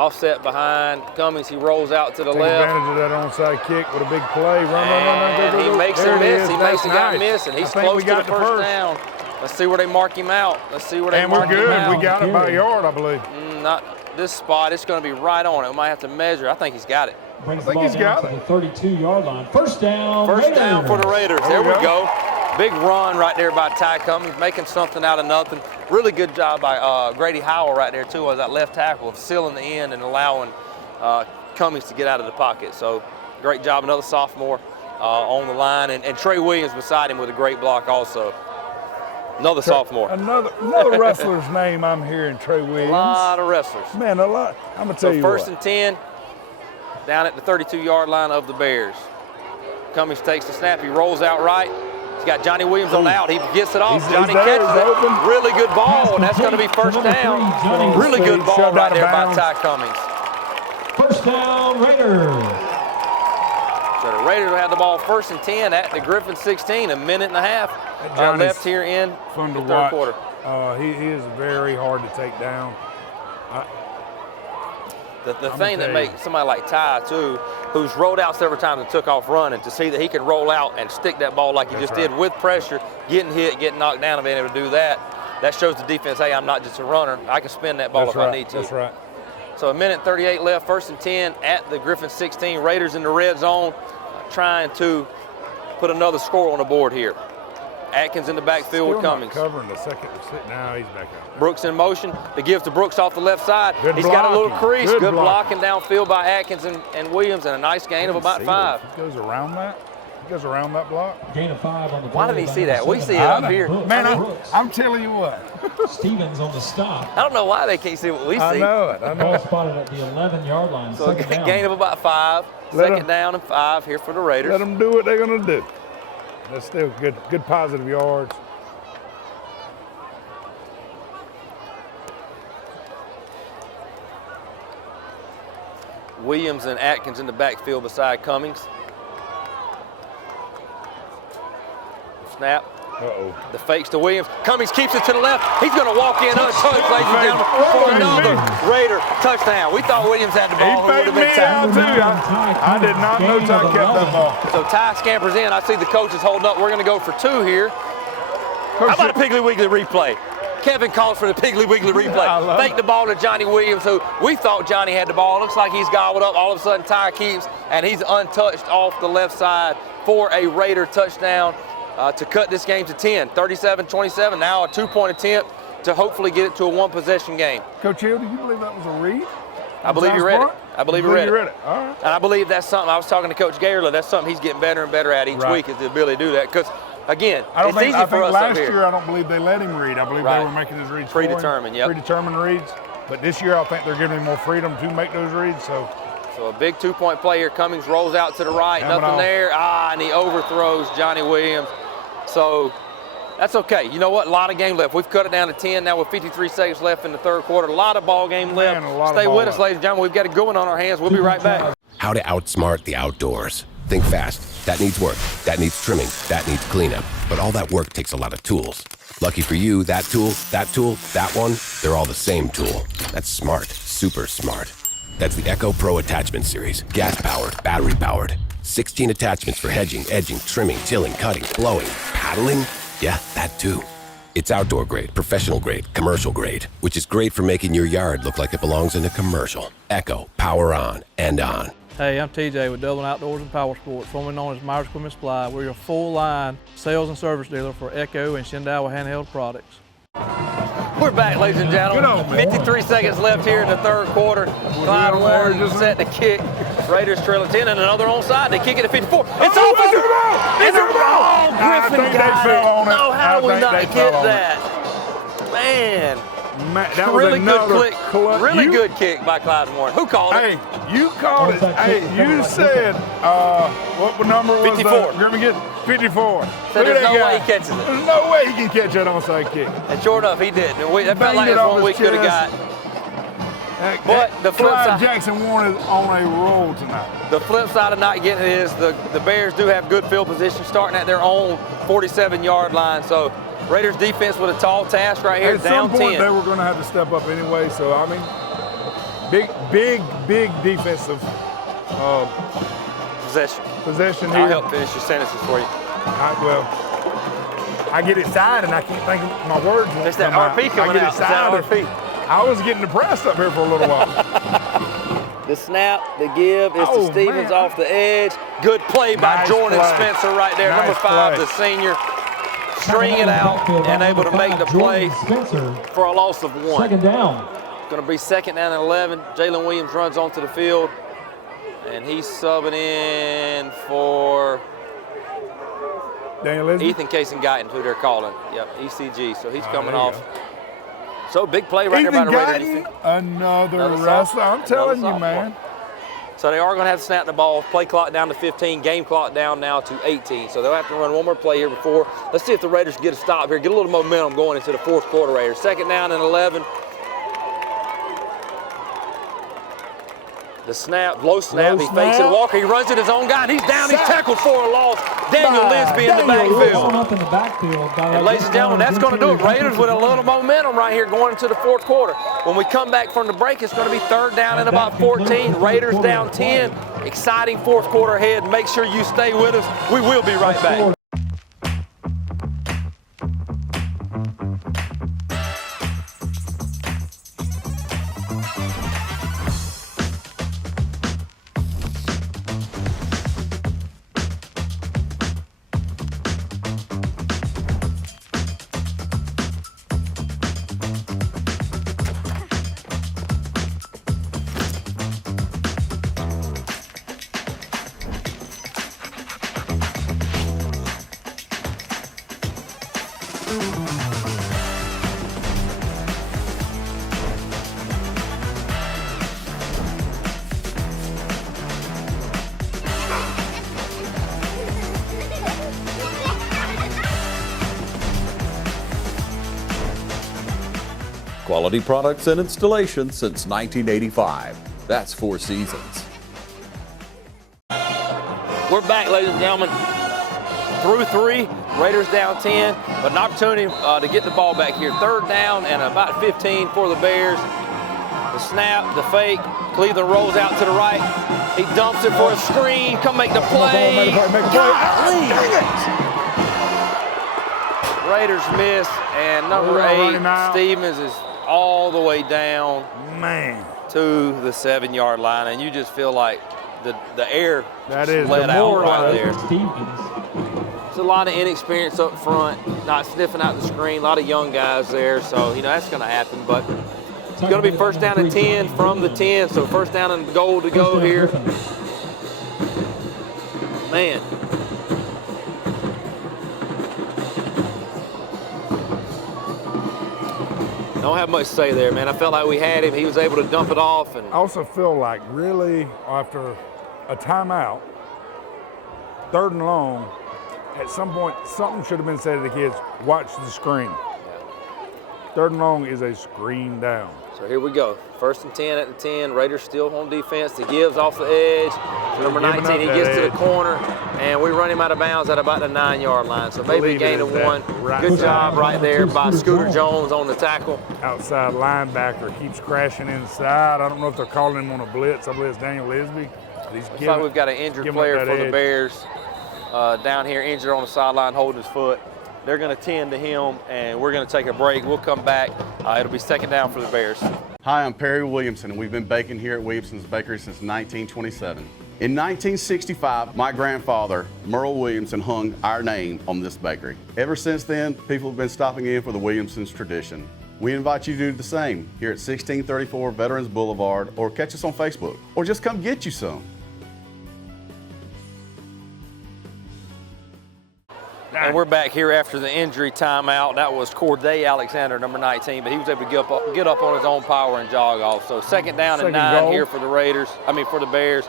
Offset behind Cummings. He rolls out to the Take left. advantage of that onside kick with a big play. Run, He makes it miss. He makes the guy miss, and he's close to the first first down. Let's see where they mark him out. Let's see where they mark him out. And we're good. We got it by a yard, I believe. Not this spot. It's going to be right on it. We might have to measure. I think he's got it. Brings the ball down to the 32-yard line. First down. First down for the Raiders. There we go. Big run right there by Ty Cummings, making something out of nothing. Really good job by Grady Howell right there, too, as that left tackle of sealing the end and allowing Cummings to get out of the pocket. So great job, another sophomore on the line. And Trey Williams beside him with a great block also. Another sophomore. Another wrestler's name I'm hearing, Trey Williams. A lot of wrestlers. Man, a lot. I'm going to tell you first and 10 down at the 32-yard line of the Bears. Cummings takes the snap. He rolls out right. He's got Johnny Williams on out. He gets it off. Johnny catches it. Really good ball, and that's going to be first down. Really good ball right there by Ty Cummings. First down, Raiders. So the Raiders will have the ball first and 10 at the Griffin 16. A minute and a half left here in the third quarter. He is very hard to take down. The thing that makes somebody like Ty, too, who's rolled out several times and took off running, to see that he can roll out and stick that ball like he just did with pressure, getting hit, getting knocked down, and being able to do that, that shows the defense, hey, I'm not just a runner. I can spin that ball if I need to. That's right. So a minute 38 left, first and 10 at the Griffin 16. Raiders in the red zone, trying to put another score on the board here. Atkins in the backfield with Cummings. Covering the second. Now he's back out. Brooks in motion. He gives to Brooks off the left side. He's got a little crease. Good blocking downfield by Atkins and Williams, and a nice gain of about 5. He goes around that. He goes around that block. Gain of 5 on the Why did he see that? We see it up here. Man, I'm telling you what. Stevens on the stop. I don't know why they can't see what we see. I know it. Ball spotted at the 11-yard line. So a gain of about 5. Second down and 5 here for the Raiders. Let them do what they're going to do. That's still good positive yards. Williams and Atkins in the backfield beside Cummings. Snap. The fakes to Williams. Cummings keeps it to the left. He's going to walk in untouched, ladies and gentlemen, for another Raider touchdown. We thought Williams had the ball. He faked me out, too. I did not know Ty kept that ball. So Ty scampers in. I see the coaches holding up. We're going to go for 2 here. How about a Piggly Wiggly replay? Kevin calls for the Piggly Wiggly replay. Fake the ball to Johnny Williams, who we thought Johnny had the ball. Looks like he's gobbled up. All of a sudden, Ty keeps, and he's untouched off the left side for a Raider touchdown to cut this game to 10. 37-27, now a 2-point attempt to hopefully get it to a 1-possession game. Coach Hill, do you believe that was a read? I believe you read it. I believe you read it. All right. And I believe that's something, I was talking to Coach Gaylor, that's something he's getting better and better at each week, is the ability to do that. Because, again, it's easy for us up here. Last year, I don't believe they let him read. I believe they were making his reads predetermined, predetermined reads. But this year, I think they're giving him more freedom to make those reads. So a big 2-point play here. Cummings rolls out to the right, nothing there. And he overthrows Johnny Williams. So that's okay. You know what? A lot of game left. We've cut it down to 10 now with 53 seconds left in the third quarter. A lot of ball game left. Stay with us, ladies and gentlemen. We've got it going on our hands. We'll be right back. How to outsmart the outdoors. Think fast. That needs work. That needs trimming. That needs cleanup. But all that work takes a lot of tools. Lucky for you, that tool, that one, they're all the same tool. That's smart. Super smart. That's the Echo Pro Attachment Series. Gas-powered, battery-powered. 16 attachments for hedging, edging, trimming, tilling, cutting, blowing, paddling. Yeah, that too. It's outdoor grade, professional grade, commercial grade, which is great for making your yard look like it belongs in a commercial. Echo, power on and on. Hey, I'm TJ with Dublin Outdoors and Power Sports, formerly known as Myers Equipment Supply. We're your full-line sales and service dealer for Echo and Shindawa handheld products. We're back, ladies and gentlemen. 53 seconds left here in the third quarter. Clyde Warren set the kick. Raiders trailing 10 and another onside. They kick it at 54. It's off. It's a ball. Griffin got it. No, how do we not get that? Man. That was really good click. Really good kick by Clyde Warren. Who called it? Hey, you called it. Hey, you said, what number was 54. that? Griffin get 54. So there's no way he catches it. There's no way he can catch that onside kick. And sure enough, he did. That felt like that's one we could have got. But the flip side, Jackson Warren is on a roll tonight. The flip side of not getting it is the Bears do have good field position starting at their own 47-yard line. So Raiders defense with a tall task right here, at down 10. At some point, they were going to have to step up anyway. So, I mean, Big defensive Possession here. I'll help finish your sentences for you. I get excited and I can't think of my words. It's that RP coming out. It's that RP. I was getting depressed up here for a little while. The snap, the give is to Stevens off the edge. Good play by Jordan Spencer right there. Number 5, the senior. String it out and able to make the play for a loss of 1. Second down. Going to be 2nd down and 11. Jalen Williams runs onto the field, and he's subbing in for Daniel Lisby? Ethan Casey-Guyton, who they're calling. Yep, ECG. So he's coming off. So big play right there by the Raiders defense. Another wrestler. I'm telling you, man. So they are going to have to snap the ball. Play clock down to 15. Game clock down now to 18. So they'll have to run one more play here before. Let's see if the Raiders can get a stop here. Get a little momentum going into the 4th quarter, Raiders. 2nd down and 11. The snap, low snap, he fakes it. Walker, he runs at his own guy, and he's down. He's tackled for a loss. Daniel Lisby in the backfield. And ladies and gentlemen, that's going to do it. Raiders with a little momentum right here going into the 4th quarter. When we come back from the break, it's going to be 3rd down and about 14. Raiders down 10. Exciting 4th quarter ahead. Make sure you stay with us. We will be right back. Quality products and installation since 1985. That's 4 Seasons. We're back, ladies and gentlemen. Through 3, Raiders down 10, but an opportunity to get the ball back here. 3rd down and about 15 for the Bears. The snap, the fake. Cleveland rolls out to the right. He dumps it for a screen. Come make the play. Golly. Raiders miss, and number 8, Stevens, is all the way down to the 7-yard line, and you just feel like the air let out right there. It's a lot of inexperience up front, not sniffing out the screen, a lot of young guys there, so that's going to happen, but it's going to be 1st down and 10 from the 10, so 1st down and goal to go here. Man. Don't have much to say there, man. I felt like we had him. He was able to dump it off. And I also feel like really after a timeout, 3rd and long, at some point something should have been said to the kids, watch the screen. 3rd and long is a screen down. So here we go. 1st and 10 at the 10. Raiders still on defense. He gives off the edge. To number 19, he gets to the corner, and we run him out of bounds at about the 9-yard line. So maybe a gain of 1. Good job right there by Scooter Jones on the tackle. Outside linebacker keeps crashing inside. I don't know if they're calling him on a blitz. I believe it's Daniel Lisby. Looks like we've got an injured player for the Bears down here, injured on the sideline, holding his foot. They're going to tend to him, and we're going to take a break. We'll come back. It'll be 2nd down for the Bears. Hi, I'm Perry Williamson, and we've been baking here at Williamson's Bakery since 1927. In 1965, my grandfather, Merle Williamson, hung our name on this bakery. Ever since then, people have been stopping in for the Williamson's tradition. We invite you to do the same here at 1634 Veterans Boulevard, or catch us on Facebook, or just come get you some. And we're back here after the injury timeout. That was Corday Alexander, number 19, but he was able to get up on his own power and jog off. So 2nd down and 9 here for the for the Bears.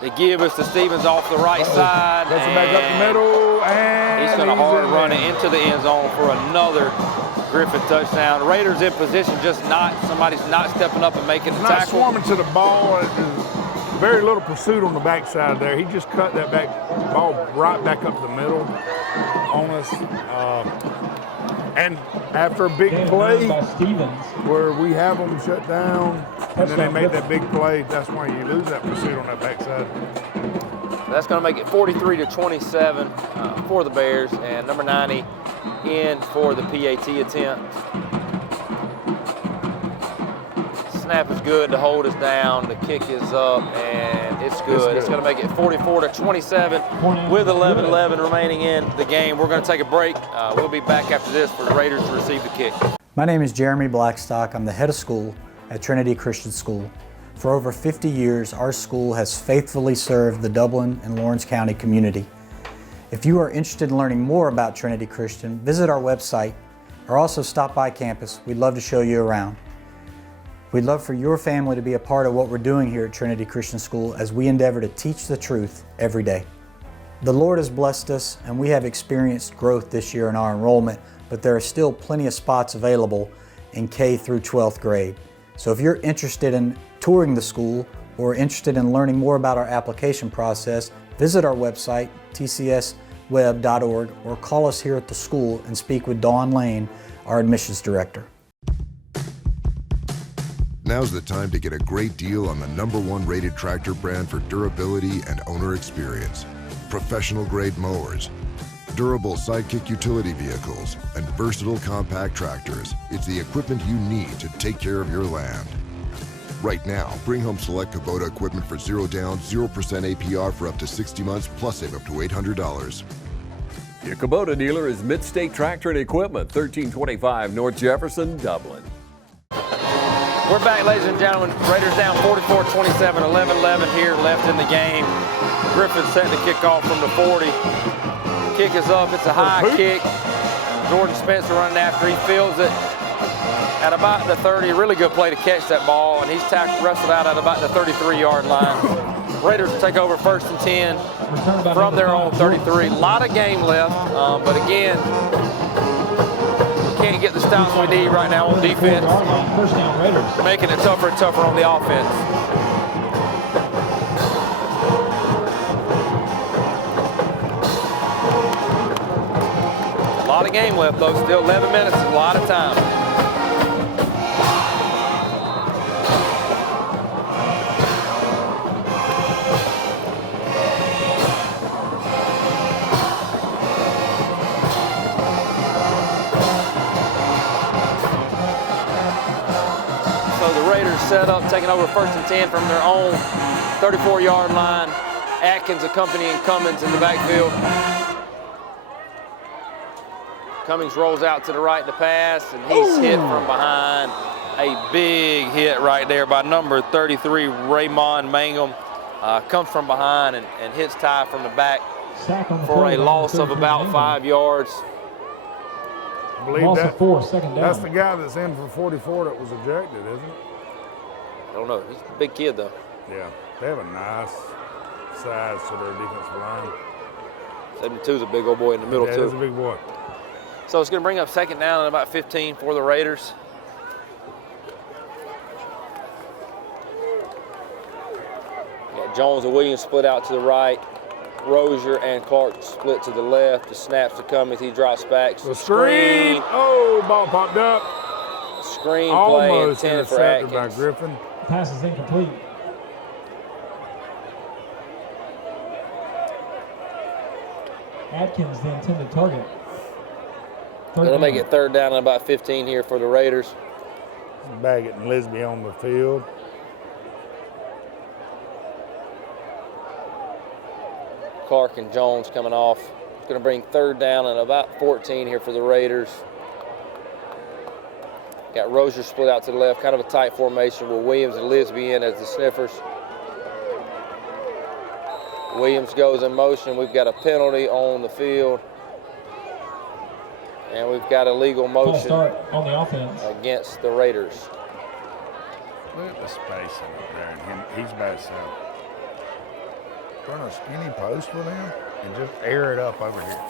They give us to Stevens off the right side. Gets it back up the middle, and he's going to hard run it into the end zone for another Griffin touchdown. Raiders in position, somebody's not stepping up and making the tackle. Not swarming to the ball. Very little pursuit on the backside there. He just cut that ball right back up the middle on us. And after a big play where we have them shut down, and then they make that big play, that's why you lose that pursuit on that backside. That's going to make it 43-27 for the Bears, and number 90 in for the PAT attempt. Snap is good to hold us down. The kick is up, and it's good. It's going to make it 44-27 with 11:11 remaining in the game. We're going to take a break. We'll be back after this for the Raiders to receive the kick. My name is Jeremy Blackstock. I'm the head of school at Trinity Christian School. For over 50 years, our school has faithfully served the Dublin and Lawrence County community. If you are interested in learning more about Trinity Christian, visit our website or also stop by campus. We'd love to show you around. We'd love for your family to be a part of what we're doing here at Trinity Christian School as we endeavor to teach the truth every day. The Lord has blessed us and we have experienced growth this year in our enrollment, but there are still plenty of spots available in K through 12th grade. So if you're interested in touring the school or interested in learning more about our application process, visit our website, tcsweb.org, or call us here at the school and speak with Dawn Lane, our admissions director. Now's the time to get a great deal on the #1 rated tractor brand for durability and owner experience. Professional grade mowers, durable sidekick utility vehicles, and versatile compact tractors. It's the equipment you need to take care of your land. Right now, bring home select Kubota equipment for 0 down, 0% APR for up to 60 months, plus save up to $800. Your Kubota dealer is Midstate Tractor and Equipment, 1325 North Jefferson, Dublin. We're back, ladies and gentlemen. Raiders down 44-27, 11:11 here left in the game. Griffin setting the kick off from the 40. Kick is up, it's a high kick. Jordan Spencer running after, he fields it at about the 30. Really good play to catch that ball, and he's wrestled out at about the 33-yard line. Raiders will take over 1st and 10 from their own 33. A lot of game left, but again, can't get the stops we need right now on defense, making it tougher and tougher on the offense. A lot of game left though, still 11 minutes, a lot of time. Set up, taking over 1st and 10 from their own 34-yard line. Atkins accompanying Cummins in the backfield. Cummings rolls out to the right to pass, and he's hit from behind. A big hit right there by number 33, Raymond Mangum. Comes from behind and hits Ty from the back for a loss of about 5 yards. I believe that's the guy that's in for 44 that was ejected, isn't it? I don't know. He's a big kid, though. Yeah, they have a nice size to their defensive line. 72 is a big old boy in the middle, too. He's a big boy. So it's going to bring up 2nd down and about 15 for the Raiders. Got Jones and Williams split out to the right. Rozier and Clark split to the left. The snaps to Cummings. He drops back. The screen. Oh, ball popped up. Screen play intended for Atkins. By Griffin. Pass is incomplete. Atkins, the intended target. Going to make it 3rd down and about 15 here for the Raiders. Baggett and Lisby on the field. Clark and Jones coming off. It's going to bring 3rd down and about 14 here for the Raiders. Got Rozier split out to the left, kind of a tight formation with Williams and Lisby in as the sniffers. Williams goes in motion. We've got a penalty on the field. And we've got a legal motion start on the offense against the Raiders. Look at the spacing up there, and he's by himself. Run a skinny post with him and just air it up over here.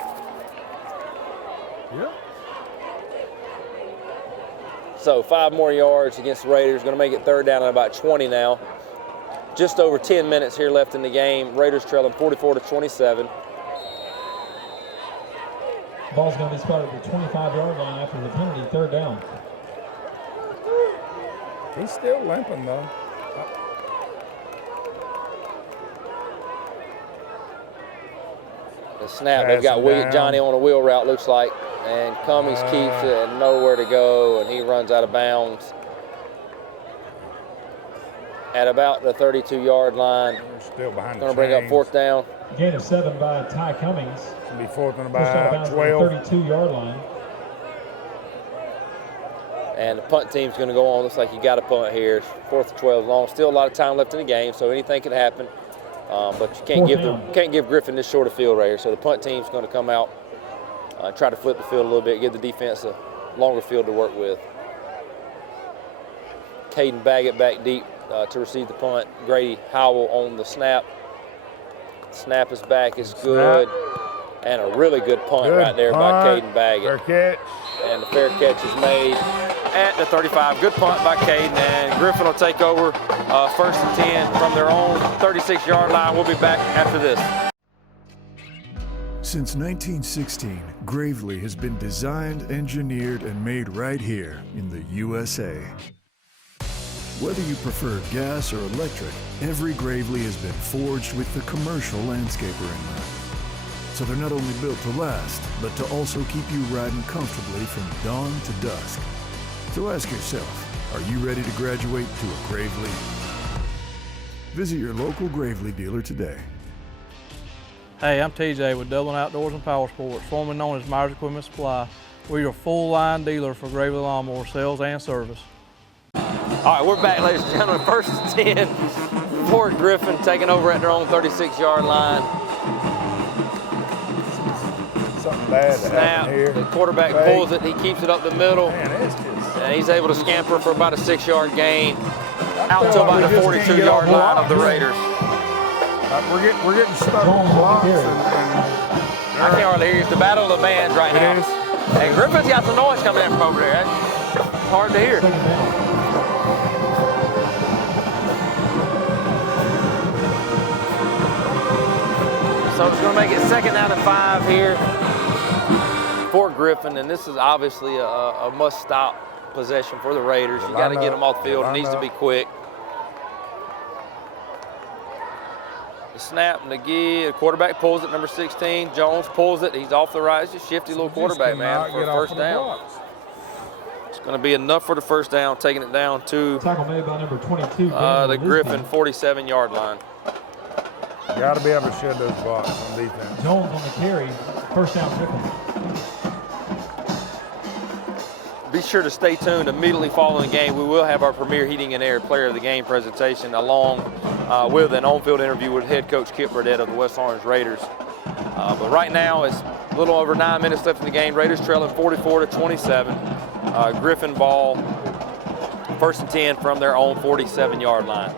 Yep. So 5 more yards against the Raiders. Going to make it 3rd down and about 20 now. Just over 10 minutes here left in the game. Raiders trailing 44-27. Ball's going to be spotted at the 25-yard line after the penalty, 3rd down. He's still limping, though. The snap, they've got Johnny on a wheel route, looks like, and Cummings keeps it and nowhere to go, and he runs out of bounds at about the 32-yard line. Still behind. Going to bring up 4th down. Gain of 7 by Ty Cummings. It's going to be 4th and about 12. 32-yard line. And the punt team's going to go on. Looks like you got a punt here. 4th and 12 long. Still a lot of time left in the game, so anything could happen. But you can't give Griffin this short of field right here. So the punt team's going to come out, try to flip the field a little bit, give the defense a longer field to work with. Caden Baggett back deep to receive the punt. Grady Howell on the snap. Snap is back, it's good. And a really good punt right there by Caden Baggett. Fair catch. And the fair catch is made at the 35. Good punt by Caden, and Griffin will take over 1st and 10 from their own 36-yard line. We'll be back after this. Since 1916, Gravely has been designed, engineered, and made right here in the USA. Whether you prefer gas or electric, every Gravely has been forged with the commercial landscaper in mind. So they're not only built to last, but to also keep you riding comfortably from dawn to dusk. So ask yourself, are you ready to graduate to a Gravely? Visit your local Gravely dealer today. Hey, I'm TJ with Dublin Outdoors and Power Sports, formerly known as Myers Equipment Supply. We're your full-line dealer for Gravely lawnmower sales and service. All right, we're back, ladies and gentlemen. 1st and 10 for Griffin, taking over at their own 36-yard line. Something bad Snap, here. the quarterback pulls it, he keeps it up the middle. Man, it's just... And he's able to scamper for about a 6-yard gain out to about the 42-yard line of the Raiders. We're getting stuck on blocks. I can't hardly hear you. It's the battle of the bands right now. It is. And Griffin's got some noise coming in from over there. That's hard to hear. So it's going to make it 2nd down and 5 here for Griffin, and this is obviously a must-stop possession for the Raiders. You got to get them off the field. It needs to be quick. The snap and the give. The quarterback pulls it, number 16. Jones pulls it. He's off the right. It's a shifty little quarterback, man, for a 1st down. It's going to be enough for the 1st down, taking it down to tackle made by number 22. The Griffin 47-yard line. You got to be able to shed those blocks on defense. Jones on the carry, 1st down Griffin. Be sure to stay tuned. Immediately following the game, we will have our Premier Heating and Air Player of the Game presentation, along with an on-field interview with head coach Kip Burdett of the West Orange Raiders. But right now, it's a little over 9 minutes left in the game. Raiders trailing 44-27. Griffin ball, 1st and 10 from their own 47-yard line.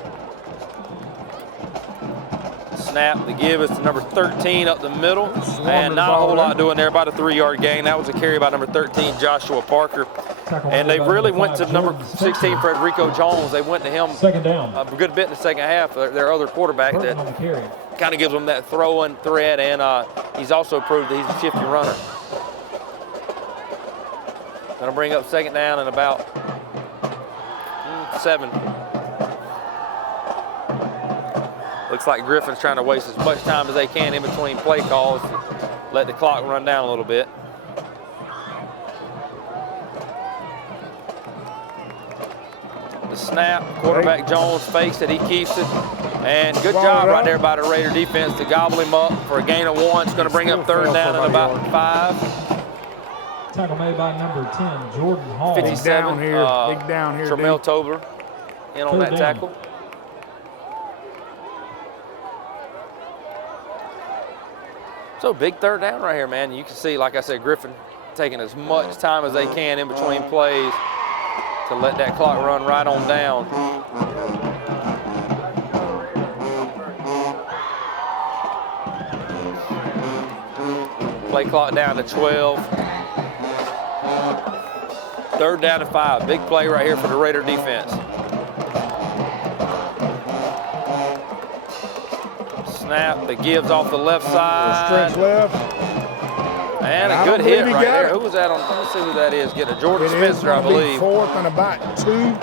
Snap, the give is to number 13 up the middle, and not a whole lot doing there, about a 3-yard gain. That was a carry by number 13, Joshua Parker. And they really went to number 16, Frederico Jones. They went to him 2nd down. A good bit in the 2nd half, their other quarterback that kind of gives them that throw-in threat, and he's also proved that he's a shifty runner. Gonna bring up 2nd down and about 7. Looks like Griffin's trying to waste as much time as they can in between play calls to let the clock run down a little bit. The snap, quarterback Jones fakes it, he keeps it. And good job right there by the Raider defense to gobble him up for a gain of 1. It's going to bring up 3rd down and about 5. Tackle made by number 10, Jordan Hall. 57, big down here. Tremel Tober in on that tackle. So big 3rd down right here, man. You can see, like I said, Griffin taking as much time as they can in between plays to let that clock run right on down. Play clock down to 12. 3rd down and 5. Big play right here for the Raider defense. Snap that gives off the left side. Stretch left. And a good hit right there. Who was that on? Let me see who that is. Getting a Jordan Spencer, I believe. 4th and about 2.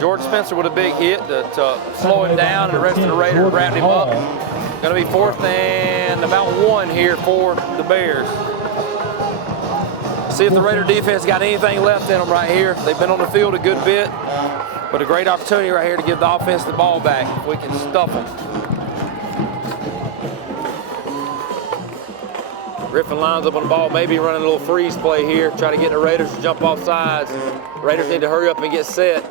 Jordan Spencer with a big hit to slow him down, and the rest of the Raiders wrapped him up. Going to be 4th and about 1 here for the Bears. See if the Raider defense got anything left in them right here. They've been on the field a good bit, but a great opportunity right here to give the offense the ball back if we can stuff them. Griffin lines up on the ball, maybe running a little freeze play here, try to get the Raiders to jump off sides. Raiders need to hurry up and get set.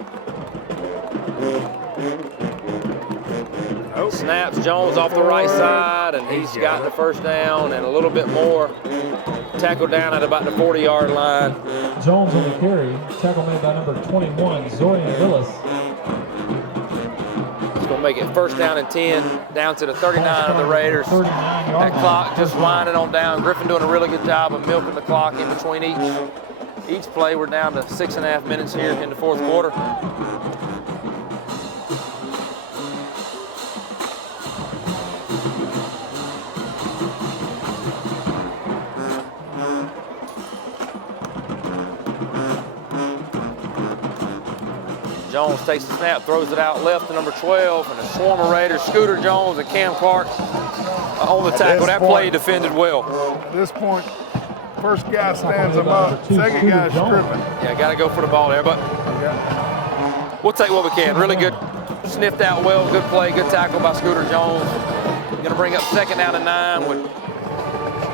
Snaps Jones off the right side, and he's got the first down and a little bit more. Tackle down at about the 40-yard line. Jones on the carry. Tackle made by number 21, Zorian Willis. It's going to make it 1st down and 10, down to the 39 of the Raiders. That clock just winding on down. Griffin doing a really good job of milking the clock in between each play. We're down to 6.5 minutes here in the 4th quarter. Jones takes the snap, throws it out left to number 12, and a swarm of Raiders, Scooter Jones and Cam Clark on the tackle. That play defended well. At this point, first guy stands him up, second guy stripping. Yeah, got to go for the ball there, but we'll take what we can. Really good, sniffed out well, good play, good tackle by Scooter Jones. Going to bring up 2nd down and 9 with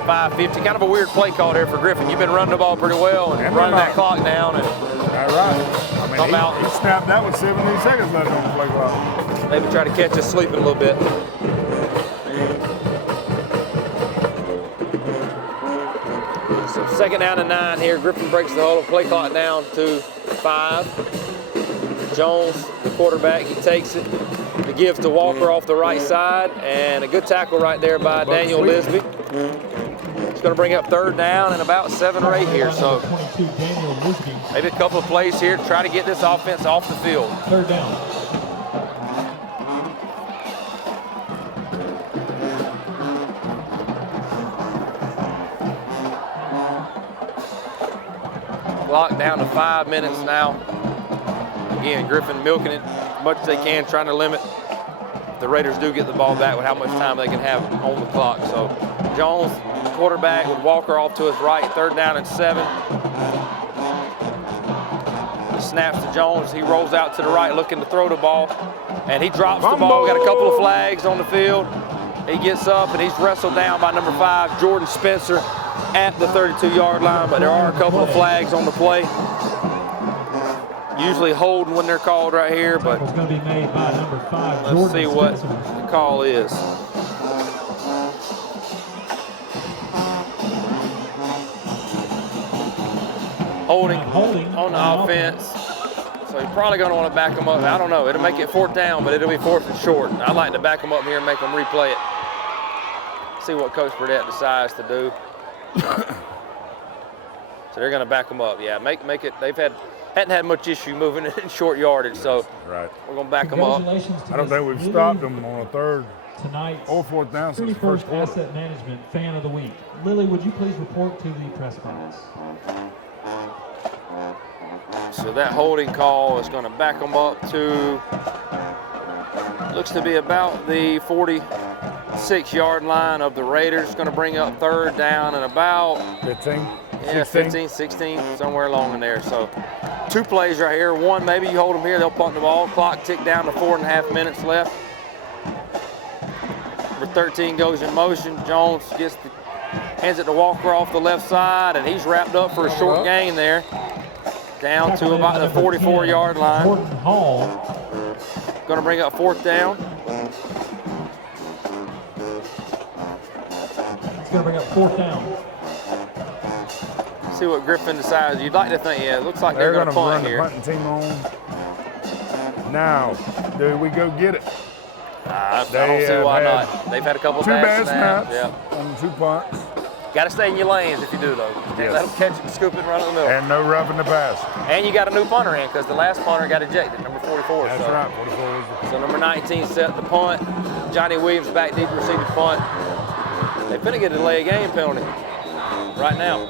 5:50. Kind of a weird play call there for Griffin. You've been running the ball pretty well and running that clock down. And all right. I mean, he snapped that with 17 seconds left on the play clock. Maybe try to catch us sleeping a little bit. So 2nd down and 9 here. Griffin breaks the whole play clock down to 5. Jones, the quarterback, he takes it. He gives to Walker off the right side, and a good tackle right there by Daniel Lisby. It's going to bring up 3rd down and about 7 or 8 here. So maybe a couple of plays here to try to get this offense off the field. 3rd down. Clock down to 5 minutes now. Again, Griffin milking it as much as they can, trying to limit if the Raiders do get the ball back with how much time they can have on the clock. So Jones, quarterback, with Walker off to his right, 3rd down and 7. Snaps to Jones. He rolls out to the right looking to throw the ball, and he drops the ball. We got a couple of flags on the field. He gets up, and he's wrestled down by number 5, Jordan Spencer, at the 32-yard line, but there are a couple of flags on the play. Usually holding when they're called right here, but It's going to be made by number 5, let's Jordan see what Spencer. the call is. Holding on the offense. So you're probably going to want to back them up. I don't know. It'll make it 4th down, but it'll be 4th and short. I'd like to back them up here and make them replay it. See what Coach Burdett decides to do. So they're going to back them up. Yeah, make it. They've hadn't had much issue moving it in short yardage, so right. We're going to back them up. I don't think we've stopped them on a 3rd Tonight's or 4th down since the 1st quarter. Asset Management Fan of the Week. Lily, would you please report to the press box? So that holding call is going to back them up to, looks to be about the 46-yard line of the Raiders. Going to bring up 3rd down and about 15. Yeah, 15, 16, somewhere along in there. So 2 plays right here. One, maybe you hold them here, they'll punt the ball. Clock ticked down to 4.5 minutes left. Number 13 goes in motion. Jones hands it to Walker off the left side, and he's wrapped up for a short gain there. Down to about the 44-yard line. Going to bring up 4th down. It's going to bring up 4th down. See what Griffin decides. You'd like to think, yeah, it looks like they're going to punt here. They're going to run the punting team on. Now, do we go get it? I don't see why not. They've had a couple of bad snaps. Yeah. On 2 punts. Got to stay in your lanes if you do, though. Can't let them catch it and scoop it and run in the middle. And no roughing the pass. And you got a new punter in because the last punter got ejected, number 44. That's right, 44 was the... So number 19 set the punt. Johnny Williams back deep to receive the punt. They finna get a delay of game penalty. right now.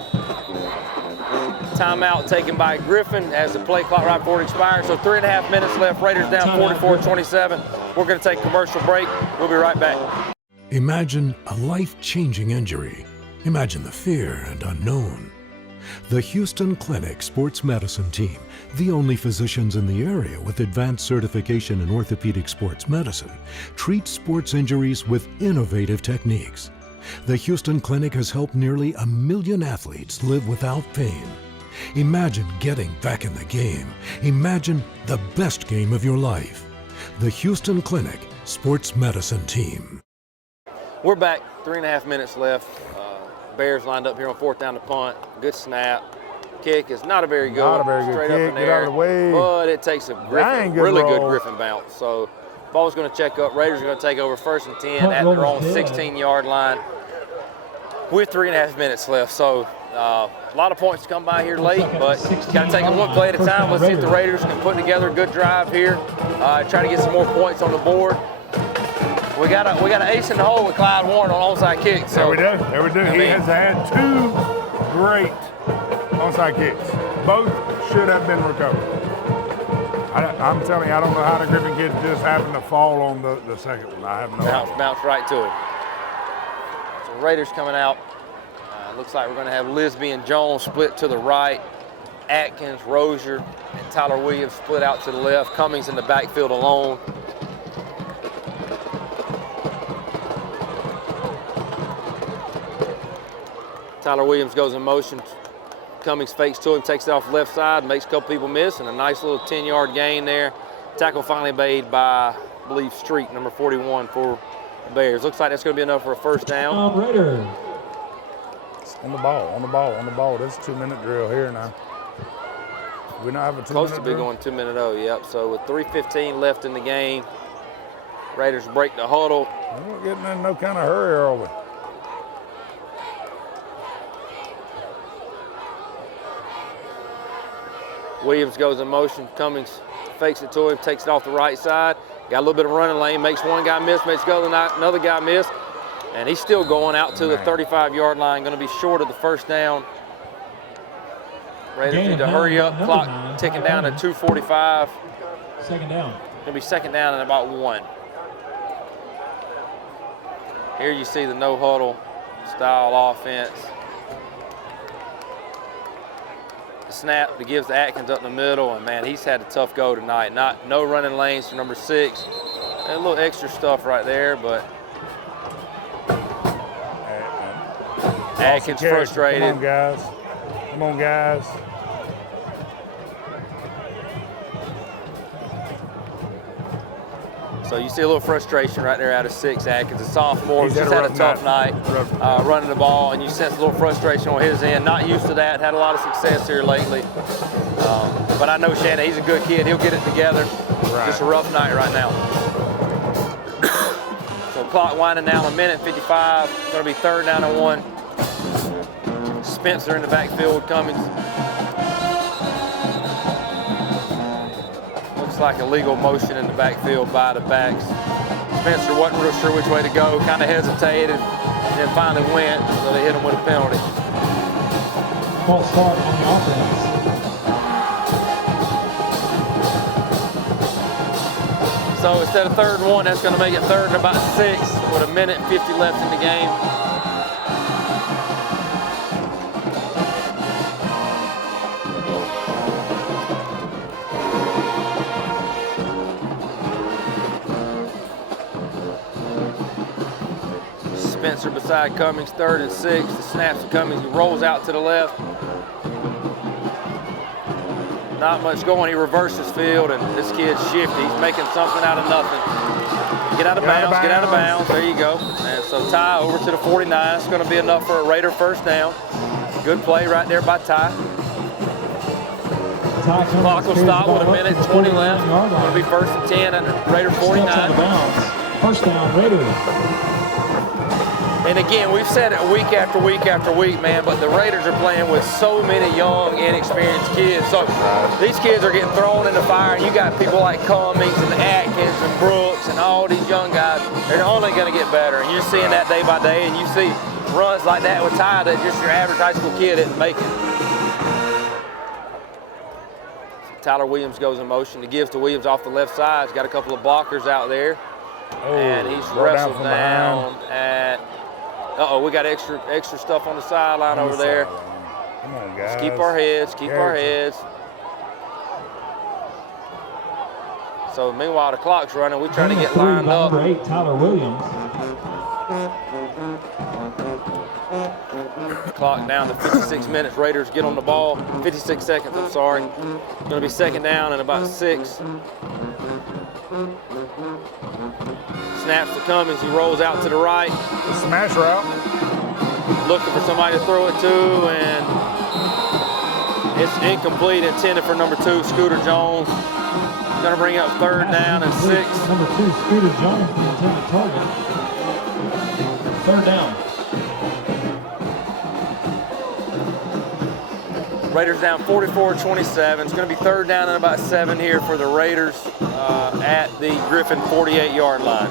Timeout taken by Griffin as the play clock right before it expires. So 3.5 minutes left. Raiders down 44-27. We're going to take a commercial break. We'll be right back. Imagine a life-changing injury. Imagine the fear and unknown. The Houston Clinic Sports Medicine Team, the only physicians in the area with advanced certification in orthopedic sports medicine, treats sports injuries with innovative techniques. The Houston Clinic has helped nearly 1 million athletes live without pain. Imagine getting back in the game. Imagine the best game of your life. The Houston Clinic Sports Medicine Team. We're back, 3.5 minutes left. Bears lined up here on 4th down to punt. Good snap. Kick is not a very good. Not a very good straight kick. up in the Get out of the way. But it takes a Griffin, Good really roll. good Griffin bounce. So ball's going to check up. Raiders are going to take over 1st and 10 at their own 16-yard line with 3.5 minutes left. So a lot of points to come by here late, but got to take it one play at a time. Let's see if the Raiders can put together a good drive here. Try to get some more points on the board. We got an ace in the hole with Clyde Warren on onside kicks. So, There we do. He has had 2 great onside kicks. Both should have been recovered. I'm telling you, I don't know how the Griffin kids just happened to fall on the second one. I have no idea. Bounce right to it. So Raiders coming out. Looks like we're going to have Lisby and Jones split to the right. Atkins, Rozier, and Tyler Williams split out to the left. Cummings in the backfield alone. Tyler Williams goes in motion. Cummings fakes to him, takes it off the left side, makes a couple people miss, and a nice little 10-yard gain there. Tackle finally made by, I believe, Street, number 41 for the Bears. Looks like that's going to be enough for a first down. Raiders. On the ball. This is a 2-minute drill here now. We not have a 2-minute Close to be drill? going 2-minute, yep. So with 3:15 left in the game, Raiders break the huddle. We're not getting in no kind of hurry, are we? Williams goes in motion. Cummings fakes it to him, takes it off the right side. Got a little bit of running lane, makes one guy miss, makes another guy miss. And he's still going out to the 35-yard line, going to be short of the first down. Raiders need to hurry up. Clock ticking down to 2:45. Second down. Going to be second down in about 1. Here you see the no-huddle style offense. The snap that gives to Atkins up the middle, and man, he's had a tough go tonight. No running lanes for number 6. And a little extra stuff right there, but Atkins frustrated. Come on, guys. So you see a little frustration right there out of 6. Atkins, a sophomore, He's just had had a a tough night. night running the ball, and you sense a little frustration on his end. Not used to that, had a lot of success here lately. But I know Shannon, he's a good kid. He'll get it together. Right. Just a rough night right now. So clock winding down, 1:55. Going to be 3rd down and 1. Spencer in the backfield with Cummings. Looks like a legal motion in the backfield by the backs. Spencer wasn't real sure which way to go, kind of hesitated, and then finally went, so they hit him with a penalty. False start on the offense. So instead of 3rd and 1, that's going to make it 3rd and about 6 with 1:50 left in the game. Spencer beside Cummings, 3rd and 6. The snaps to Cummings, he rolls out to the left. Not much going, he reverses field, and this kid's shifty. He's making something out of nothing. Get out of bounds, there you go. And so Ty over to the 49. It's going to be enough for a Raider first down. Good play right there by Ty. Clock will stop with 1:20 left. It'll be 1st and 10 at the Raider 49. First down, Raiders. And again, we've said it week after week after week, man, but the Raiders are playing with so many young, inexperienced kids. So these kids are getting thrown in the fire, and you got people like Cummings and Atkins and Brooks and all these young guys. They're only going to get better, and you're seeing that day by day, and you see runs like that with Ty that just your average high school kid isn't making. Tyler Williams goes in motion. He gives to Williams off the left side. He's got a couple of blockers out there. And he's wrestled down at, we got extra stuff on the sideline over there. Come on, guys. Let's keep our heads, keep our heads. So meanwhile, the clock's running. We're trying to get lined up. Number 8, Tyler Williams. Clock down to 56 minutes. Raiders get on the ball. 56 seconds, I'm sorry. Going to be second down and about 6. Snaps to Cummings. He rolls out to the right. Smash route. Looking for somebody to throw it to, and it's incomplete, intended for number 2, Scooter Jones. Going to bring up third down and 6. Number 2, Scooter Jones, the intended target. Third down. Raiders down 44-27. It's going to be third down and about 7 here for the Raiders at the Griffin 48-yard line.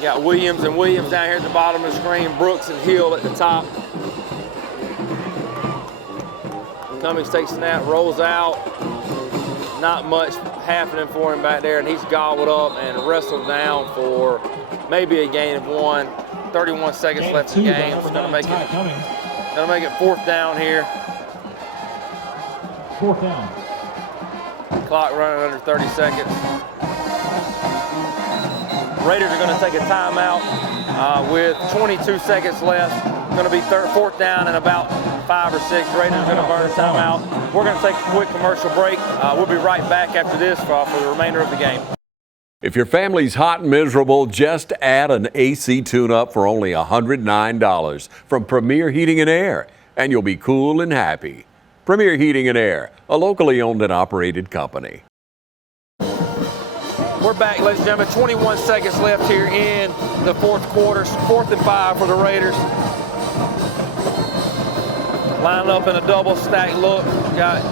Got Williams and Williams down here at the bottom of the screen. Brooks and Hill at the top. Cummings takes a snap, rolls out. Not much happening for him back there, and he's gobbled up and wrestled down for maybe a gain of 1. 31 seconds left in the game. It's gonna make it fourth down here. Fourth down. Clock running under 30 seconds. Raiders are gonna take a timeout with 22 seconds left. Gonna be fourth down and about 5 or 6. Raiders are gonna burn a timeout. We're gonna take a quick commercial break. We'll be right back after this for the remainder of the game. If your family's hot and miserable, just add an AC tune-up for only $109 from Premier Heating and Air, and you'll be cool and happy. Premier Heating and Air, a locally owned and operated company. We're back, ladies and gentlemen. 21 seconds left here in the fourth quarter. 4th and 5 for the Raiders. Lined up in a double stack look. Got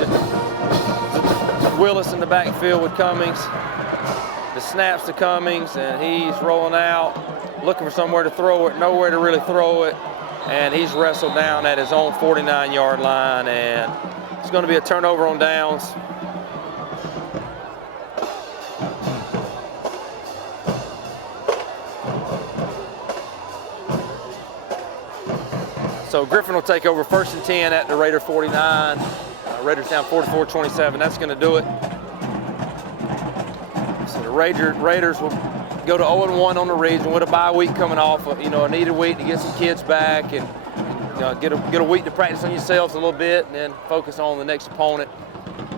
Willis in the backfield with Cummings. The snaps to Cummings, and he's rolling out, looking for somewhere to throw it, nowhere to really throw it. And he's wrestled down at his own 49-yard line, and it's going to be a turnover on downs. So Griffin will take over 1st and 10 at the Raider 49. Raiders down 44-27. That's going to do it. So the Raiders will go to 0-1 on the region with a bye week coming off. A needed week to get some kids back and get a week to practice on yourselves a little bit, and then focus on the next opponent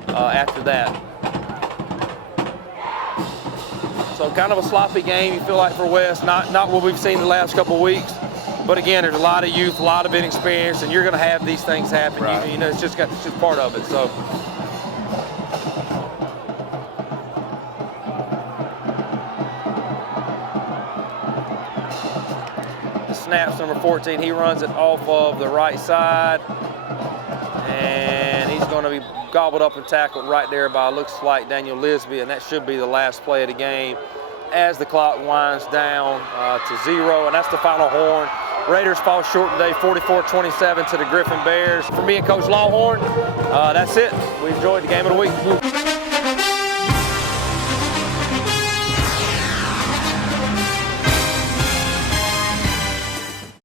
after that. So kind of a sloppy game, you feel like, for West. Not what we've seen the last couple of weeks. But again, there's a lot of youth, a lot of inexperience, and you're going to have these things happen. Right. It's just part of it. So. The snaps, number 14, he runs it off of the right side, and he's going to be gobbled up and tackled right there by, looks like, Daniel Lisby, and that should be the last play of the game as the clock winds down to 0, and that's the final horn. Raiders fall short today, 44-27 to the Griffin Bears. For me and Coach Lawhorn, that's it. We enjoyed the game of the week.